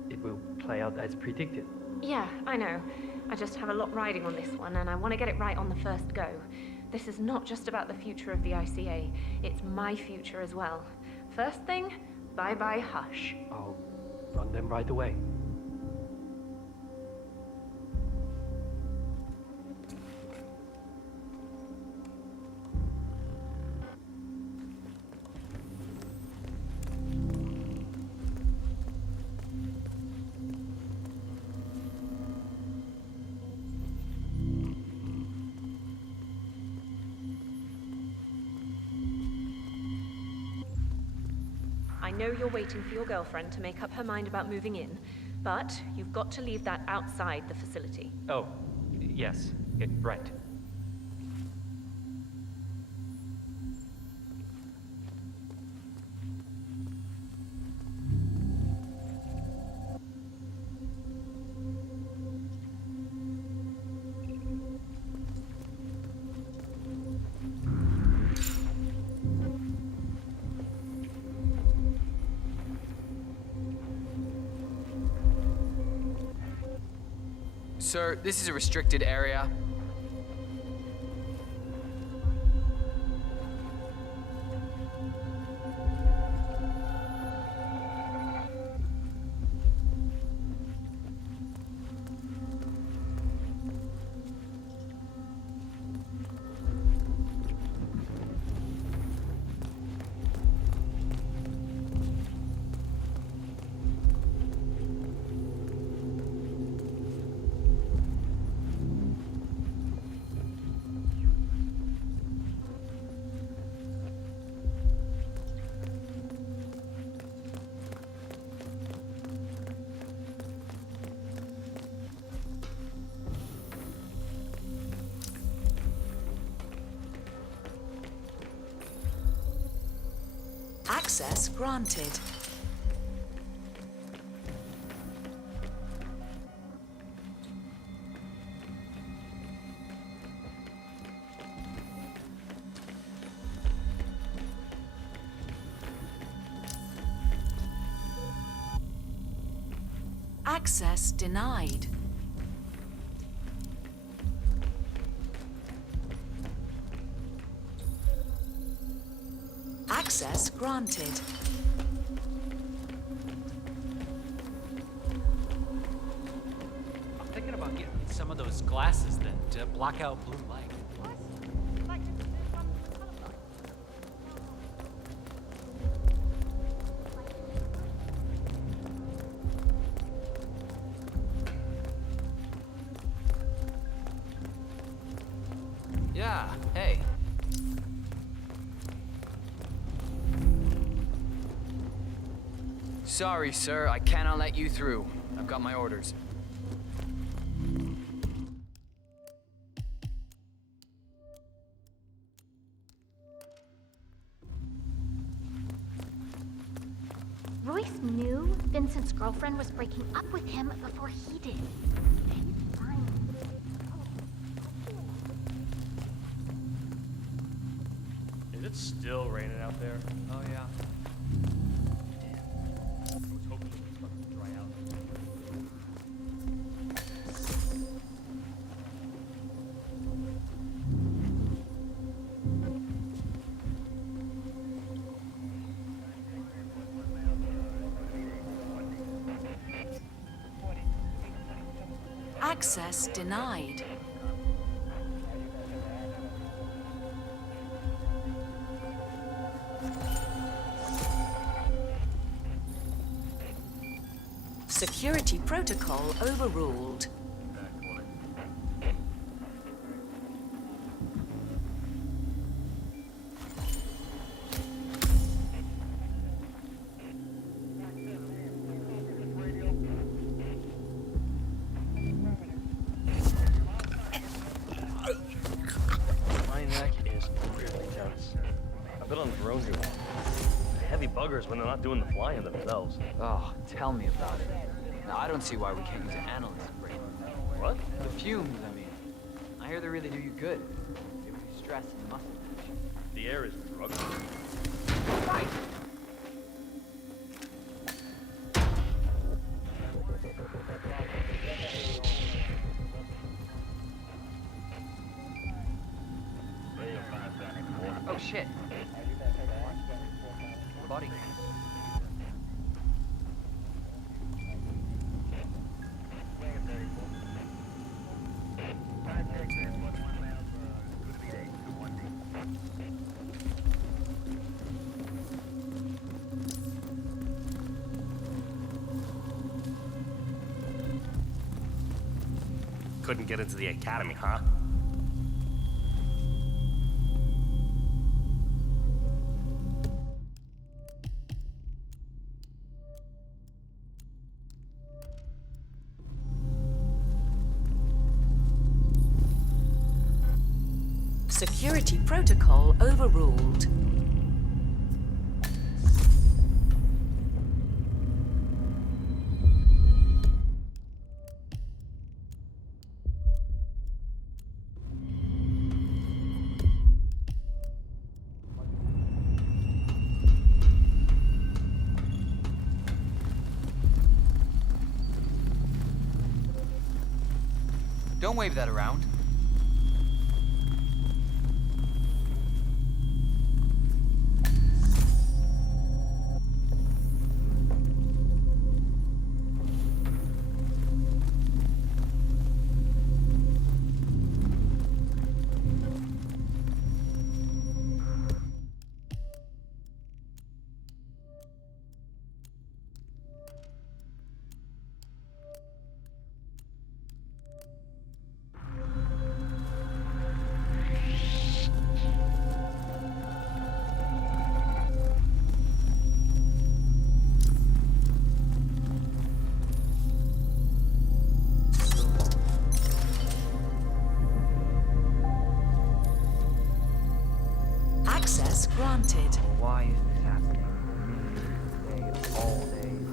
It will play out as predicted. Yeah, I know. I just have a lot riding on this one, and I want to get it right on the first go. This is not just about the future of the ICA, it's my future as well. First thing, bye-bye Hush. I'll run them right away. I know you're waiting for your girlfriend to make up her mind about moving in, but you've got to leave that outside the facility. Oh, yes, right. Sir, this is a restricted area. Access granted. Access denied. Access granted. I'm thinking about getting some of those glasses that block out blue light. Yeah, hey. Sorry, sir, I cannot let you through. I've got my orders. Royce knew Vincent's girlfriend was breaking up with him before he did. He's fine. Is it still raining out there? Oh, yeah. I was hoping it was about to dry out. Access denied. Security protocol overruled. My neck is really tense. I've been on drones here. Heavy buggers when they're not doing the flying themselves. Oh, tell me about it. Now, I don't see why we can't use an analyst brain. What? The fumes, I mean. I hear they really do you good. Give you stress and muscle tension. The air is drugged. Right. Oh, shit. Body cam. Couldn't get into the academy, huh? Security protocol overruled. Don't wave that around. Access granted. Why is this happening? Today, of all days.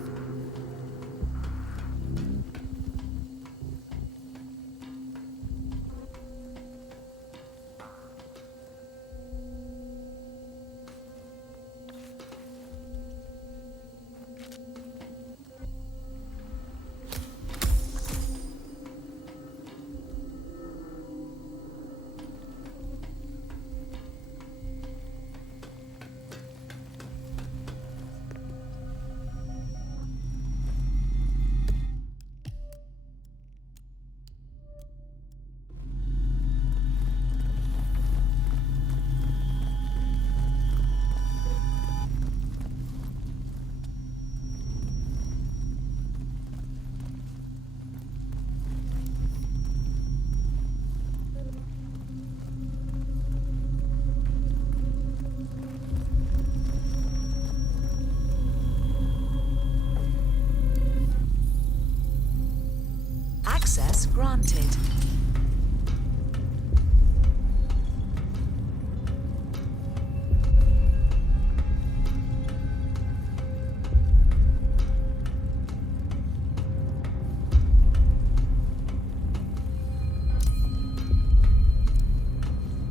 Access granted.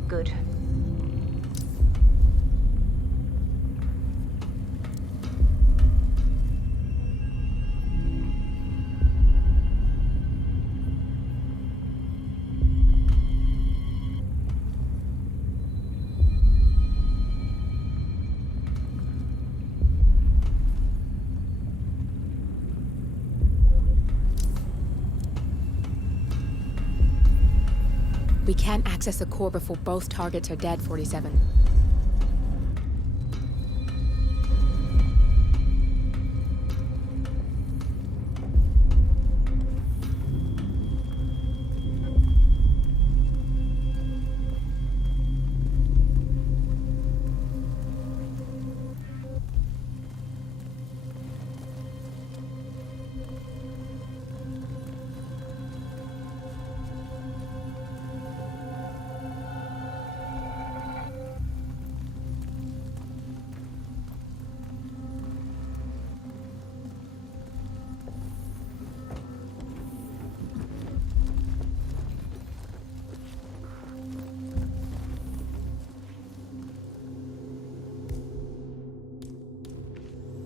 Good. We can't access the core before both targets are dead, 47.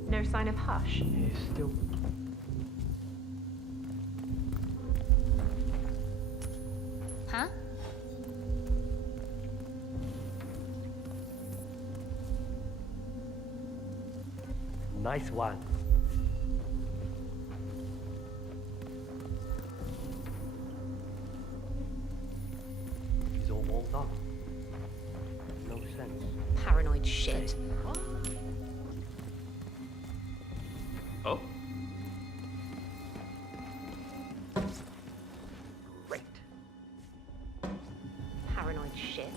No sign of Hush. He's still... Huh? Nice one. He's all walled up. No sense. Paranoid shit. Oh? Great. Paranoid shit.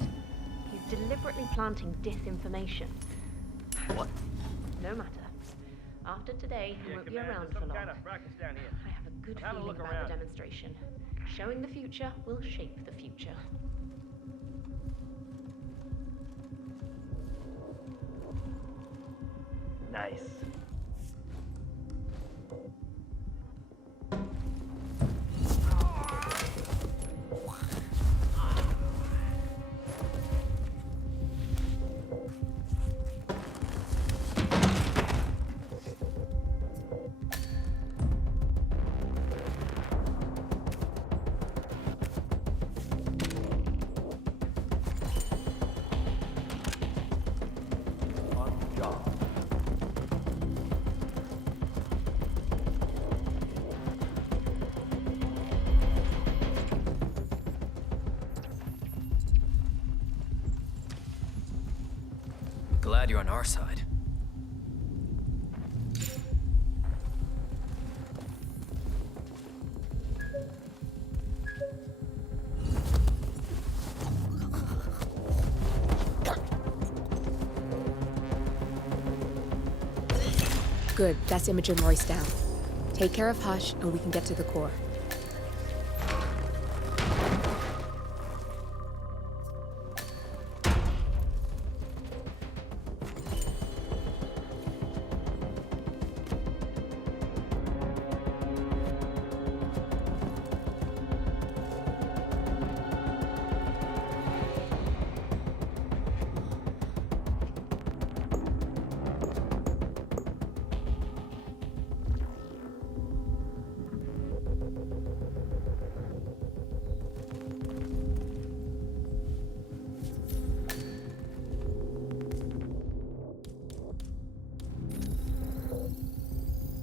He's deliberately planting disinformation. What? No matter. After today, he won't be around for long. I have a good feeling about the demonstration. Showing the future will shape the future. Nice. glad you're on our side. Good, that's Imogen Royce down. Take care of Hush, and we can get to the core.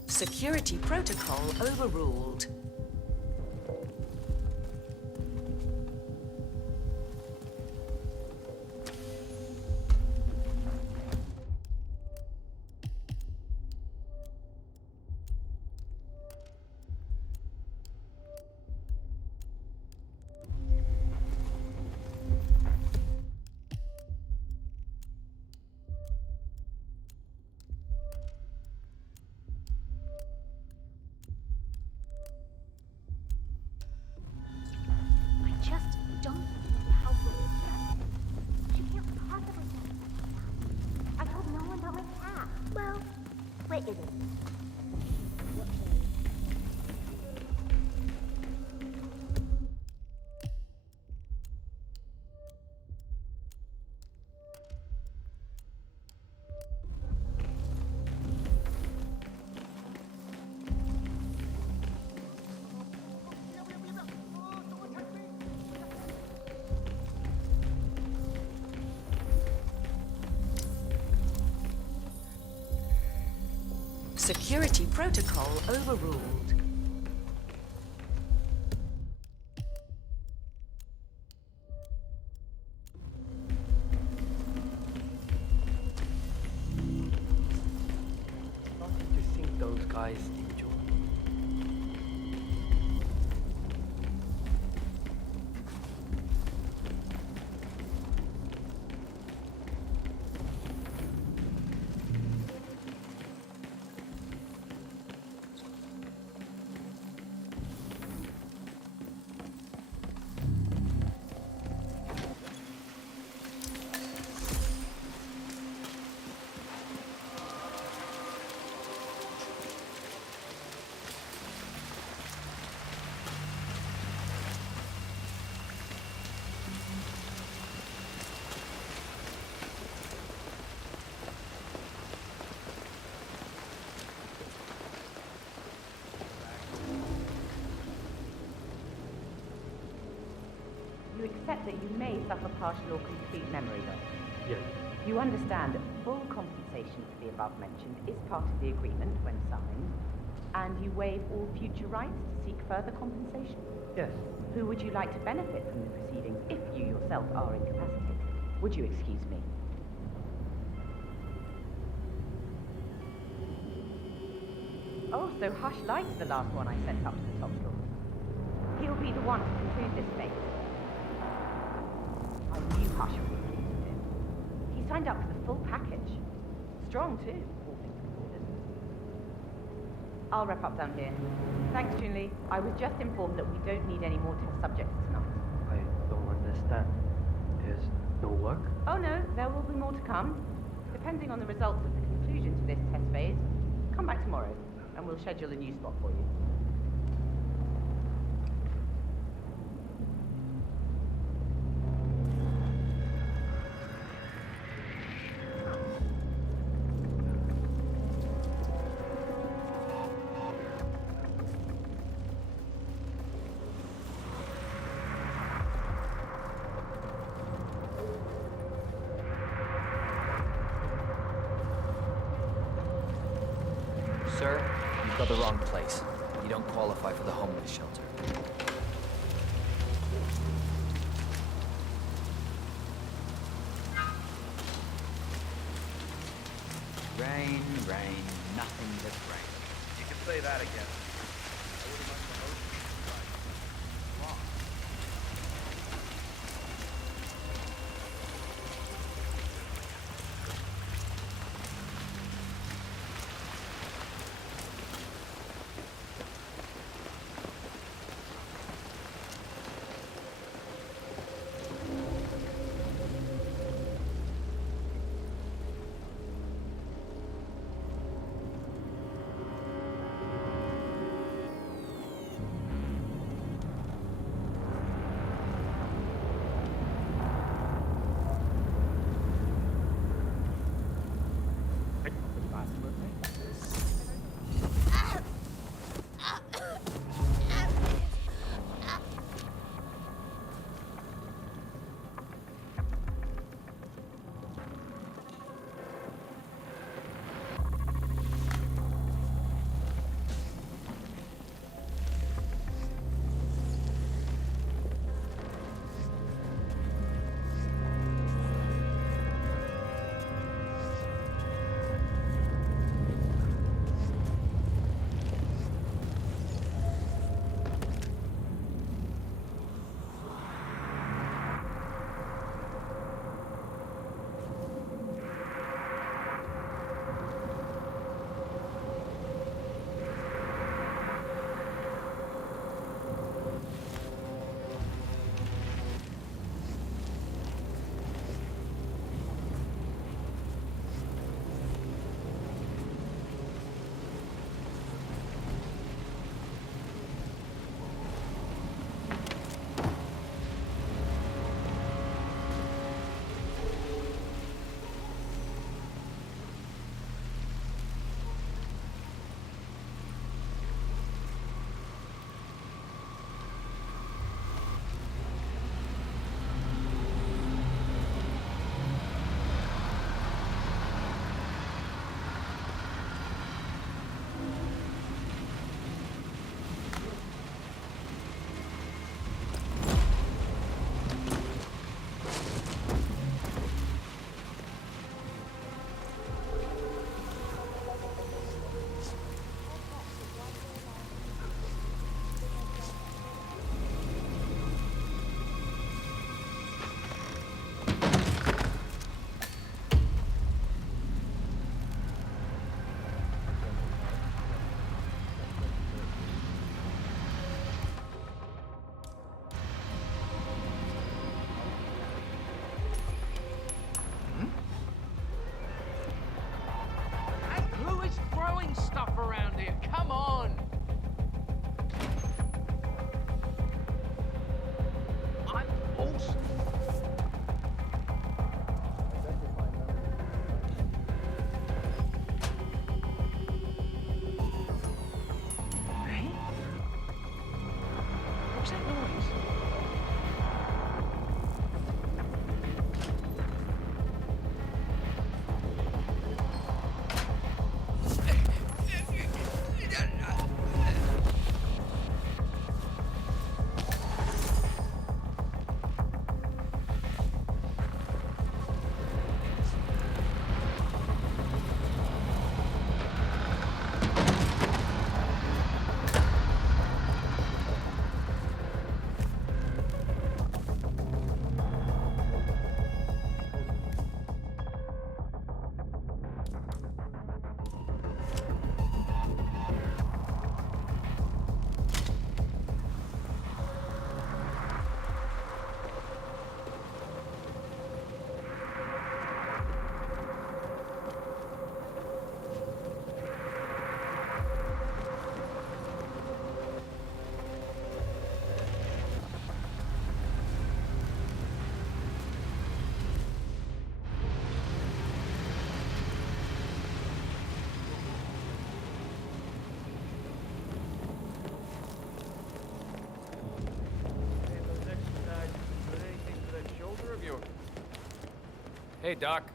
Security protocol overruled. Security protocol overruled. Starting to think those guys enjoy. You accept that you may suffer partial or complete memory loss. Yes. You understand that full compensation for the above mentioned is part of the agreement when signed, and you waive all future rights to seek further compensation. Yes. Who would you like to benefit from the proceedings if you yourself are incapacitated? Would you excuse me? Oh, so Hush likes the last one I sent up to the top floor. He'll be the one to conclude this case. I knew Hush would be pleased with him. He signed up for the full package. Strong, too, all things considered. I'll wrap up down here. Thanks, Junli. I was just informed that we don't need any more test subjects tonight. I don't understand. There's no work? Oh, no, there will be more to come. Depending on the results of the conclusion to this test phase, come back tomorrow, and we'll schedule a new spot for you. Sir, you've got the wrong place. You don't qualify for the homeless shelter. Rain, rain, nothing but rain. You can say that again. I would have run the ocean right. Wrong. Stuff around here. Come on! I'm awesome. Hey? What's that noise? Hey, Doc.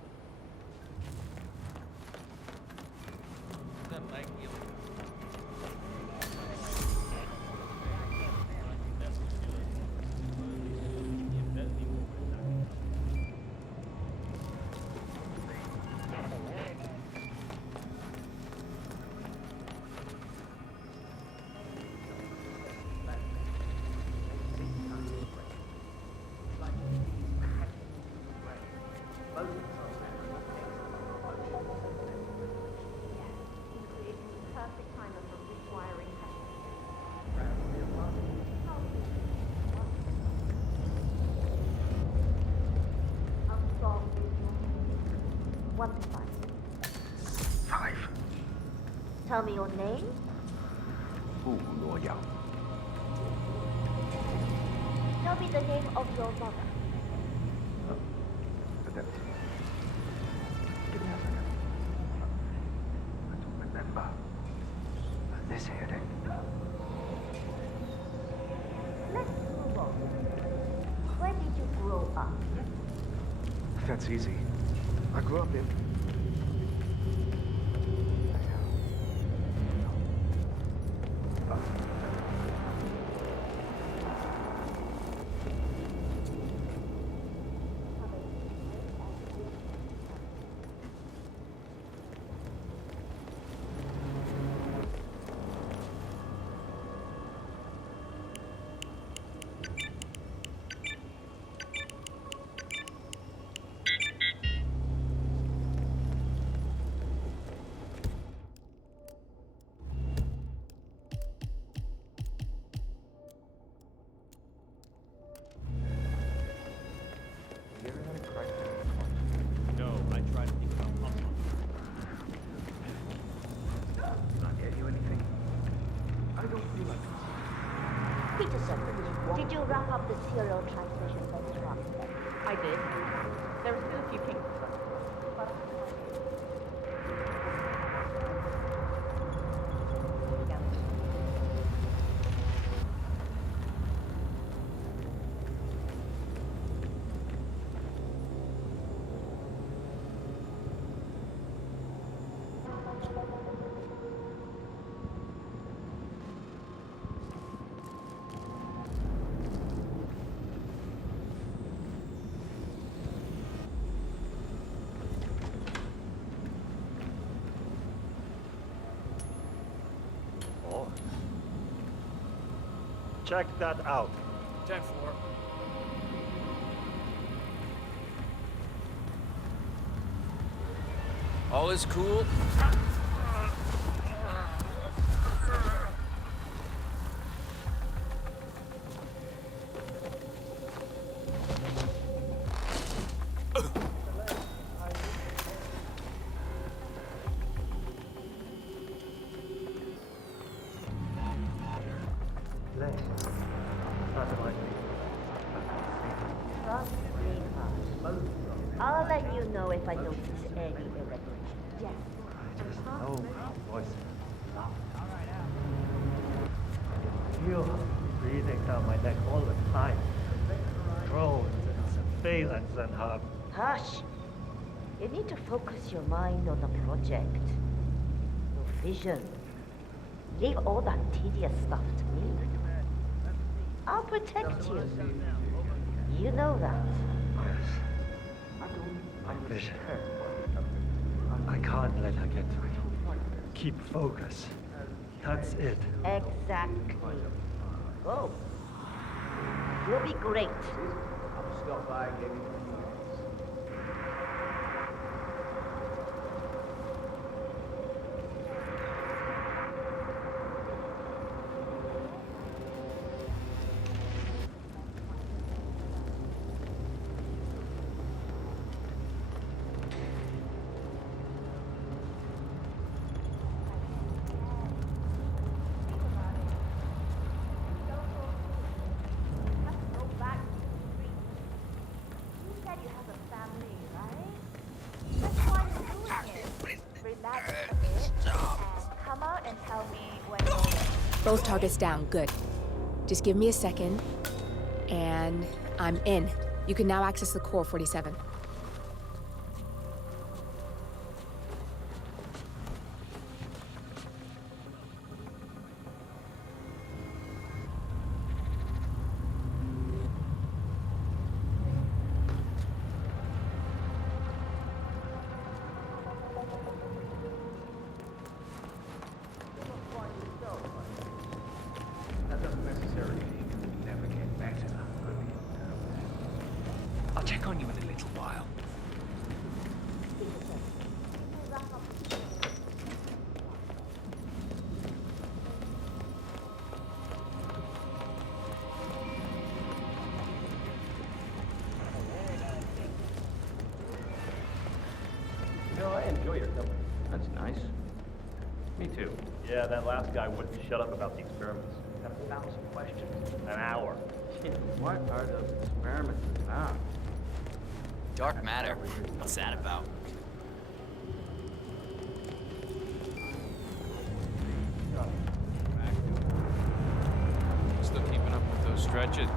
1 to 5. 5. Tell me your name. 傅罗瑶 Tell me the name of your mother. Give me a second. I don't remember. This headache. Let's move on. Where did you grow up? That's easy. I grew up in... No, I tried to think about hustling. Not get you anything? I don't feel like Peterson, did you wrap up the serial transmission benchmark yet? I did. There are still a few kinks, but Oh. Check that out. 10-4. All is cool. I'll let you know if I notice any irregularities. Yes. Oh, voice. I feel her breathing down my neck all the time. Drones and surveillance and her. Hush. You need to focus your mind on the project. Your vision. Leave all that tedious stuff to me. I'll protect you. You know that. My vision. I can't let her get to it. Keep focus. That's it. Exactly. Go. You'll be great. I'll stop by and give you a few minutes. Both targets down, good. Just give me a second, and I'm in. You can now access the core 47. That doesn't necessarily mean it will never get better. I'll check on you in a little while. You That's nice. Me too. Yeah, that last guy wouldn't shut up about the experiments. Had 1,000 questions. An hour. What are those experiments about? Dark matter. What's that about? Still keeping up with those stretches?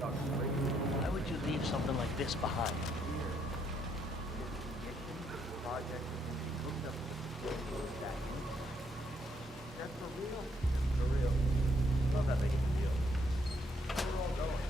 Why would you leave something like this behind? That's for real? For real. Love that big deal. Where we're all going.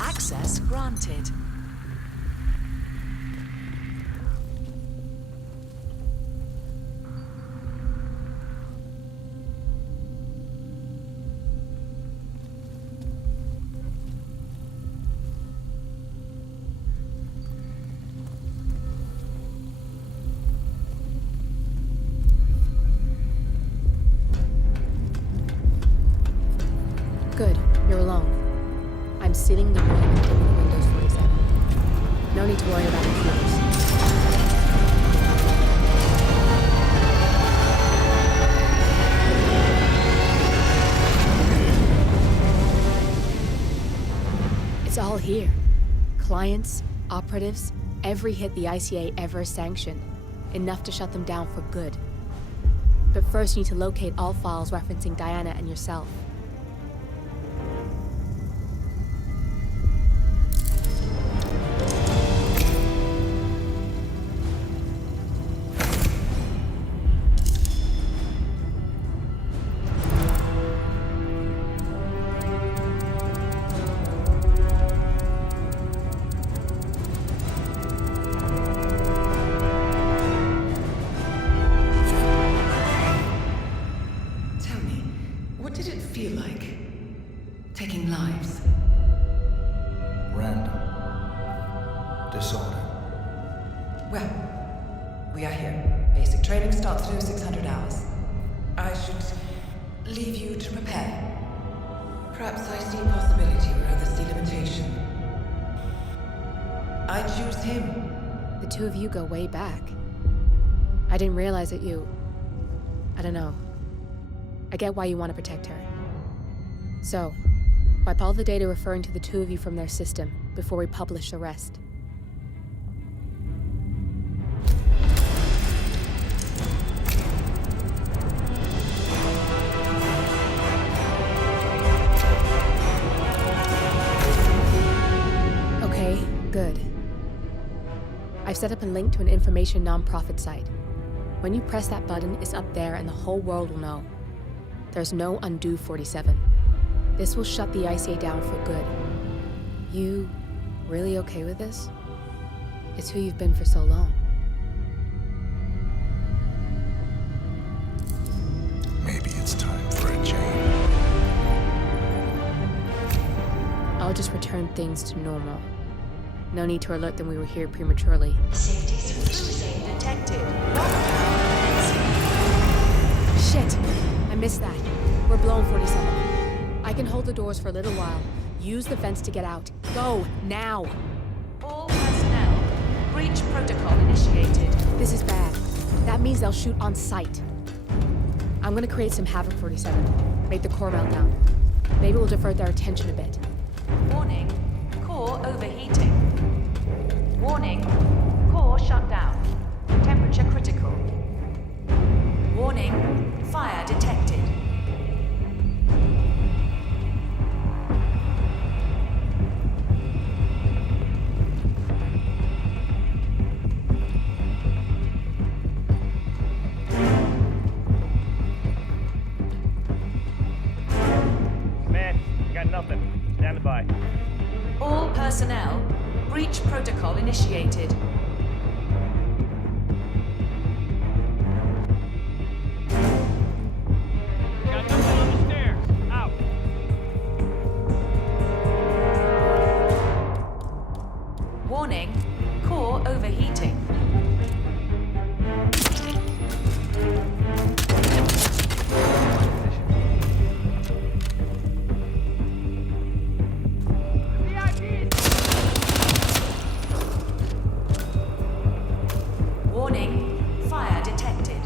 Access granted. Good, you're alone. I'm sealing the room and dimming the windows for exam. No need to worry about intruders. It's all here. Clients, operatives, every hit the ICA ever sanctioned. Enough to shut them down for good. But first you need to locate all files referencing Diana and yourself. Go way back. I didn't realize that you... I don't know. I get why you want to protect her. So, wipe all the data referring to the two of you from their system before we publish the rest. Okay, good. set up a link to an information nonprofit site. When you press that button, it's up there and the whole world will know. There's no undo 47. This will shut the ICA down for good. You really okay with this? It's who you've been for so long. Maybe it's time for a change. I'll just return things to normal. No need to alert them we were here prematurely. Safety switch detected. Shit! I missed that. We're blown, 47. I can hold the doors for a little while. Use the vents to get out. Go, now! All personnel, breach protocol initiated. This is bad. That means they'll shoot on sight. I'm gonna create some havoc, 47. Make the core melt down. Maybe we'll divert their attention a bit. Warning, core overheating. Warning, core shut down. Temperature critical. Warning, fire detected. Man, got nothing. Stand by. All personnel, breach protocol initiated. Got nothing on the stairs. Out. Warning, core overheating. Warning, fire detected.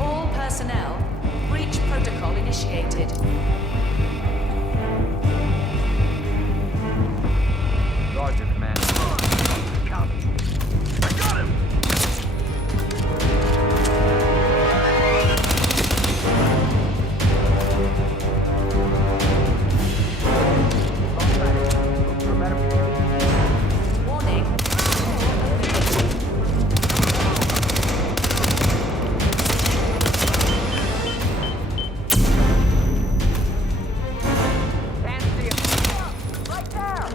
All personnel, breach protocol initiated. Roger, Commander. I got him! Warning. Right there!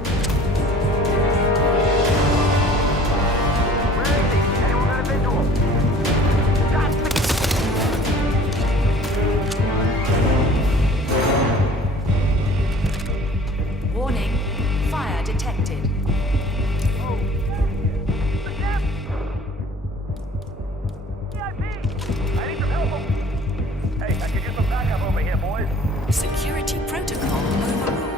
Warning, fire detected. I need some help. Hey, I could use some backup over here, boys. Security protocol overruled.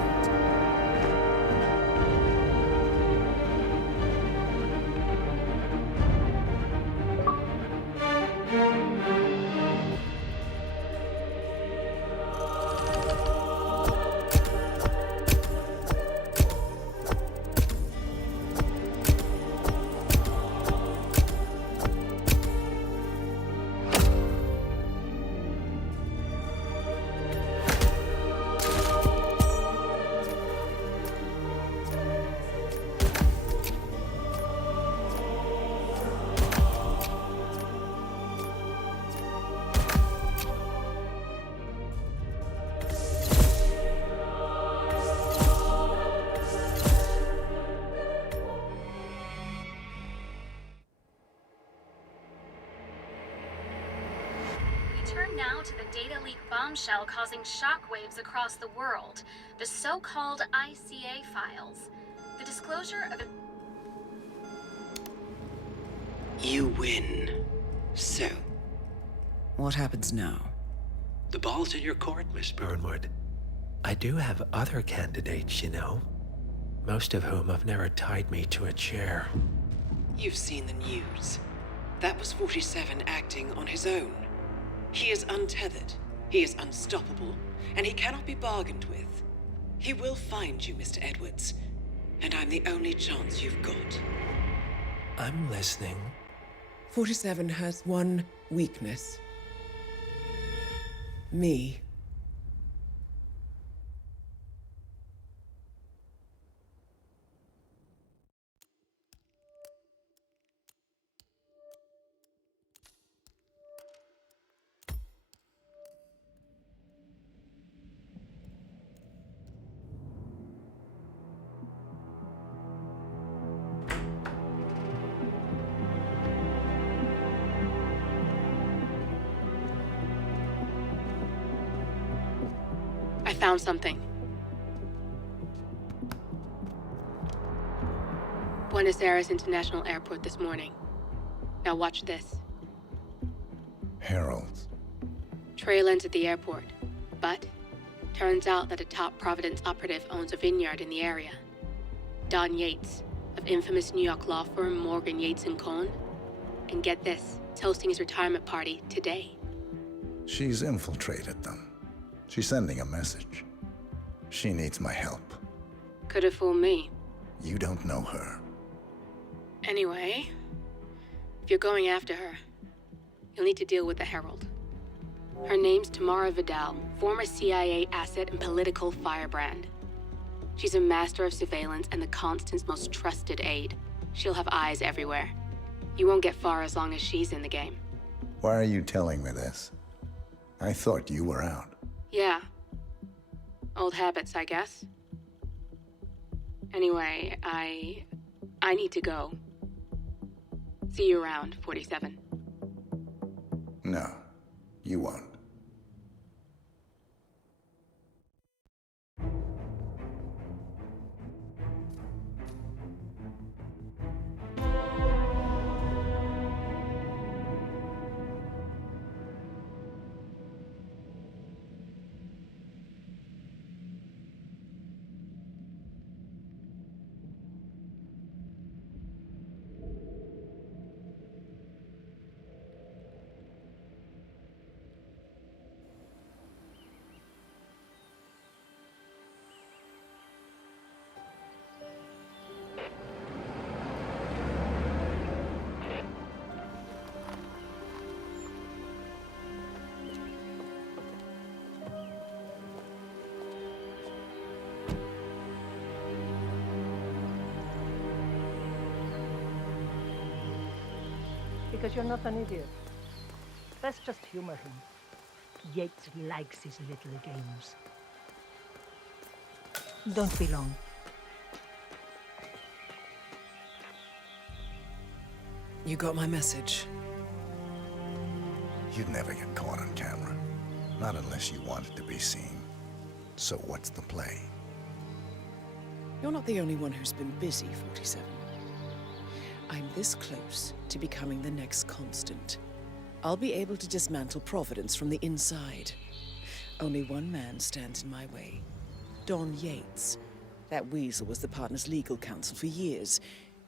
Turn now to the data leak bombshell causing shockwaves across the world, the so-called ICA files. The disclosure of... You win. So, what happens now? The ball's in your court, Miss Burnwood. I do have other candidates, you know. Most of whom have never tied me to a chair. You've seen the news. That was 47 acting on his own. He is untethered, he is unstoppable, and he cannot be bargained with. He will find you, Mr. Edwards. and I'm the only chance you've got. I'm listening. 47 has one weakness. Me. I found something. Buenos Aires International Airport this morning. Now watch this. Heralds. Trail ends at the airport, but turns out that a top Providence operative owns a vineyard in the area. Don Yates, of infamous New York law firm Morgan, Yates & Cohn. And get this, is hosting his retirement party today. She's infiltrated them. She's sending a message. She needs my help. Could have fooled me. You don't know her. Anyway, if you're going after her, you'll need to deal with the Herald. Her name's Tamara Vidal, former CIA asset and political firebrand. She's a master of surveillance and the Constant's most trusted aide. She'll have eyes everywhere. You won't get far as long as she's in the game. Why are you telling me this? I thought you were out. Yeah. Old habits, I guess. Anyway, I need to go. See you around, 47. No, you won't. Because you're not an idiot. Let's just humor him. Yates likes his little games. Don't be long. You got my message. You'd never get caught on camera. Not unless you wanted to be seen. So what's the play? You're not the only one who's been busy, 47. I'm this close to becoming the next Constant. I'll be able to dismantle Providence from the inside. Only one man stands in my way. Don Yates. That weasel was the partner's legal counsel for years.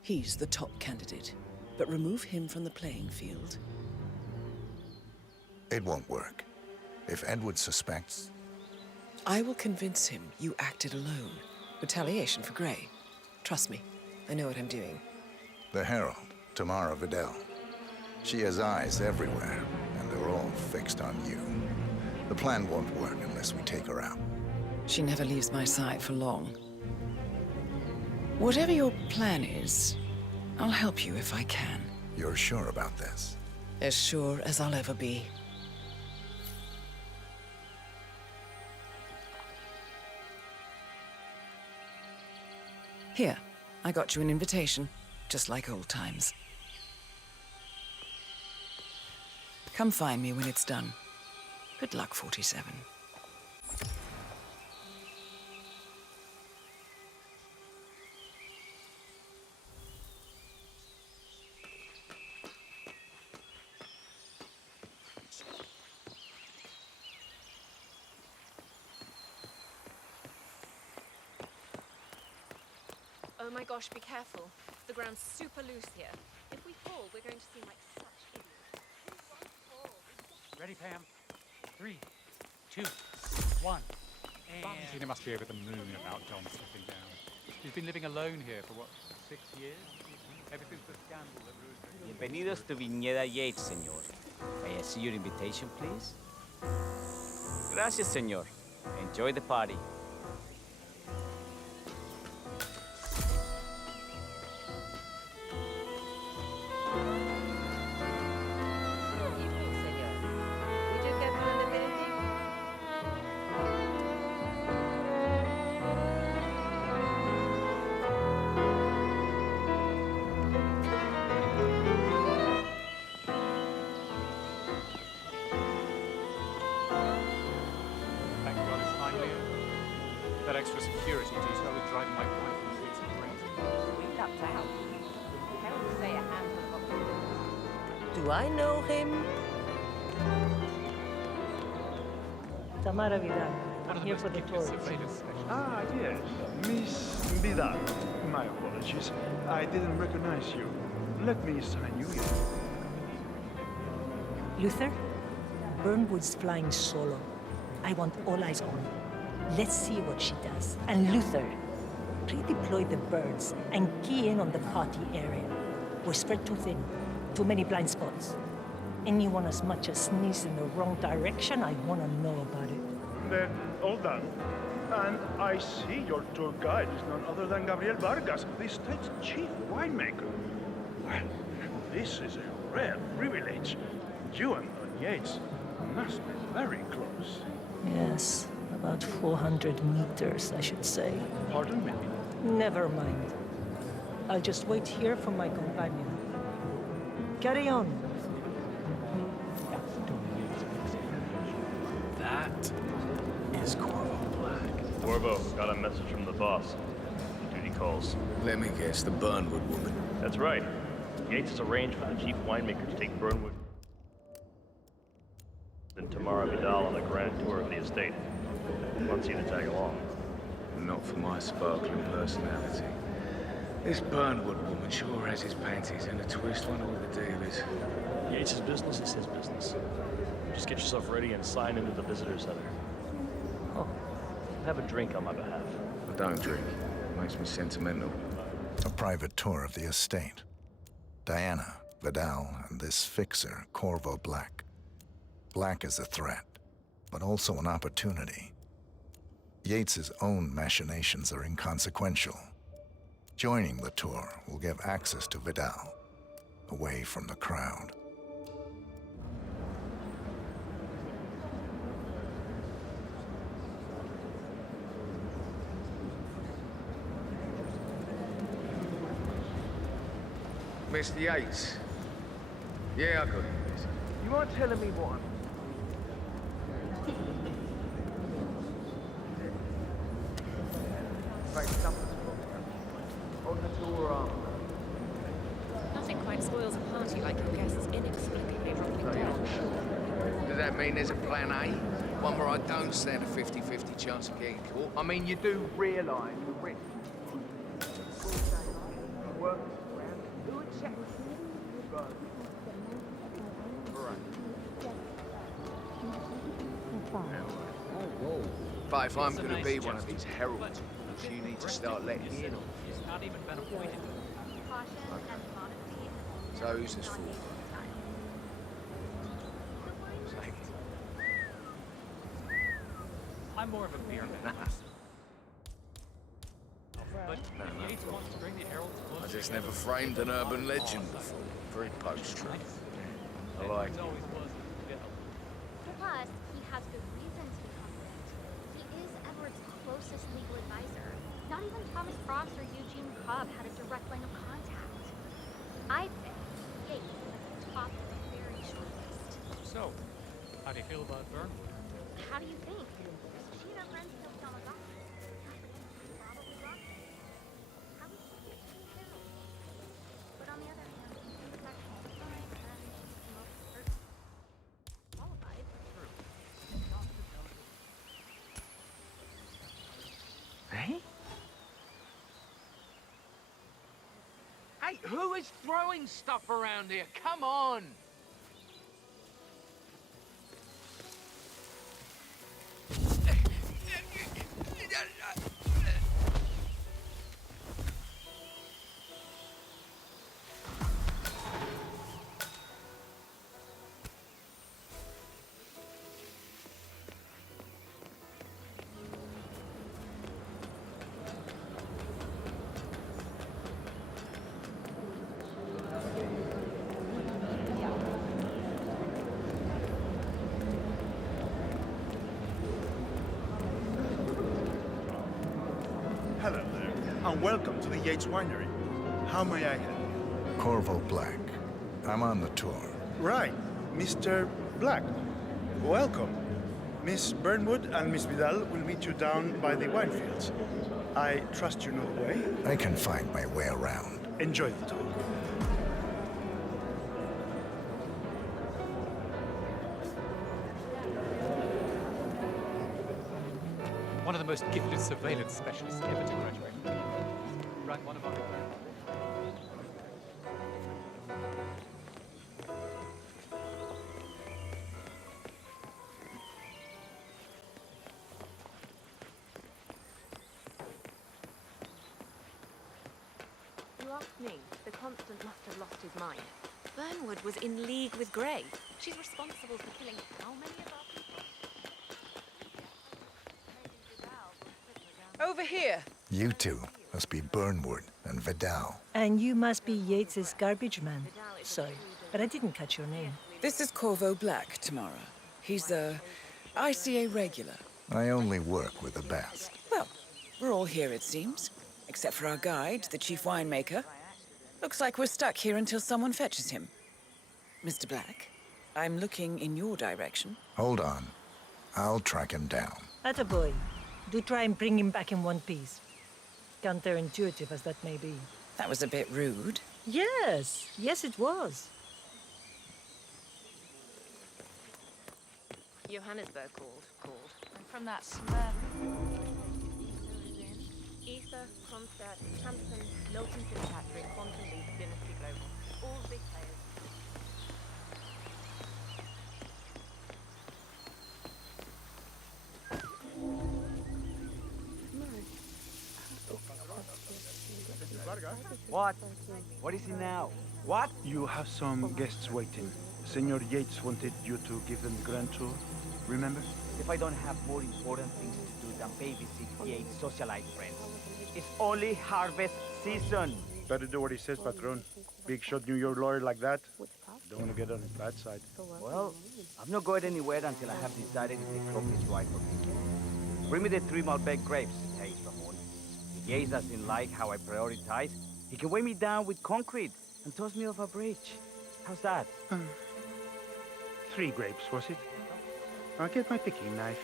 He's the top candidate. But remove him from the playing field. It won't work. If Edward suspects... I will convince him you acted alone. Retaliation for Gray. Trust me, I know what I'm doing. The Herald, Tamara Vidal. She has eyes everywhere, and they're all fixed on you. The plan won't work unless we take her out. She never leaves my side for long. Whatever your plan is, I'll help you if I can. You're sure about this? As sure as I'll ever be. Here, I got you an invitation, just like old times. Come find me when it's done. Good luck, 47. Oh my gosh, be careful. The ground's super loose here. If we fall, we're going to seem like such idiots. Ready, Pam? 3, 2, 1, and... Valentina must be over the moon about Dom stepping down. She's been living alone here for what, 6 years? Ever since the scandal that ruined her. Bienvenidos to Viñeda Yates, señor. May I see your invitation, please? Gracias, señor. Enjoy the party. Thank God it's finally over. That extra security detail was driving my wife from streets of crazy. We tapped out. Carol would say a handful of options. Do I know him? Tamara Vidal. I'm here for the tour. Ah, yes. Miss Vidal. My apologies. I didn't recognize you. Let me sign you in. Luther, Burnwood's flying solo. I want all eyes on. Let's see what she does. And Luther, redeploy the birds and key in on the party area. We're spread too thin. Too many blind spots. Anyone as much as sneeze in the wrong direction, I want to know about it. Then, all done. And I see your tour guide is none other than Gabriel Vargas, the state's chief winemaker. Well, this is a rare privilege. You and Don Yates must be very close. Yes, about 400 meters, I should say. Pardon me? Never mind. I'll just wait here for my companion. Carry on. That is Corvo Black. Corvo, got a message from the boss. Duty calls. Let me guess, the Burnwood woman. That's right. Yates has arranged for the chief winemaker to take Burnwood and Tamara Vidal on a grand tour of the estate. Wants you to tag along. Not for my sparkling personality. This Burnwood woman sure has his panties in a twist. Wonder what the deal is. Yates' business is his business. Just get yourself ready and sign into the visitor center. Oh, have a drink on my behalf. I don't drink. Makes me sentimental. A private tour of the estate. Diana, Vidal, and this fixer, Corvo Black. Black is a threat, but also an opportunity. Yates's own machinations are inconsequential. Joining the tour will give access to Vidal, away from the crowd. Mr. Yates. Yeah, I got it. You are telling me what? Nothing quite spoils a party like your guests inexplicably dropping dead. Does that mean there's a plan A? One where I don't stand a 50-50 chance of getting caught? I mean, you do realise the risk. Work around. Do a check. But if I'm going to be one of these heralds, you need to start letting me in on it. It's not even been appointed. So who's this for? I'm more of a beer man. But if Yates wants to bring the Herald to I just never framed an urban legend before. Very post-truth. I like it. Plus, he has good reason to be confident. He is Edward's closest legal advisor. Not even Thomas Cross or Eugene Cobb had a direct line of contact. I'd say Yates is at the top of a very short list. So, how do you feel about Burnwood? How do you think? She and her friends killed Yamagata. Probably rocky. How would she get taken care of? But on the other hand, she's actually fine and she's the most certain. Qualified. True. Hey? Hey, who is throwing stuff around here? Come on! and welcome to the Yates Winery. How may I help you? Corvo Black. I'm on the tour. Right, Mr. Black. Welcome. Miss Burnwood and Miss Vidal will meet you down by the wine fields. I trust you know the way. I can find my way around. Enjoy the talk. One of the most gifted surveillance specialists ever to graduate. Rank one of our You ask me, the Constant must have lost his mind. Burnwood was in league with Grey. She's responsible for killing how many of our people? Over here. You two must be Burnwood and Vidal. And you must be Yates's garbage man. Sorry, but I didn't catch your name. This is Corvo Black, Tamara. He's a ICA regular. I only work with the best. Well, we're all here, it seems. Except for our guide, the chief winemaker. Looks like we're stuck here until someone fetches him. Mr. Black, I'm looking in your direction. Hold on. I'll track him down. Attaboy. Do try and bring him back in one piece. Counterintuitive as that may be. That was a bit rude. Yes, yes it was. Johannesburg called. And from that slur. Ether, Corsair, Hampton, Milton Fitzpatrick, Quantum Leap, Dynasty Global. All big players. What? What is it now? What? You have some guests waiting. Senor Yates wanted you to give them the grand tour. Remember? If I don't have more important things to do than babysit Yates' socialite friends. It's only harvest season. Better do what he says, Patron. Big shot New York lawyer like that. Don't want to get on his bad side. Well, I'm not going anywhere until I have decided if the crop is right for me. Bring me the 3 Malbec grapes, says Ramon. If Yates doesn't like how I prioritize, he can weigh me down with concrete and toss me off a bridge. How's that? 3 grapes, was it? I'll get my picking knife.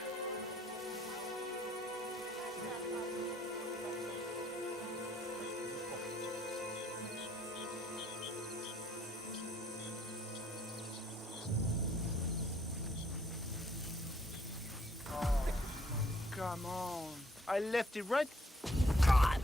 Come on. I left it right. God.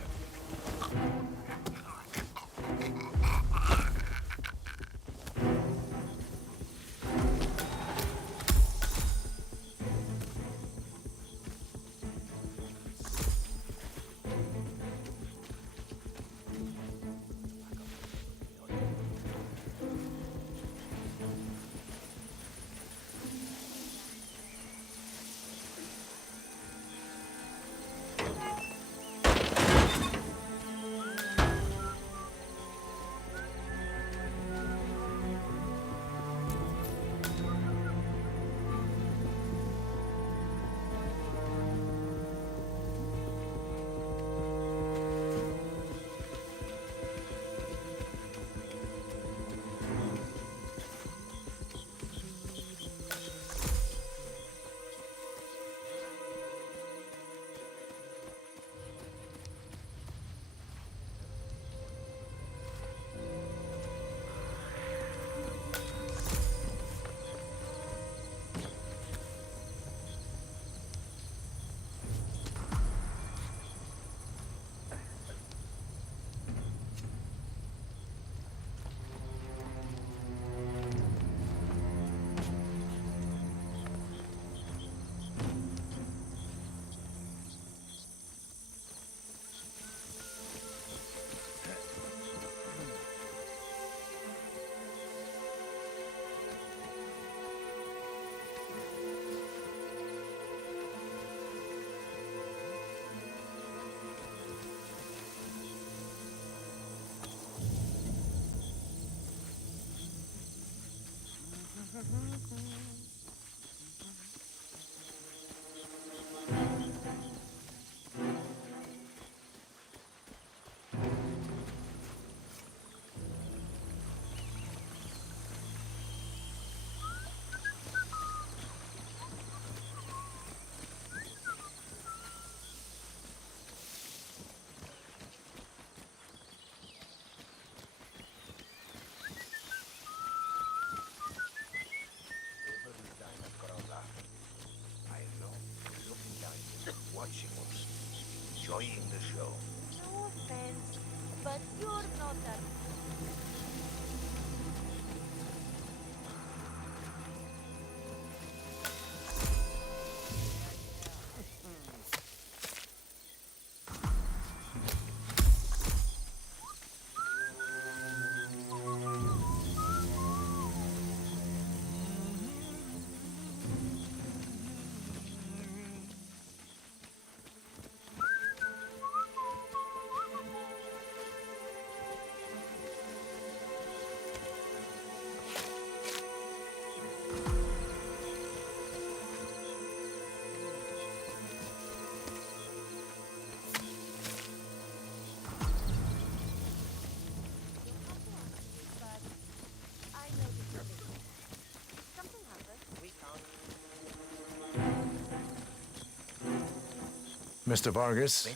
Mr. Vargas,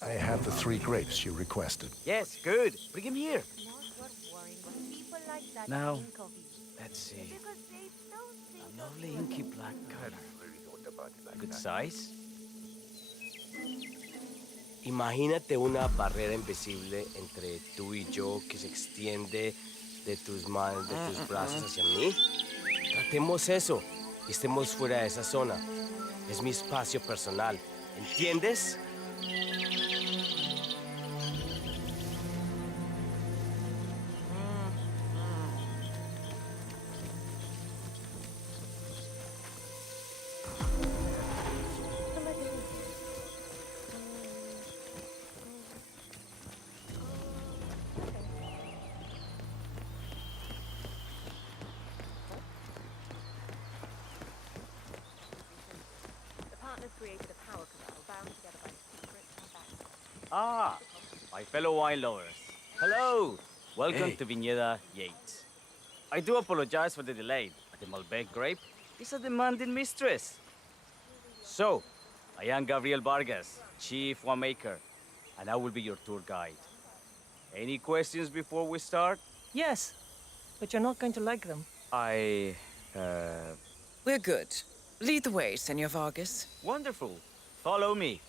I have the 3 grapes you requested. Yes, good. Bring him here. People like that Now, think of you. let's see. Because they don't think A lovely inky black cut. Good size. Imagínate una barrera invisible entre tú y yo que se extiende de tus manos, de tus brazos hacia mí. Tratemos eso y estemos fuera de esa zona. Es mi espacio personal. ¿Entiendes? Created a power canal bound together by secret combat. Ah, my fellow wine lovers. Hello. Welcome to Viñeda Yates. I do apologize for the delay, but the Malbec grape is a demanding mistress. So, I am Gabriel Vargas, Chief Winemaker, and I will be your tour guide. Any questions before we start? Yes, but you're not going to like them. We're good. Lead the way, Senor Vargas. Wonderful. Follow me.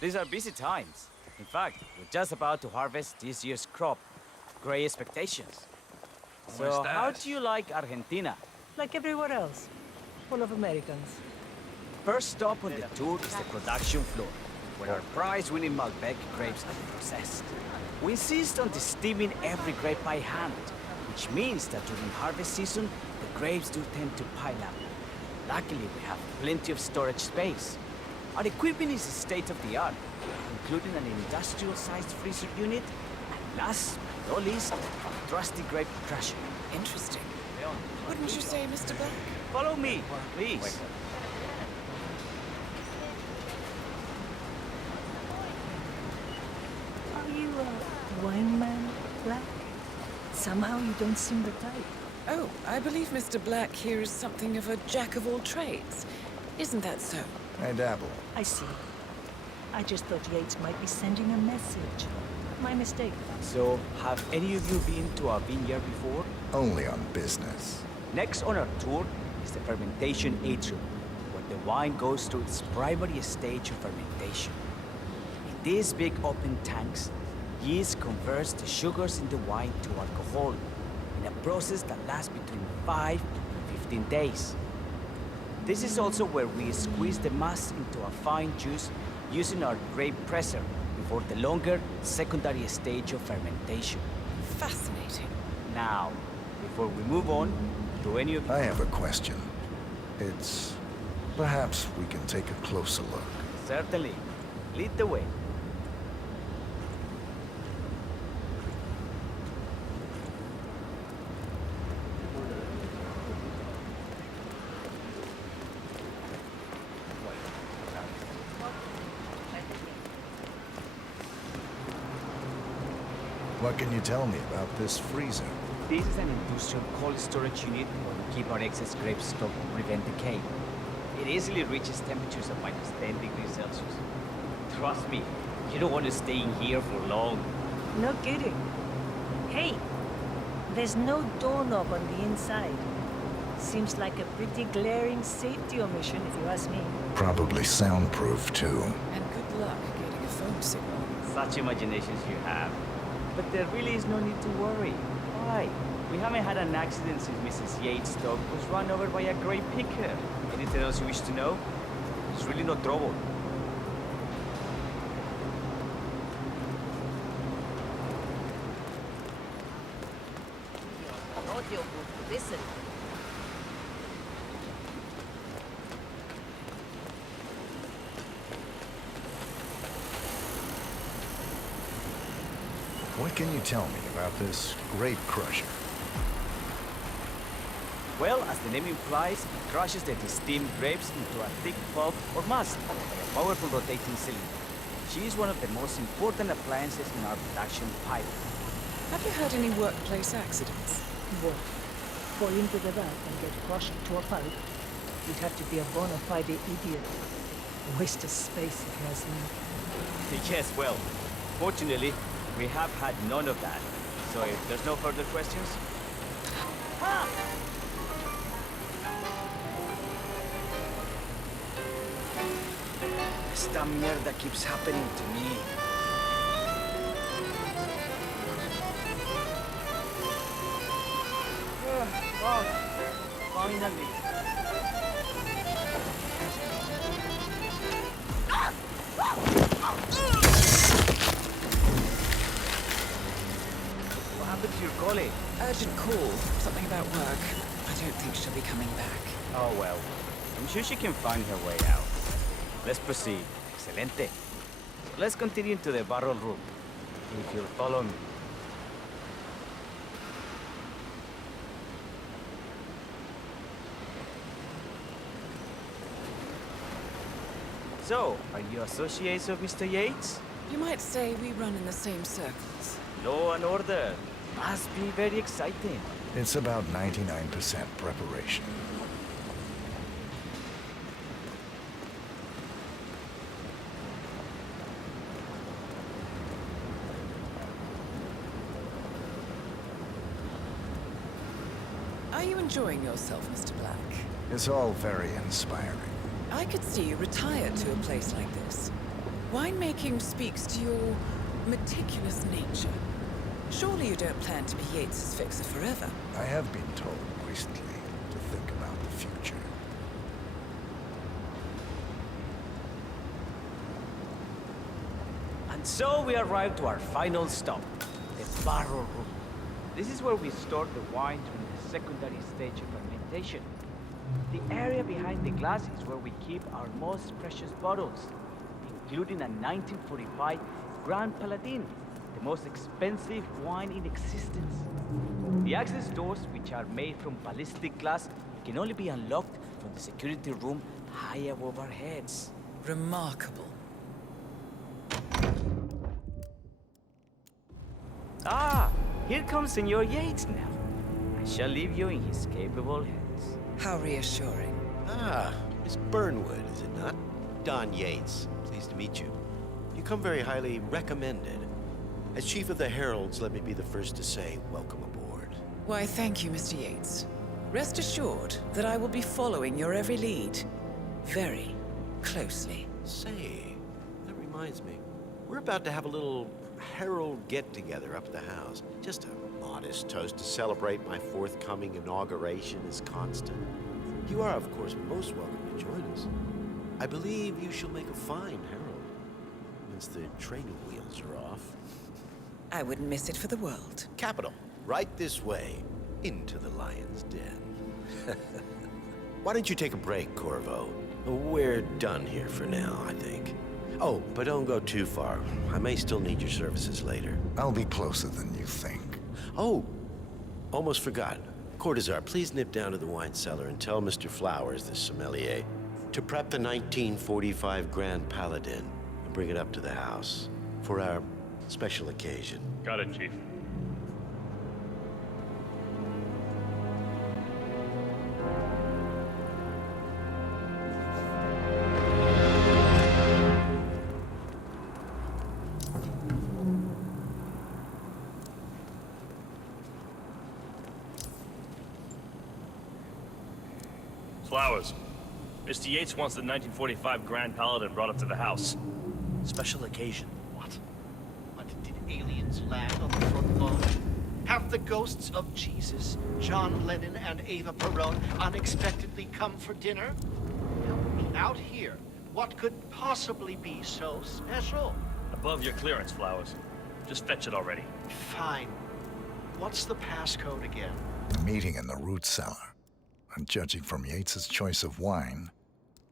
These are busy times. In fact, we're just about to harvest this year's crop. Great expectations. So, how do you like Argentina? Like everywhere else. Full of Americans. First stop on the tour is the production floor, where our prize-winning Malbec grapes are processed. We insist on steaming every grape by hand, which means that during harvest season, the grapes do tend to pile up. Luckily, we have plenty of storage space. Our equipment is state-of-the-art, including an industrial-sized freezer unit, and last but not least, a trusty grape crusher. Interesting. Wouldn't you say, Mr. Black? Follow me, please. Are you a wine man, Black? Somehow you don't seem the type. Oh, I believe Mr. Black here is something of a jack of all trades. Isn't that so? I dabble. I see. I just thought Yates might be sending a message. My mistake. So, have any of you been to a vineyard before? Only on business. Next on our tour is the fermentation atrium, where the wine goes through its primary stage of fermentation. In these big open tanks, yeast converts the sugars in the wine to alcohol, in a process that lasts between 5 to 15 days. This is also where we squeeze the mass into a fine juice using our grape presser before the longer secondary stage of fermentation. Fascinating. Now, before we move on, do any of you... I have a question. It's... perhaps we can take a closer look. Certainly. Lead the way. What can you tell me about this freezer? This is an industrial cold storage unit where we keep our excess grape stock to prevent decay. It easily reaches temperatures of -10 degrees Celsius. Trust me, you don't want to stay in here for long. No kidding. Hey, there's no doorknob on the inside. Seems like a pretty glaring safety omission, if you ask me. Probably soundproof, too. And good luck getting a phone signal. Such imaginations you have. But there really is no need to worry. Why? We haven't had an accident since Mrs. Yates' dog was run over by a grape picker. Anything else you wish to know? There's really no trouble. Listen. What can you tell me about this grape crusher? Well, as the name implies, it crushes the steamed grapes into a thick pulp or must by a powerful rotating cylinder. She is one of the most important appliances in our production pipeline. Have you had any workplace accidents? What? Fall into the bath and get crushed to a pulp? You'd have to be a bona fide idiot. waste of space it has been. Yes, well, fortunately, we have had none of that. So if there's no further questions... Esta mierda keeps happening to me. Oh, finally. What happened to your colleague? Urgent call. Something about work. I don't think she'll be coming back. Oh, well. I'm sure she can find her way out. Let's proceed. Excelente. Let's continue to the barrel room. If you'll follow me. So, are you associates of Mr. Yates? You might say we run in the same circles. Law and order. Must be very exciting. It's about 99% preparation. Are you enjoying yourself, Mr. Black? It's all very inspiring. I could see you retired to a place like this. Winemaking speaks to your meticulous nature. Surely you don't plan to be Yates's fixer forever. I have been told recently to think about the future. And so we arrive to our final stop, the barrel room. This is where we store the wine during the secondary stage of fermentation. The area behind the glass is where we keep our most precious bottles, including a 1945 Grand Paladin, the most expensive wine in existence. The access doors, which are made from ballistic glass, can only be unlocked from the security room high above our heads. Remarkable. Ah, here comes Senor Yates now. I shall leave you in his capable hands. How reassuring. Ah, Miss Burnwood, is it not? Don Yates. Pleased to meet you. You come very highly recommended. As Chief of the Heralds, let me be the first to say, welcome aboard. Why, thank you, Mr. Yates. Rest assured that I will be following your every lead. Very closely. Say, that reminds me. We're about to have a little Herald get-together up at the house. Just a modest toast to celebrate my forthcoming inauguration as Constant. You are, of course, most welcome to join us. I believe you shall make a fine Herald, once the training wheels are off. I wouldn't miss it for the world. Capital. Right this way, into the lion's den. Why don't you take a break, Corvo? We're done here for now, I think. Oh, but don't go too far. I may still need your services later. I'll be closer than you think. Oh, almost forgot. Cortazar, please nip down to the wine cellar and tell Mr. Flowers, the sommelier, to prep the 1945 Grand Paladin and bring it up to the house for our special occasion. Got it, Chief. Flowers. Mr. Yates wants the 1945 Grand Paladin brought up to the house. Special occasion. What? Did aliens land on the front lawn? Have the ghosts of Jesus, John Lennon, and Eva Perón unexpectedly come for dinner? Out here, what could possibly be so special? Above your clearance, Flowers. Just fetch it already. Fine. What's the passcode again? A meeting in the root cellar. And judging from Yates's choice of wine,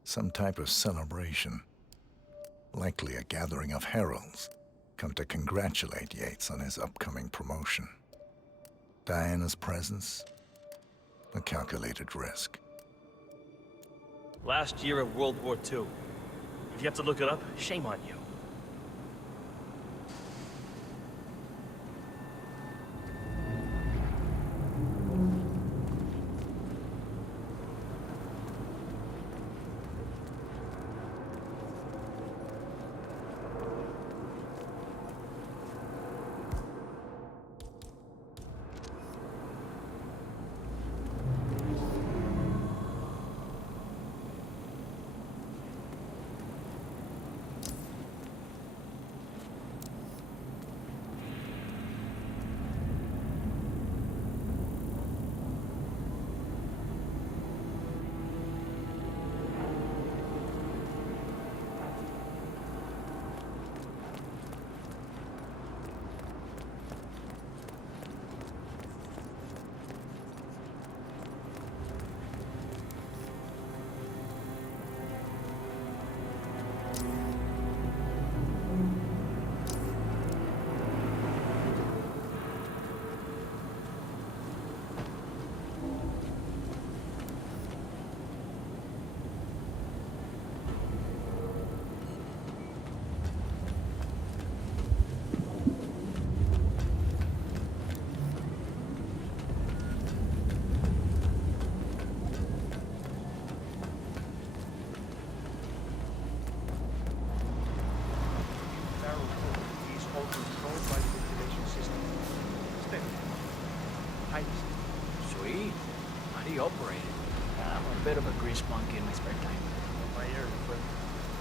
some type of celebration. Likely a gathering of heralds come to congratulate Yates on his upcoming promotion. Diana's presence, a calculated risk. Last year of World War II. If you have to look it up, shame on you. types. Sweet. How do you operate it? I'm a bit of a grease monkey in my spare time. My ear, friend.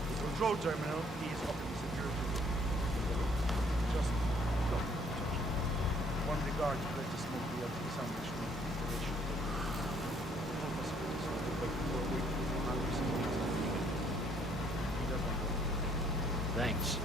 The control terminal is up in the security room. Just don't touch it. One regard to let the smoke be the sound machine installation. Help us with this, but you are waiting for Anderson. He doesn't go. Thanks.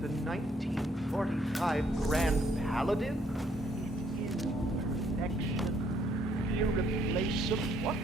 The 1945 Grand Paladin? It is perfection. Irreplaceable. What?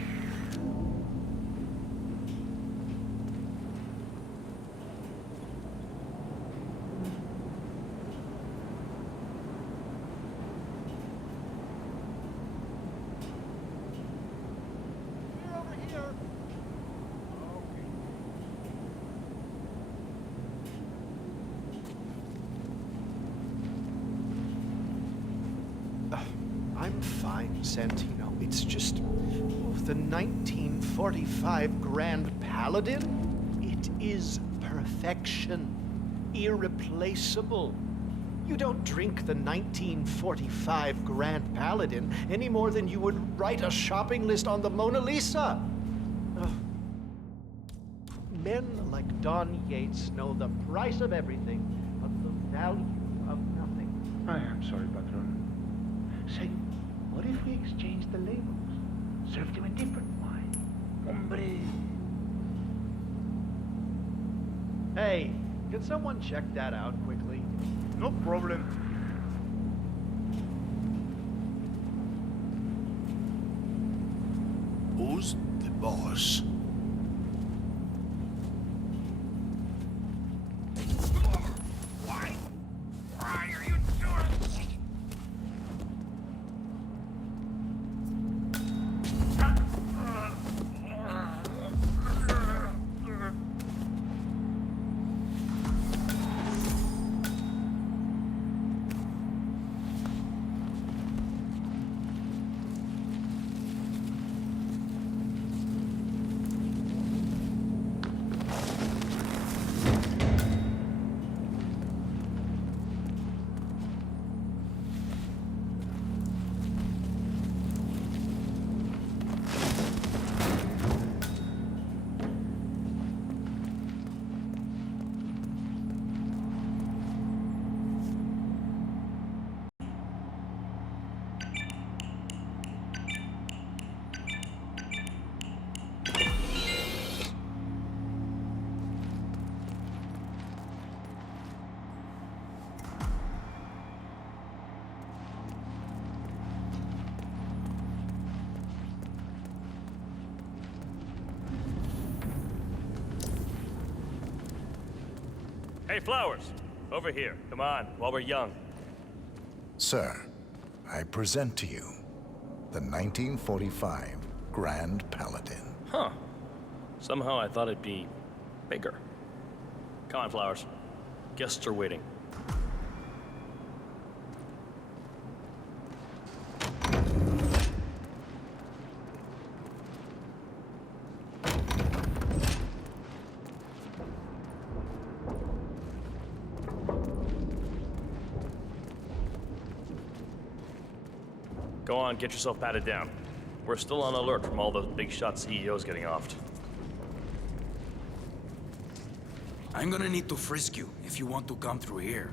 I'm fine, Santino. It's just the 1945 Grand Paladin. It is perfection. Irreplaceable. You don't drink the 1945 Grand Paladin any more than you would write a shopping list on the Mona Lisa. Men like Don Yates know the price of everything, but the value of nothing. I am sorry, Patron. Say, what if we exchange the labels? Served him a different wine. Hombre. Hey, can someone check that out quickly? No problem. Who's the boss? Hey, Flowers, over here. Come on, while we're young. Sir, I present to you the 1945 Grand Paladin. Huh. Somehow I thought it'd be bigger. Come on, Flowers. Guests are waiting. Go on, get yourself patted down. We're still on alert from all those big shot CEOs getting offed. I'm gonna need to frisk you if you want to come through here.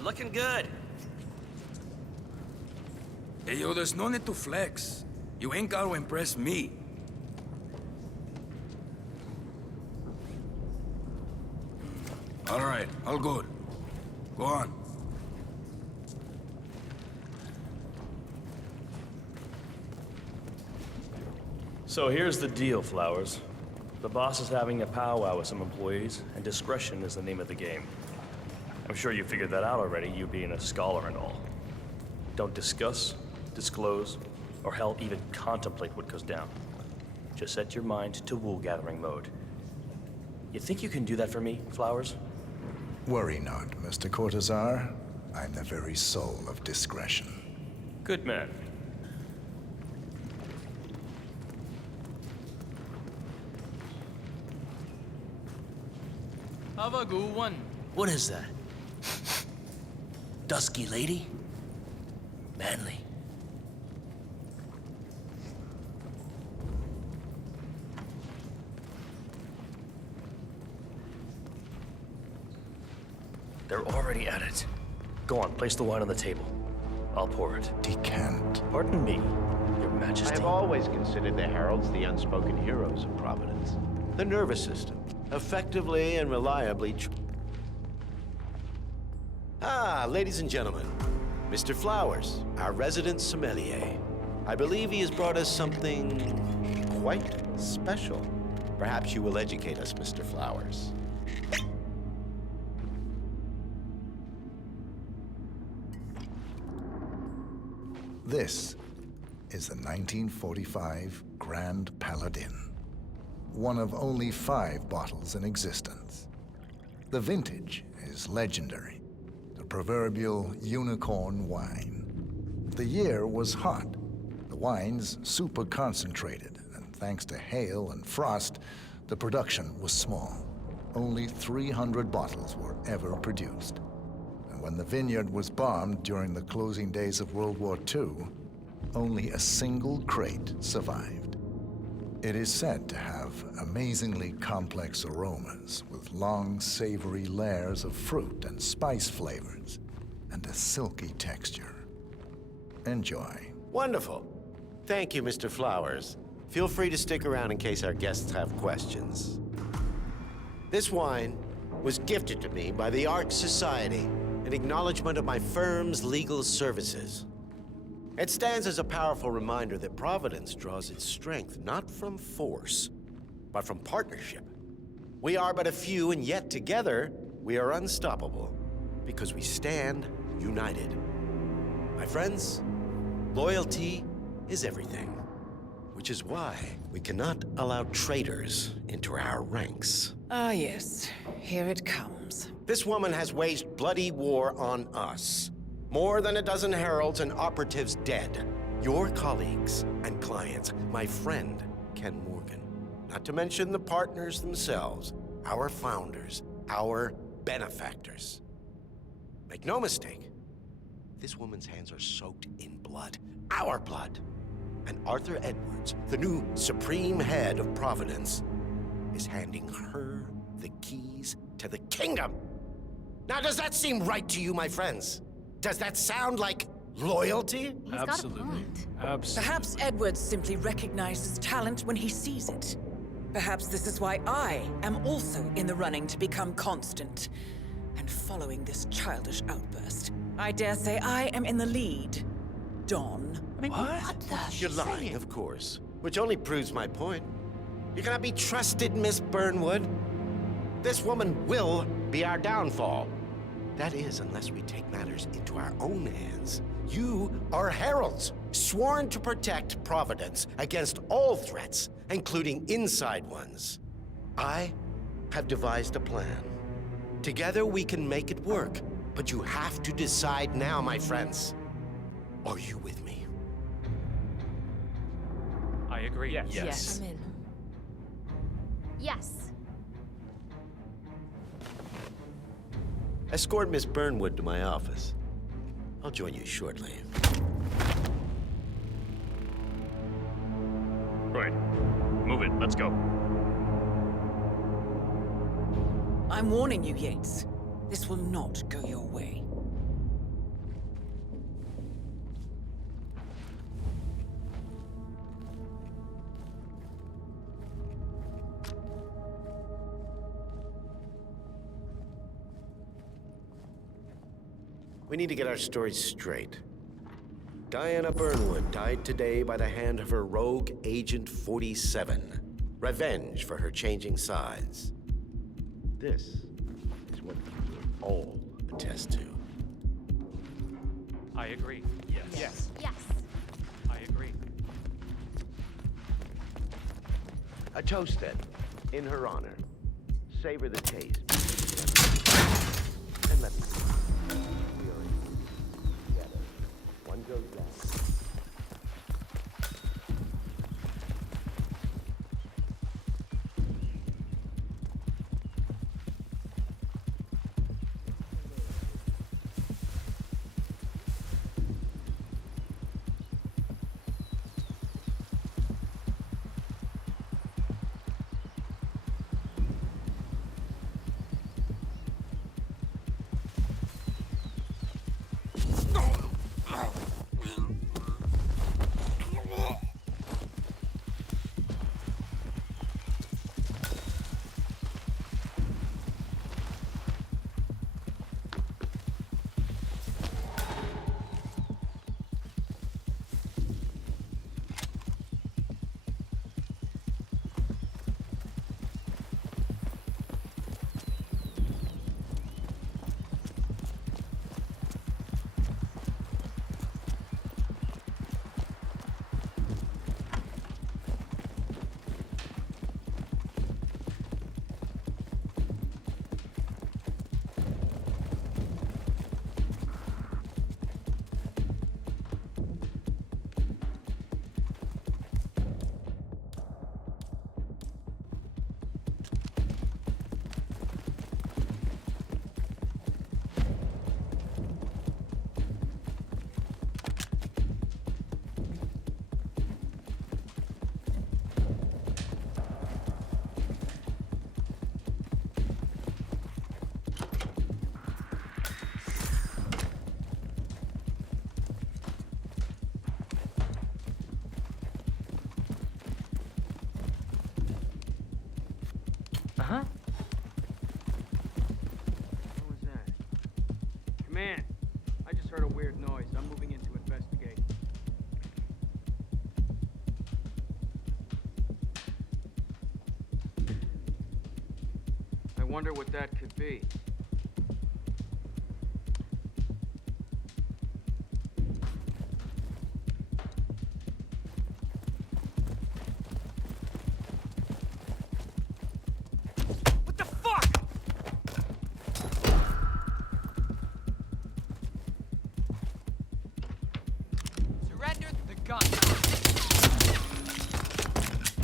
Looking good. Hey, yo, there's no need to flex. You ain't gotta impress me. All right, all good. Go on. So here's the deal, Flowers. The boss is having a powwow with some employees, and discretion is the name of the game. I'm sure you figured that out already, you being a scholar and all. Don't discuss, disclose, or hell, even contemplate what goes down. Just set your mind to wool-gathering mode. You think you can do that for me, Flowers? Worry not, Mr. Cortazar. I'm the very soul of discretion. Good man. Have a good one. What is that? Dusky lady? Manly. They're already at it. Go on, place the wine on the table. I'll pour it. Decant. Pardon me, Your I Majesty. have always considered the heralds the unspoken heroes of Providence. The nervous system, effectively and reliably ladies and gentlemen, Mr. Flowers, our resident sommelier. I believe he has brought us something quite special. Perhaps you will educate us, Mr. Flowers. This is the 1945 Grand Paladin, one of only 5 bottles in existence. The vintage is legendary, the proverbial unicorn wine. The year was hot, the wine's super concentrated, and thanks to hail and frost, the production was small. Only 300 bottles were ever produced. And when the vineyard was bombed during the closing days of World War II, only a single crate survived. It is said to have amazingly complex aromas with long, savory layers of fruit and spice flavors, and a silky texture. Enjoy. Wonderful. Thank you, Mr. Flowers. Feel free to stick around in case our guests have questions. This wine was gifted to me by the Art Society in acknowledgement of my firm's legal services. It stands as a powerful reminder that Providence draws its strength not from force, but from partnership. We are but a few, and yet together we are unstoppable because we stand united. My friends, loyalty is everything, which is why we cannot allow traitors into our ranks. Ah, yes. Here it comes. This woman has waged bloody war on us. More than a dozen heralds and operatives dead. Your colleagues and clients, my friend, Ken Morgan. Not to mention the partners themselves, our founders, our benefactors. Make no mistake, this woman's hands are soaked in blood, our blood. And Arthur Edwards, the new supreme head of Providence, is handing her the keys to the kingdom. Now, does that seem right to you, my friends? Does that sound like loyalty? Absolutely. Perhaps Edwards simply recognizes talent when he sees it. Perhaps this is why I am also in the running to become constant. And following this childish outburst, I dare say I am in the lead. Dawn. You're lying, of course. Which only proves my point. You cannot be trusted, Miss Burnwood. This woman will be our downfall. That is, unless we take matters into our own hands. You are heralds, sworn to protect Providence against all threats, including inside ones. I have devised a plan. Together we can make it work, but you have to decide now, my friends. Are you with me? I agree. Yes. I'm in. Yes. Escort Miss Burnwood to my office. I'll join you shortly. Right. Move it. Let's go. I'm warning you, Yates. This will not go your way. We need to get our stories straight. Diana Burnwood died today by the hand of her rogue Agent 47. Revenge for her changing sides. This is what you will all attest to. I agree. Yes. Yes. I agree. A toast then, in her honor. Savor the taste. And let me see. We are in this together. One goes down. What was that? Command, I just heard a weird noise. I'm moving in to investigate. I wonder what that could be.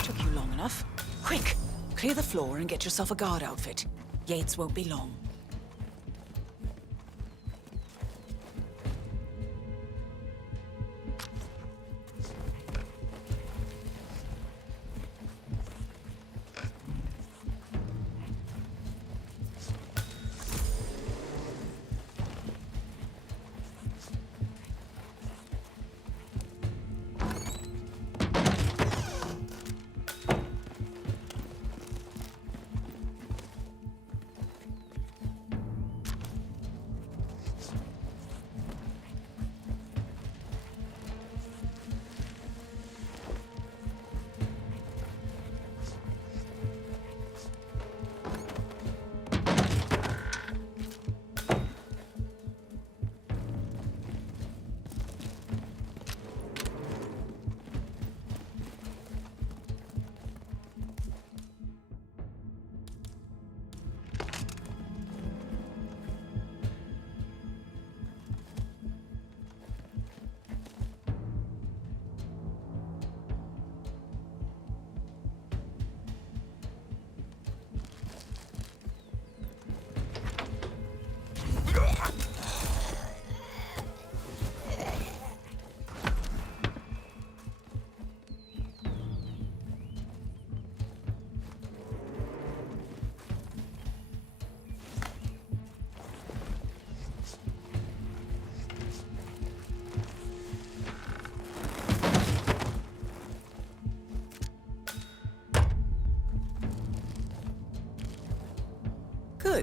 Took you long enough. Quick! Clear the floor and get yourself a guard outfit. Yates won't be long.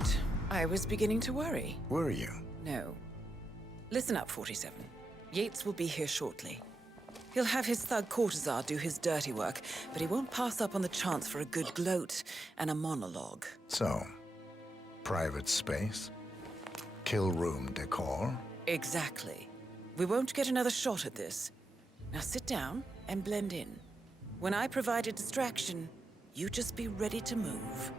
Good. I was beginning to worry. Were you? No. Listen up, 47. Yates will be here shortly. He'll have his thug Corsair do his dirty work, but he won't pass up on the chance for a good gloat and a monologue. So, private space? Kill room decor? Exactly. We won't get another shot at this. Now sit down and blend in. When I provide a distraction, you just be ready to move.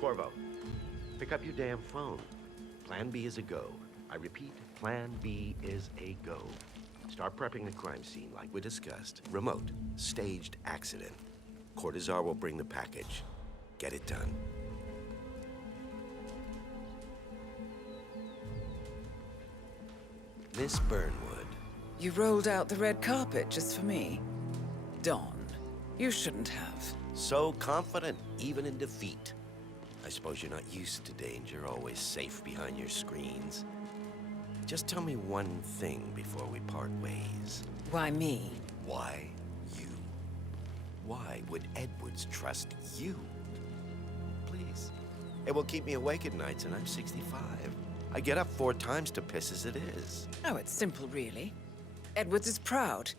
Corvo, pick up your damn phone. Plan B is a go. I repeat, Plan B is a go. Start prepping the crime scene like we discussed. Remote, staged accident. Corsair will bring the package. Get it done. Miss Burnwood. You rolled out the red carpet just for me. Don, you shouldn't have. So confident, even in defeat. I suppose you're not used to danger, always safe behind your screens. Just tell me one thing before we part ways. Why me? Why you? Why would Edwards trust you? Please. It will keep me awake at nights, and I'm 65. I get up 4 times to piss as it is. Oh, it's simple, really. Edwards is proud.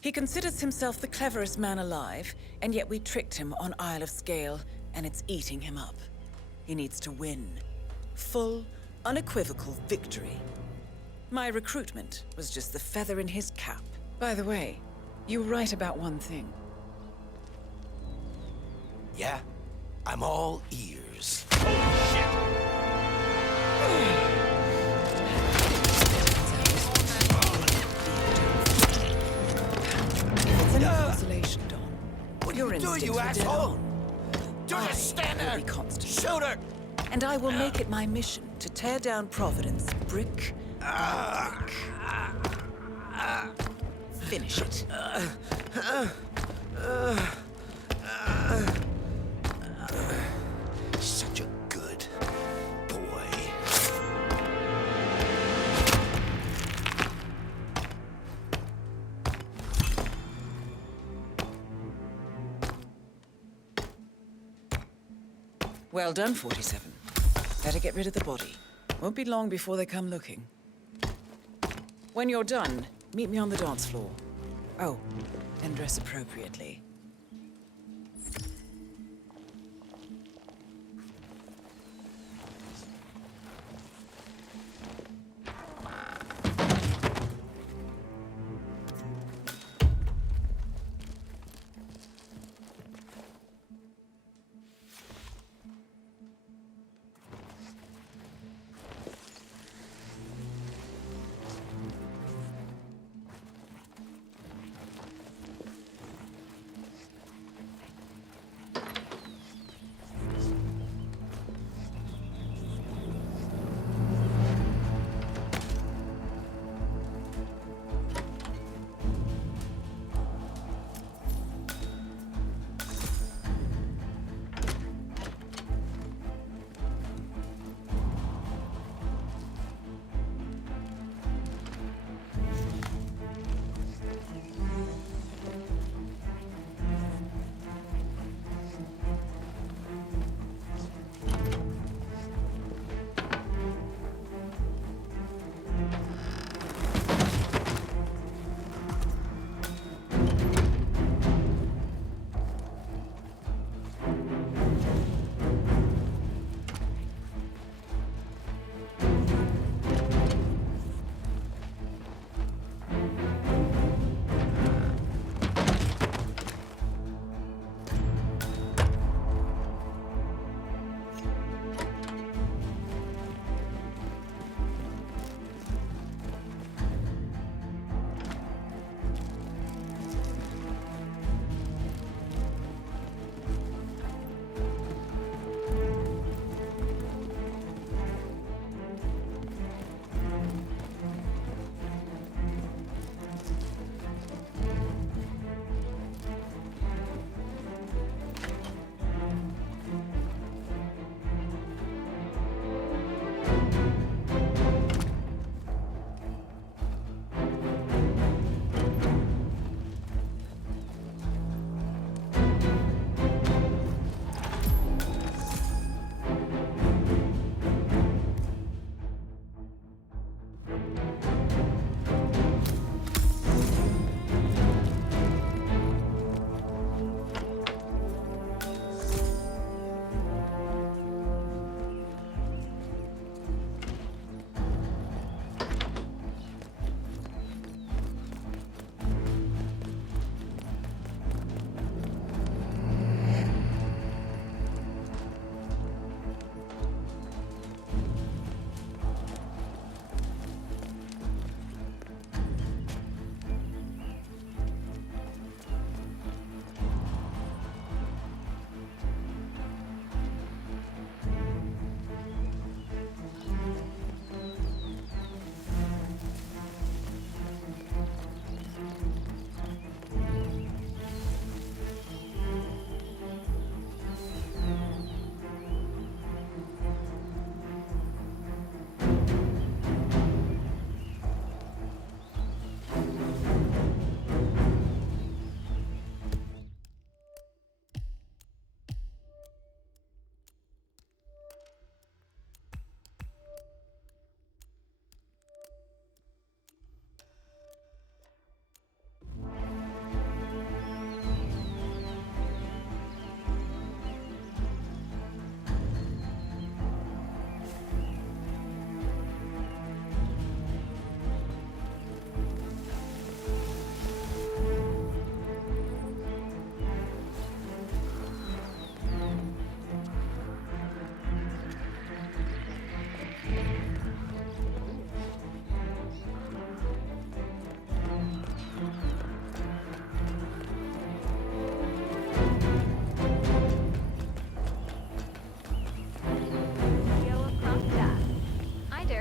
He considers himself the cleverest man alive, and yet we tricked him on Isle of Scale, and it's eating him up. He needs to win. Full, unequivocal victory. My recruitment was just the feather in his cap. By the way, you were right about one thing. Yeah? I'm all ears. It's any consolation, Don. What Your are you doing, instincts you were dead asshole? on. Just stand there! Be constant. Shoot her! And I will make it my mission to tear down Providence brick by brick. Finish it. Such a good boy. Well done, 47. Better get rid of the body. Won't be long before they come looking. When you're done, meet me on the dance floor. Oh, and dress appropriately.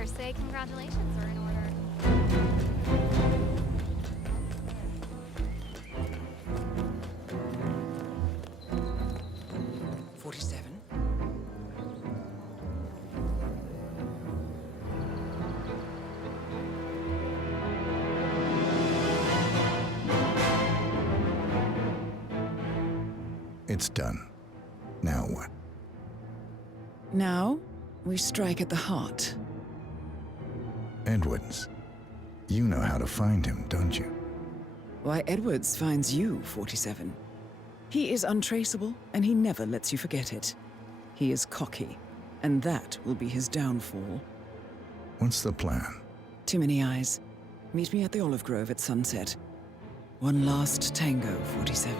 say congratulations are in order. 47. It's done. Now what? Now, we strike at the heart. Edwards. You know how to find him, don't you? Why, Edwards finds you, 47. He is untraceable, and he never lets you forget it. He is cocky, and that will be his downfall. What's the plan? Too many eyes. Meet me at the Olive Grove at sunset. One last tango, 47.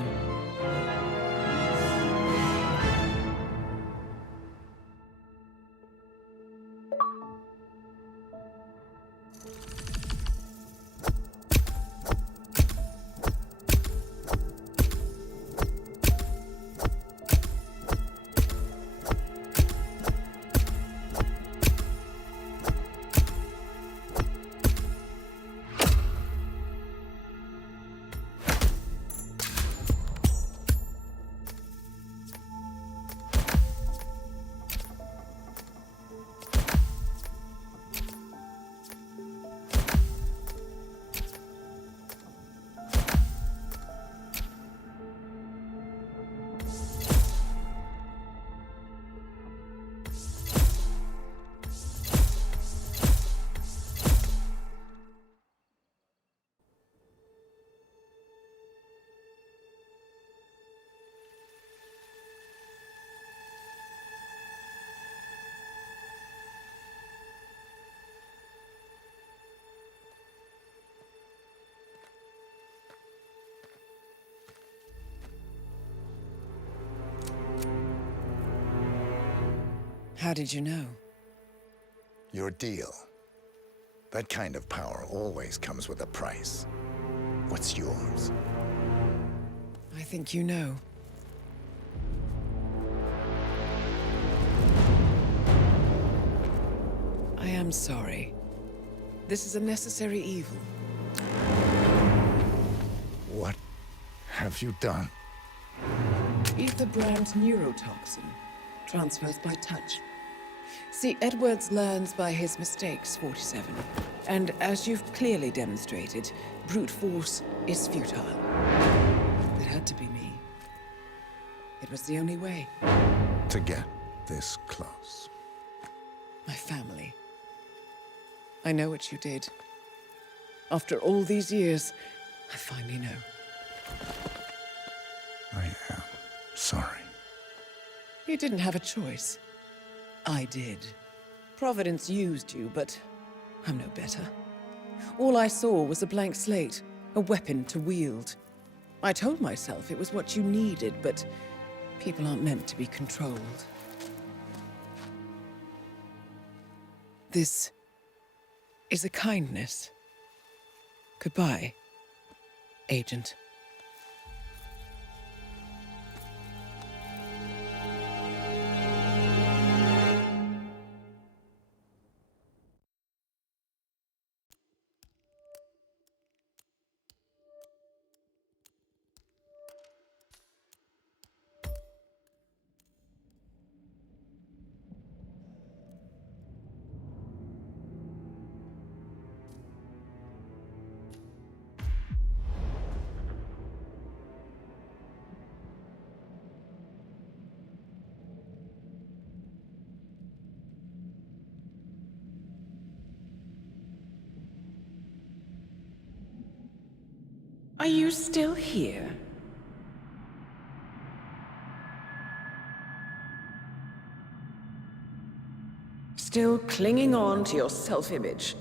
How did you know? Your deal. That kind of power always comes with a price. What's yours? I think you know. I am sorry. This is a necessary evil. What have you done? Ether brand neurotoxin. Transfers by touch. See, Edwards learns by his mistakes, 47. And as you've clearly demonstrated, brute force is futile. It had to be me. It was the only way. To get this close. My family. I know what you did. After all these years, I finally know. I am sorry. You didn't have a choice. I did. Providence used you, but I'm no better. All I saw was a blank slate, a weapon to wield. I told myself it was what you needed, but people aren't meant to be controlled. This is a kindness. Goodbye, Agent. Are you still here? Still clinging on to your self-image?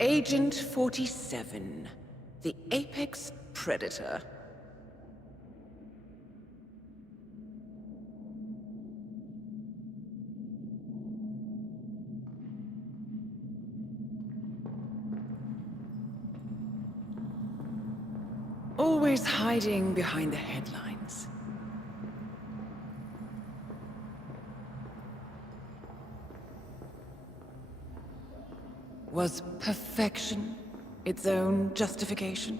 Agent 47, the apex predator. Always hiding behind the headlines. Was perfection its own justification?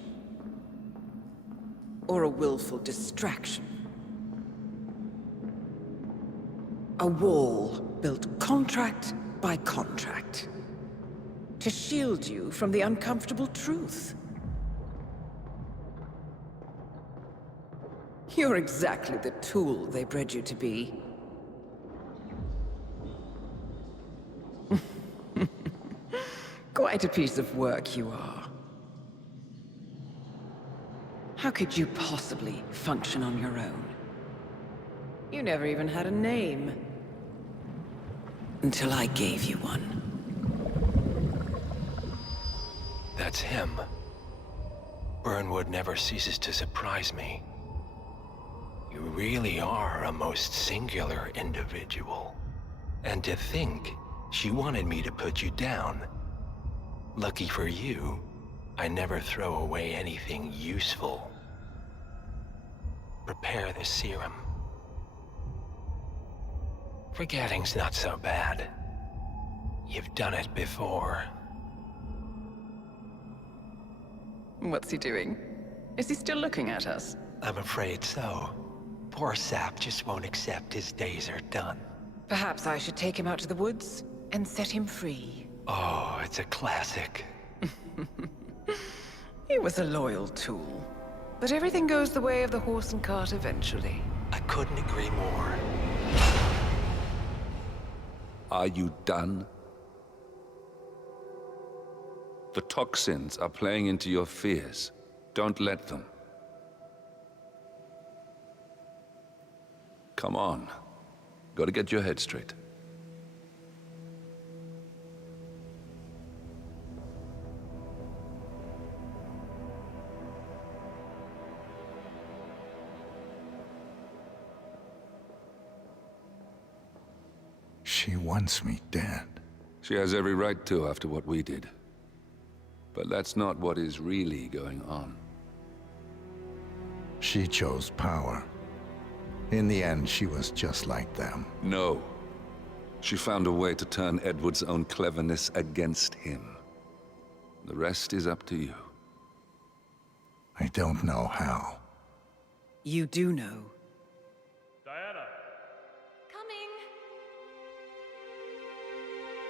Or a willful distraction? A wall built contract by contract to shield you from the uncomfortable truth. You're exactly the tool they bred you to be. Quite a piece of work you are. How could you possibly function on your own? You never even had a name. Until I gave you one. That's him. Burnwood never ceases to surprise me. You really are a most singular individual. And to think she wanted me to put you down. Lucky for you, I never throw away anything useful. Prepare the serum. Forgetting's not so bad. You've done it before. What's he doing? Is he still looking at us? I'm afraid so. Poor sap just won't accept his days are done. Perhaps I should take him out to the woods and set him free. Oh, it's a classic. He was a loyal tool. But everything goes the way of the horse and cart eventually. I couldn't agree more. Are you done? The toxins are playing into your fears. Don't let them. Come on. Gotta get your head straight. She wants me dead. She has every right to after what we did. But that's not what is really going on. She chose power. In the end, she was just like them. No. She found a way to turn Edward's own cleverness against him. The rest is up to you. I don't know how. You do know.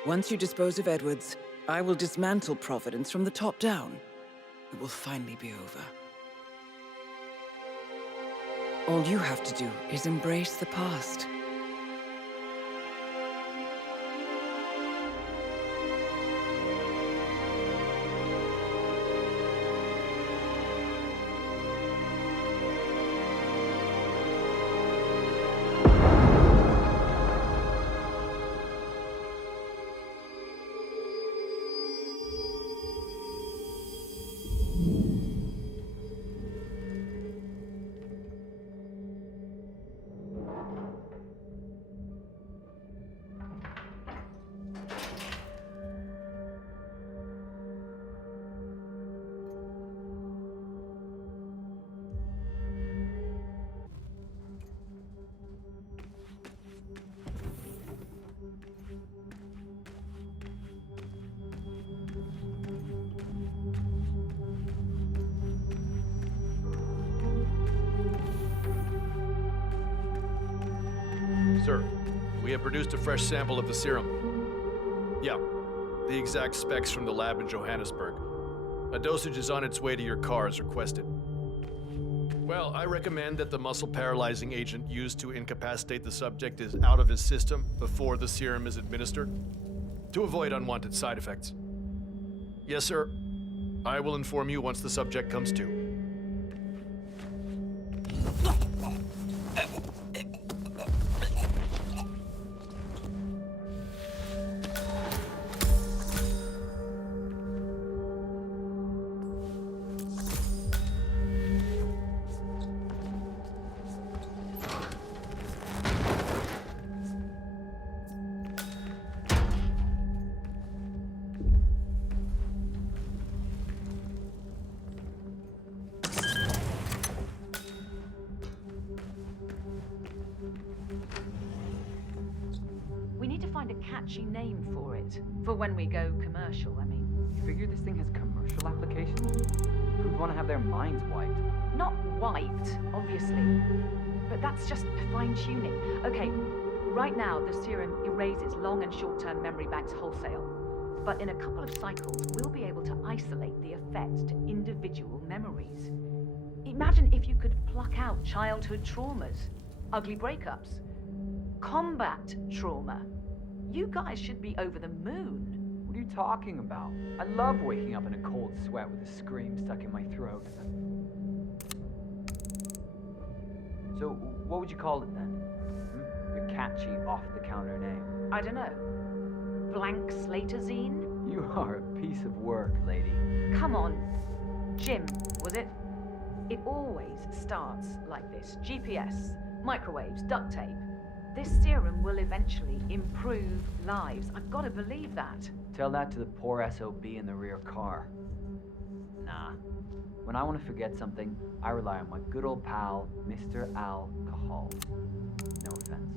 Once you dispose of Edwards, I will dismantle Providence from the top down. It will finally be over. All you have to do is embrace the past. Sir, we have produced a fresh sample of the serum. Yeah, the exact specs from the lab in Johannesburg. A dosage is on its way to your car as requested. Well, I recommend that the muscle-paralyzing agent used to incapacitate the subject is out of his system before the serum is administered, to avoid unwanted side effects. Yes, sir. I will inform you once the subject comes to. find a catchy name for it. For when we go commercial, I mean. You figure this thing has commercial applications? Who'd want to have their minds wiped? Not wiped, obviously. But that's just fine-tuning. Okay, right now the serum erases long and short-term memory banks wholesale. But in a couple of cycles, we'll be able to isolate the effects to individual memories. Imagine if you could pluck out childhood traumas, ugly breakups, combat trauma. You guys should be over the moon. What are you talking about? I love waking up in a cold sweat with a scream stuck in my throat. So, what would you call it then? Your catchy, off-the-counter name. I don't know. Blank Slaterzine? You are a piece of work, lady. Come on. Jim, was it? It always starts like this. GPS, microwaves, duct tape. This serum will eventually improve lives. I've got to believe that. Tell that to the poor SOB in the rear car. Nah. When I want to forget something, I rely on my good old pal, Mr. Alcohol. No offense.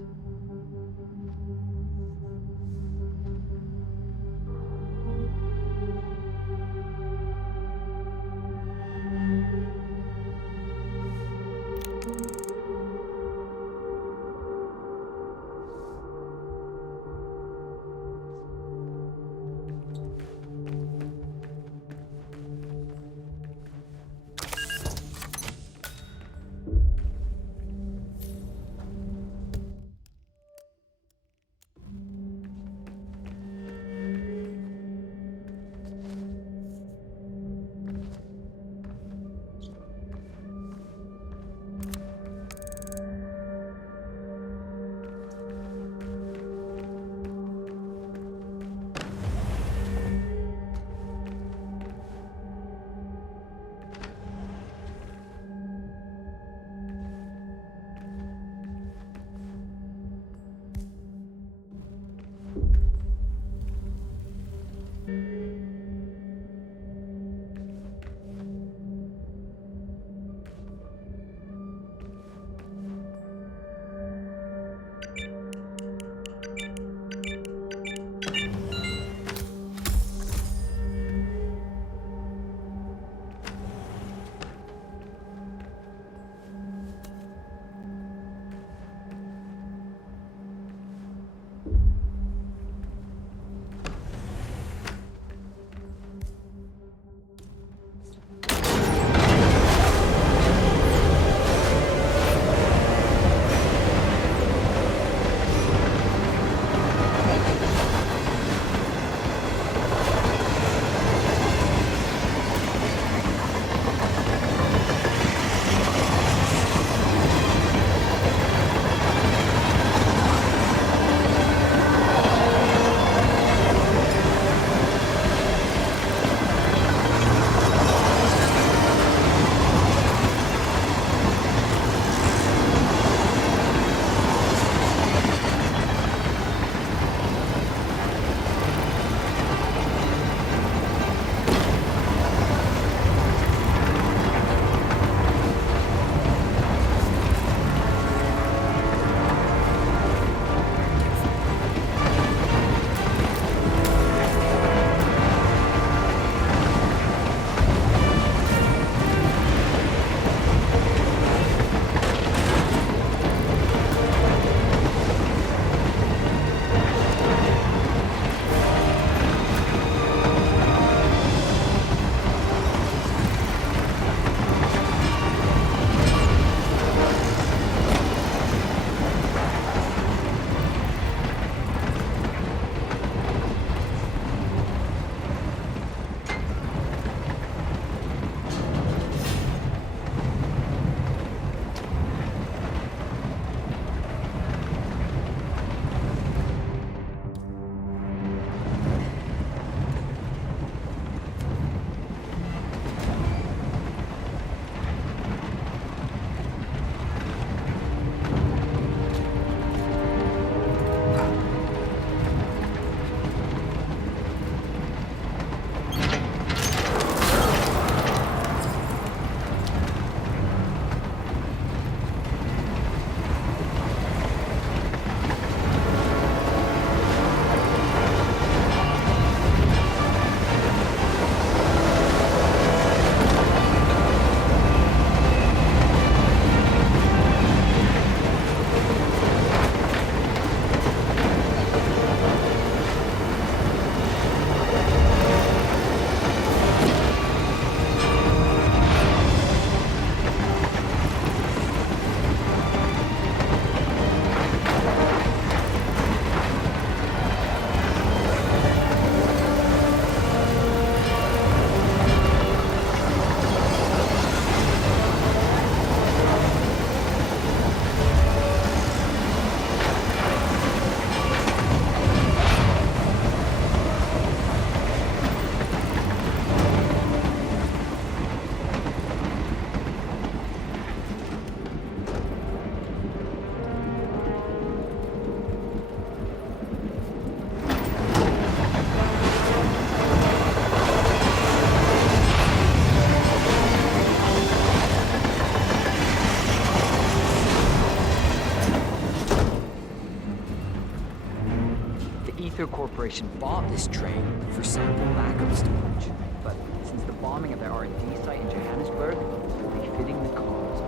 Ether Corporation bought this train for sample backup storage. But since the bombing of their R&D site in Johannesburg, we'll be fitting the cars to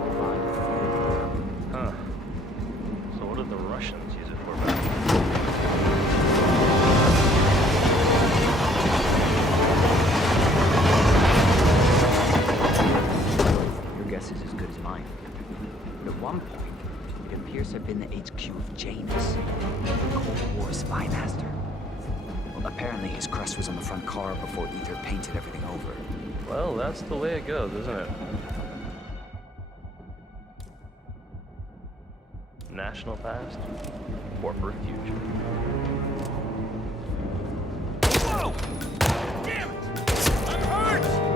provide fuel. Huh. So what did the Russians use it for? Your guess is as good as mine. But at one point, it appears to have been the HQ of Janus, the Cold War spy master. Well, apparently his crest was on the front car before Ether painted everything over. Well, that's the way it goes, isn't it? National past, corporate future. Whoa! Damn it! I'm hurt!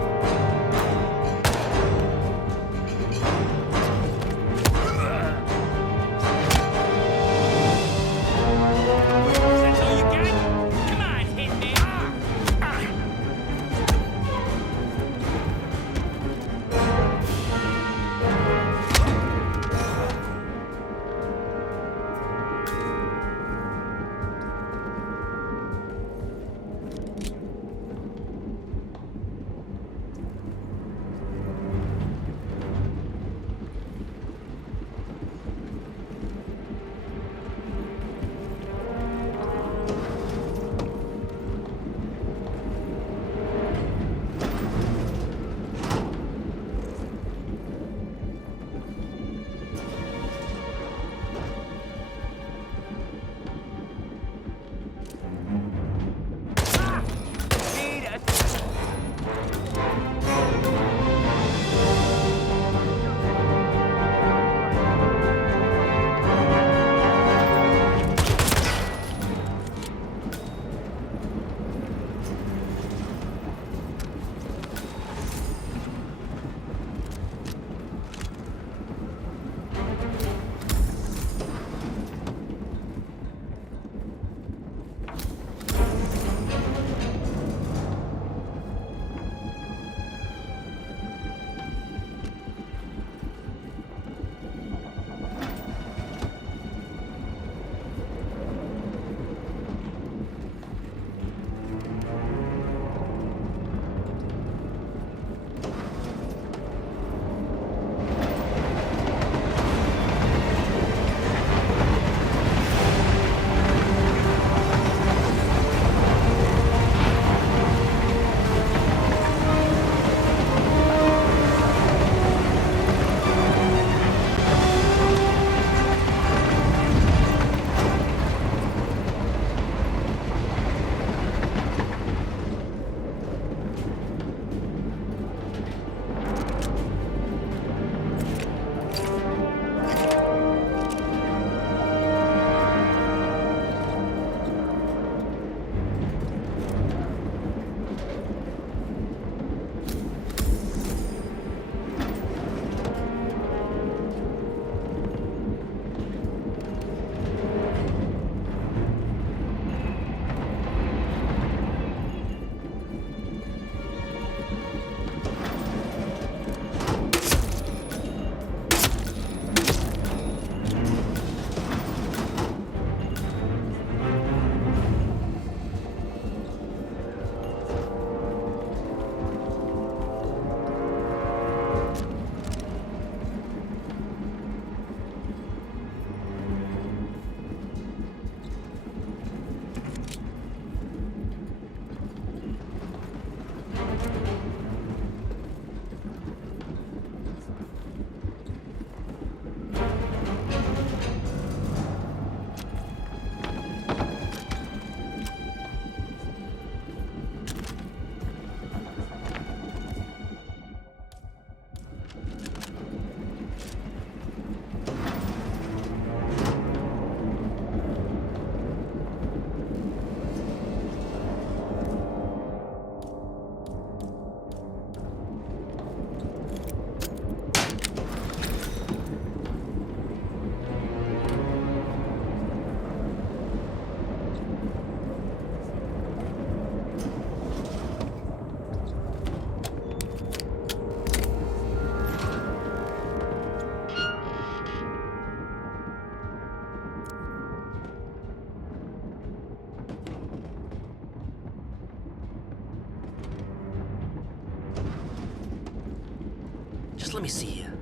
Just let me see here.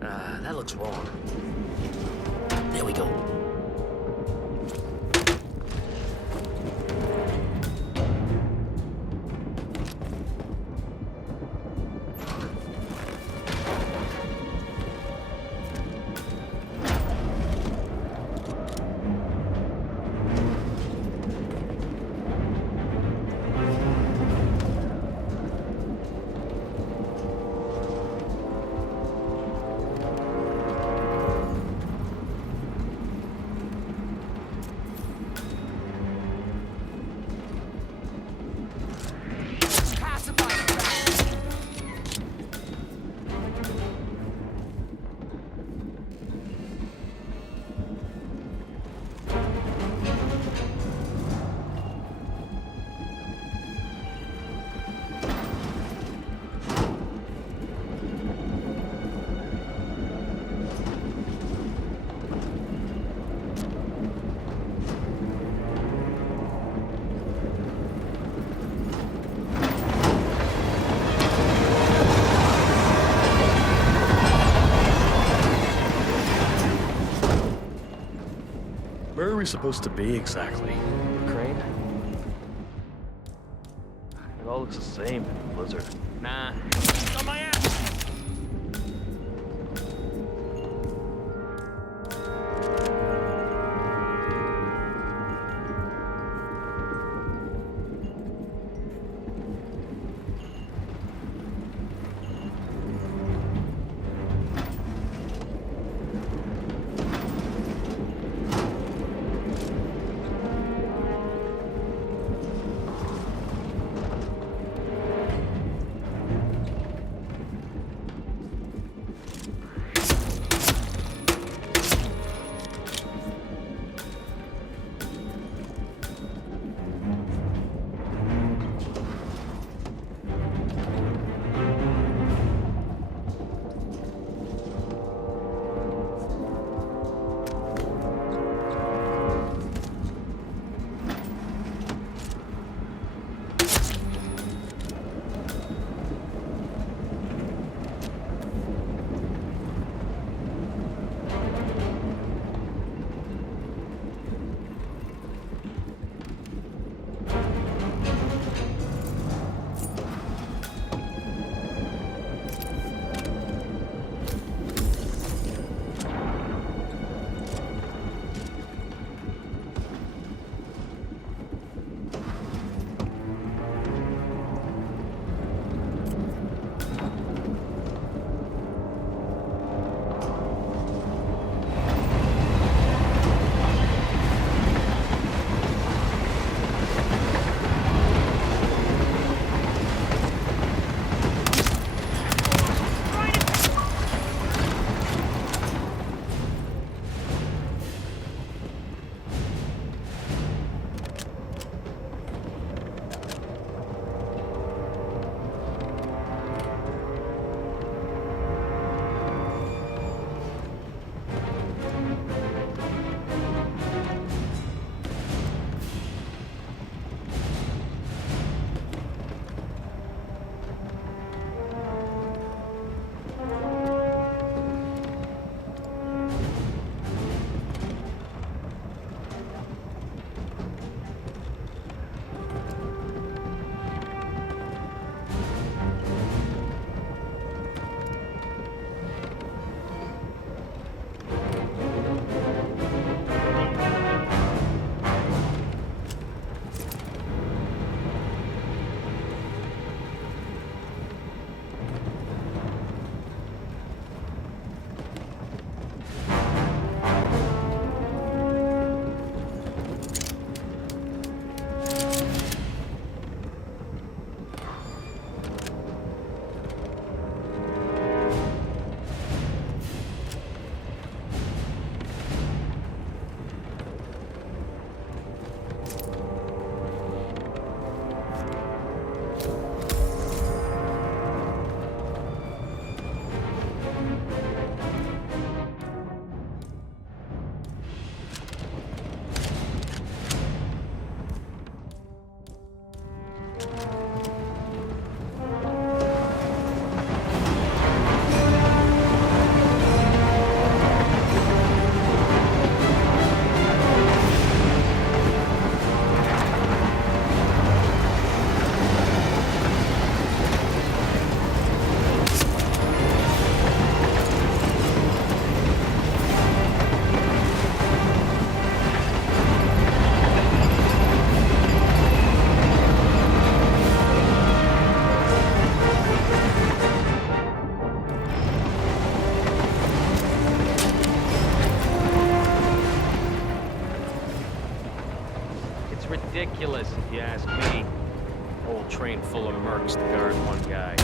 That looks wrong. There we go. Where are we supposed to be exactly? Ukraine? It all looks the same in the blizzard. Nah. On my ass! ridiculous, if you ask me. Whole train full of mercs to guard one guy.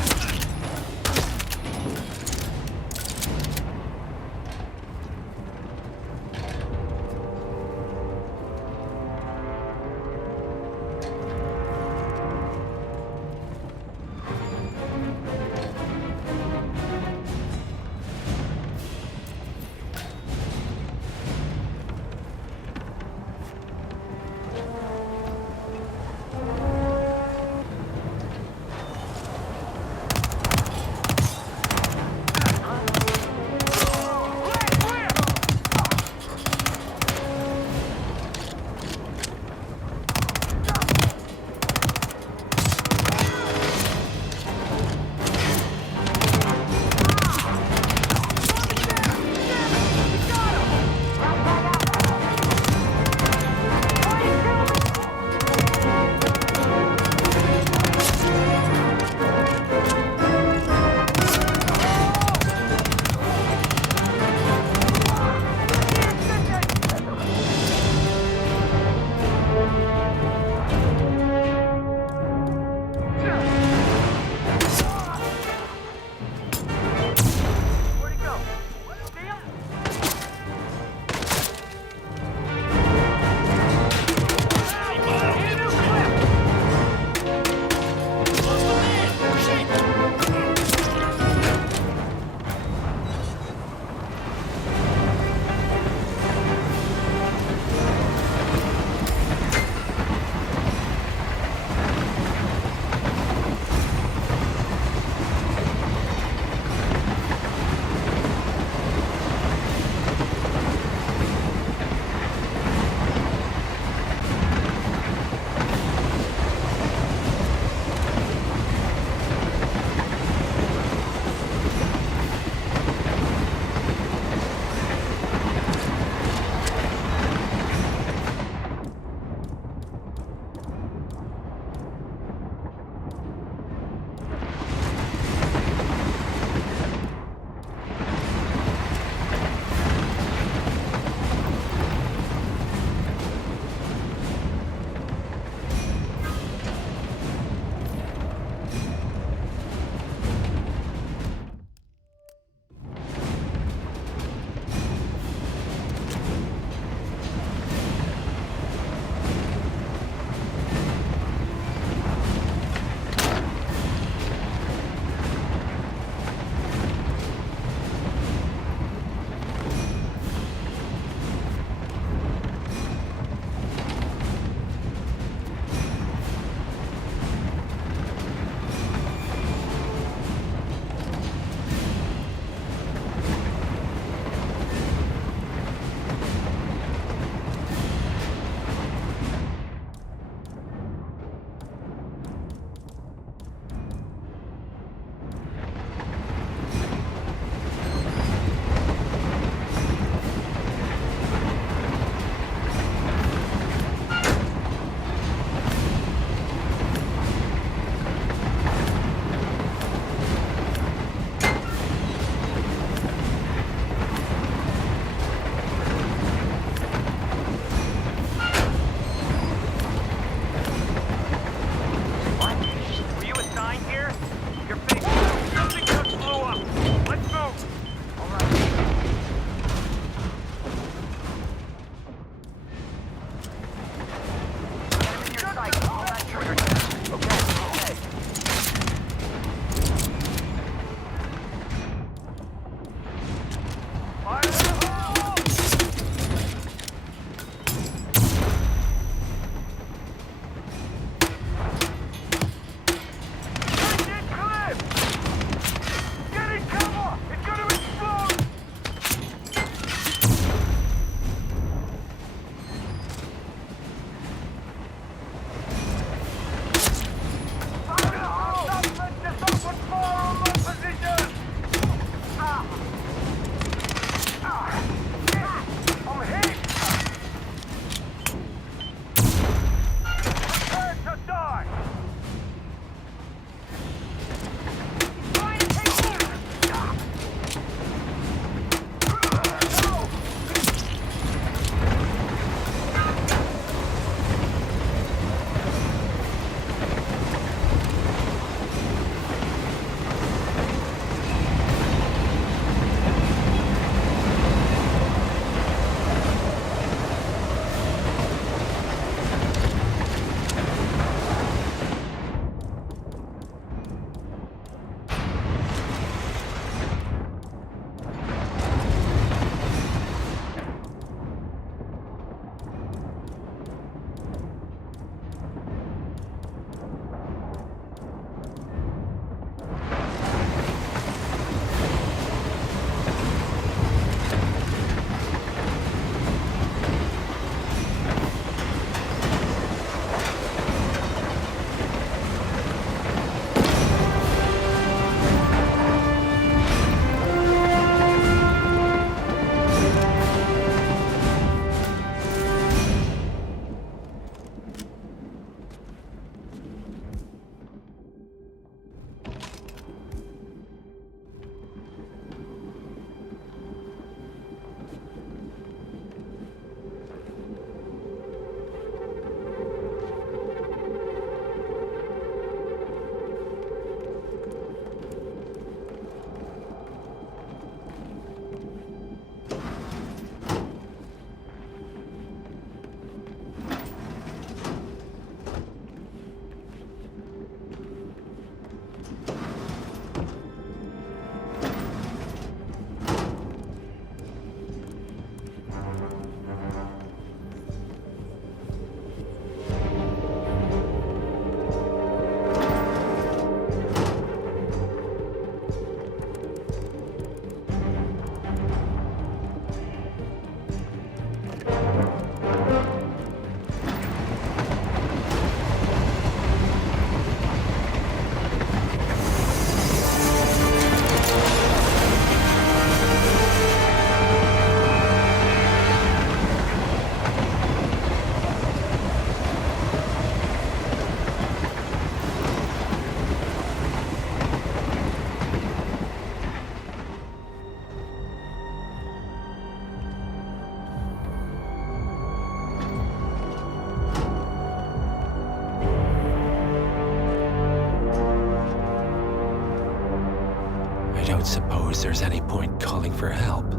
don't suppose there's any point calling for help?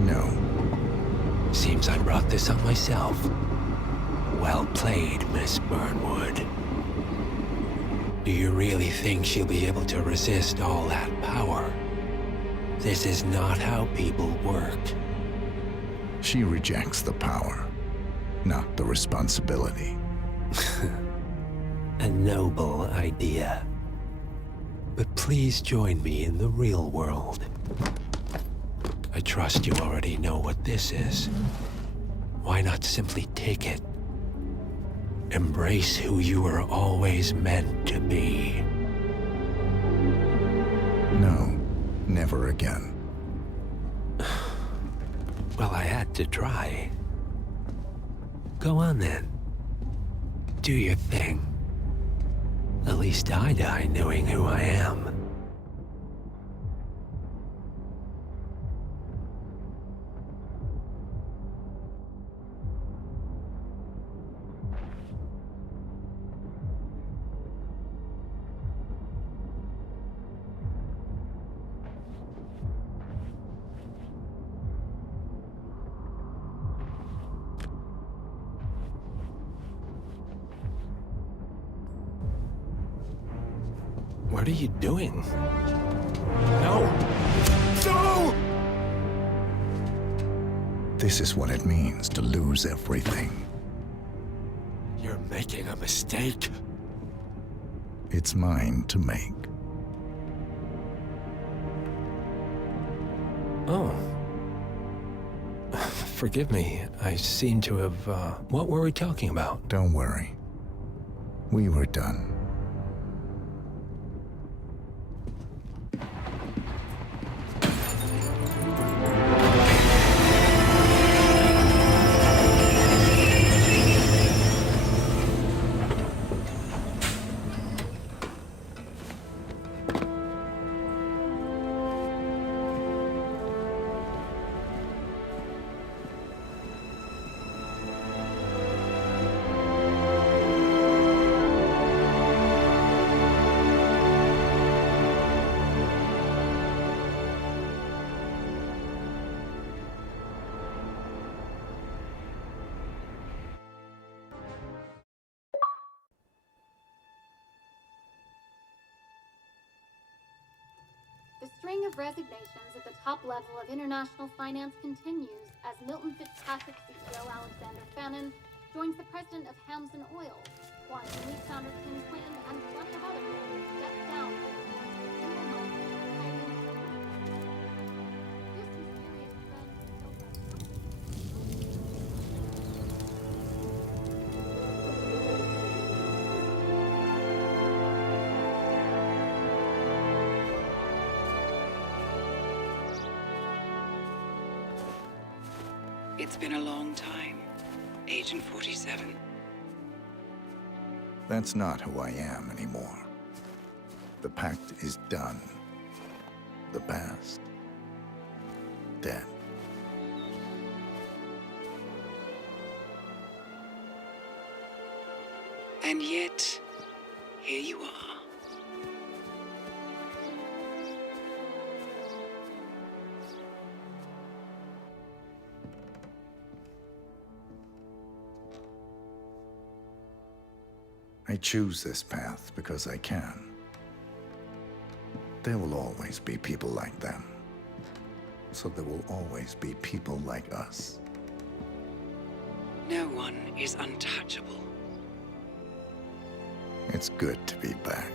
No. Seems I brought this on myself. Well played, Miss Burnwood. Do you really think she'll be able to resist all that power? This is not how people work. She rejects the power, not the responsibility. A noble idea. But please join me in the real world. I trust you already know what this is. Why not simply take it? Embrace who you were always meant to be. No, never again. Well, I had to try. Go on then. Do your thing. At least I die knowing who I am. What are you doing? No! No! This is what it means to lose everything. You're making a mistake. It's mine to make. Oh. Forgive me. I seem to have, What were we talking about? Don't worry. We were done. The string of resignations at the top level of international finance continues as Milton Fitzpatrick CEO Alexander Fannin joins the president of Hamson Oil, Quantum Leap founder Tim Quinn, and plenty of others step down. It's been a long time, Agent 47. That's not who I am anymore. The pact is done. The past, dead. And yet, here you are. I choose this path because I can. There will always be people like them. So there will always be people like us. No one is untouchable. It's good to be back.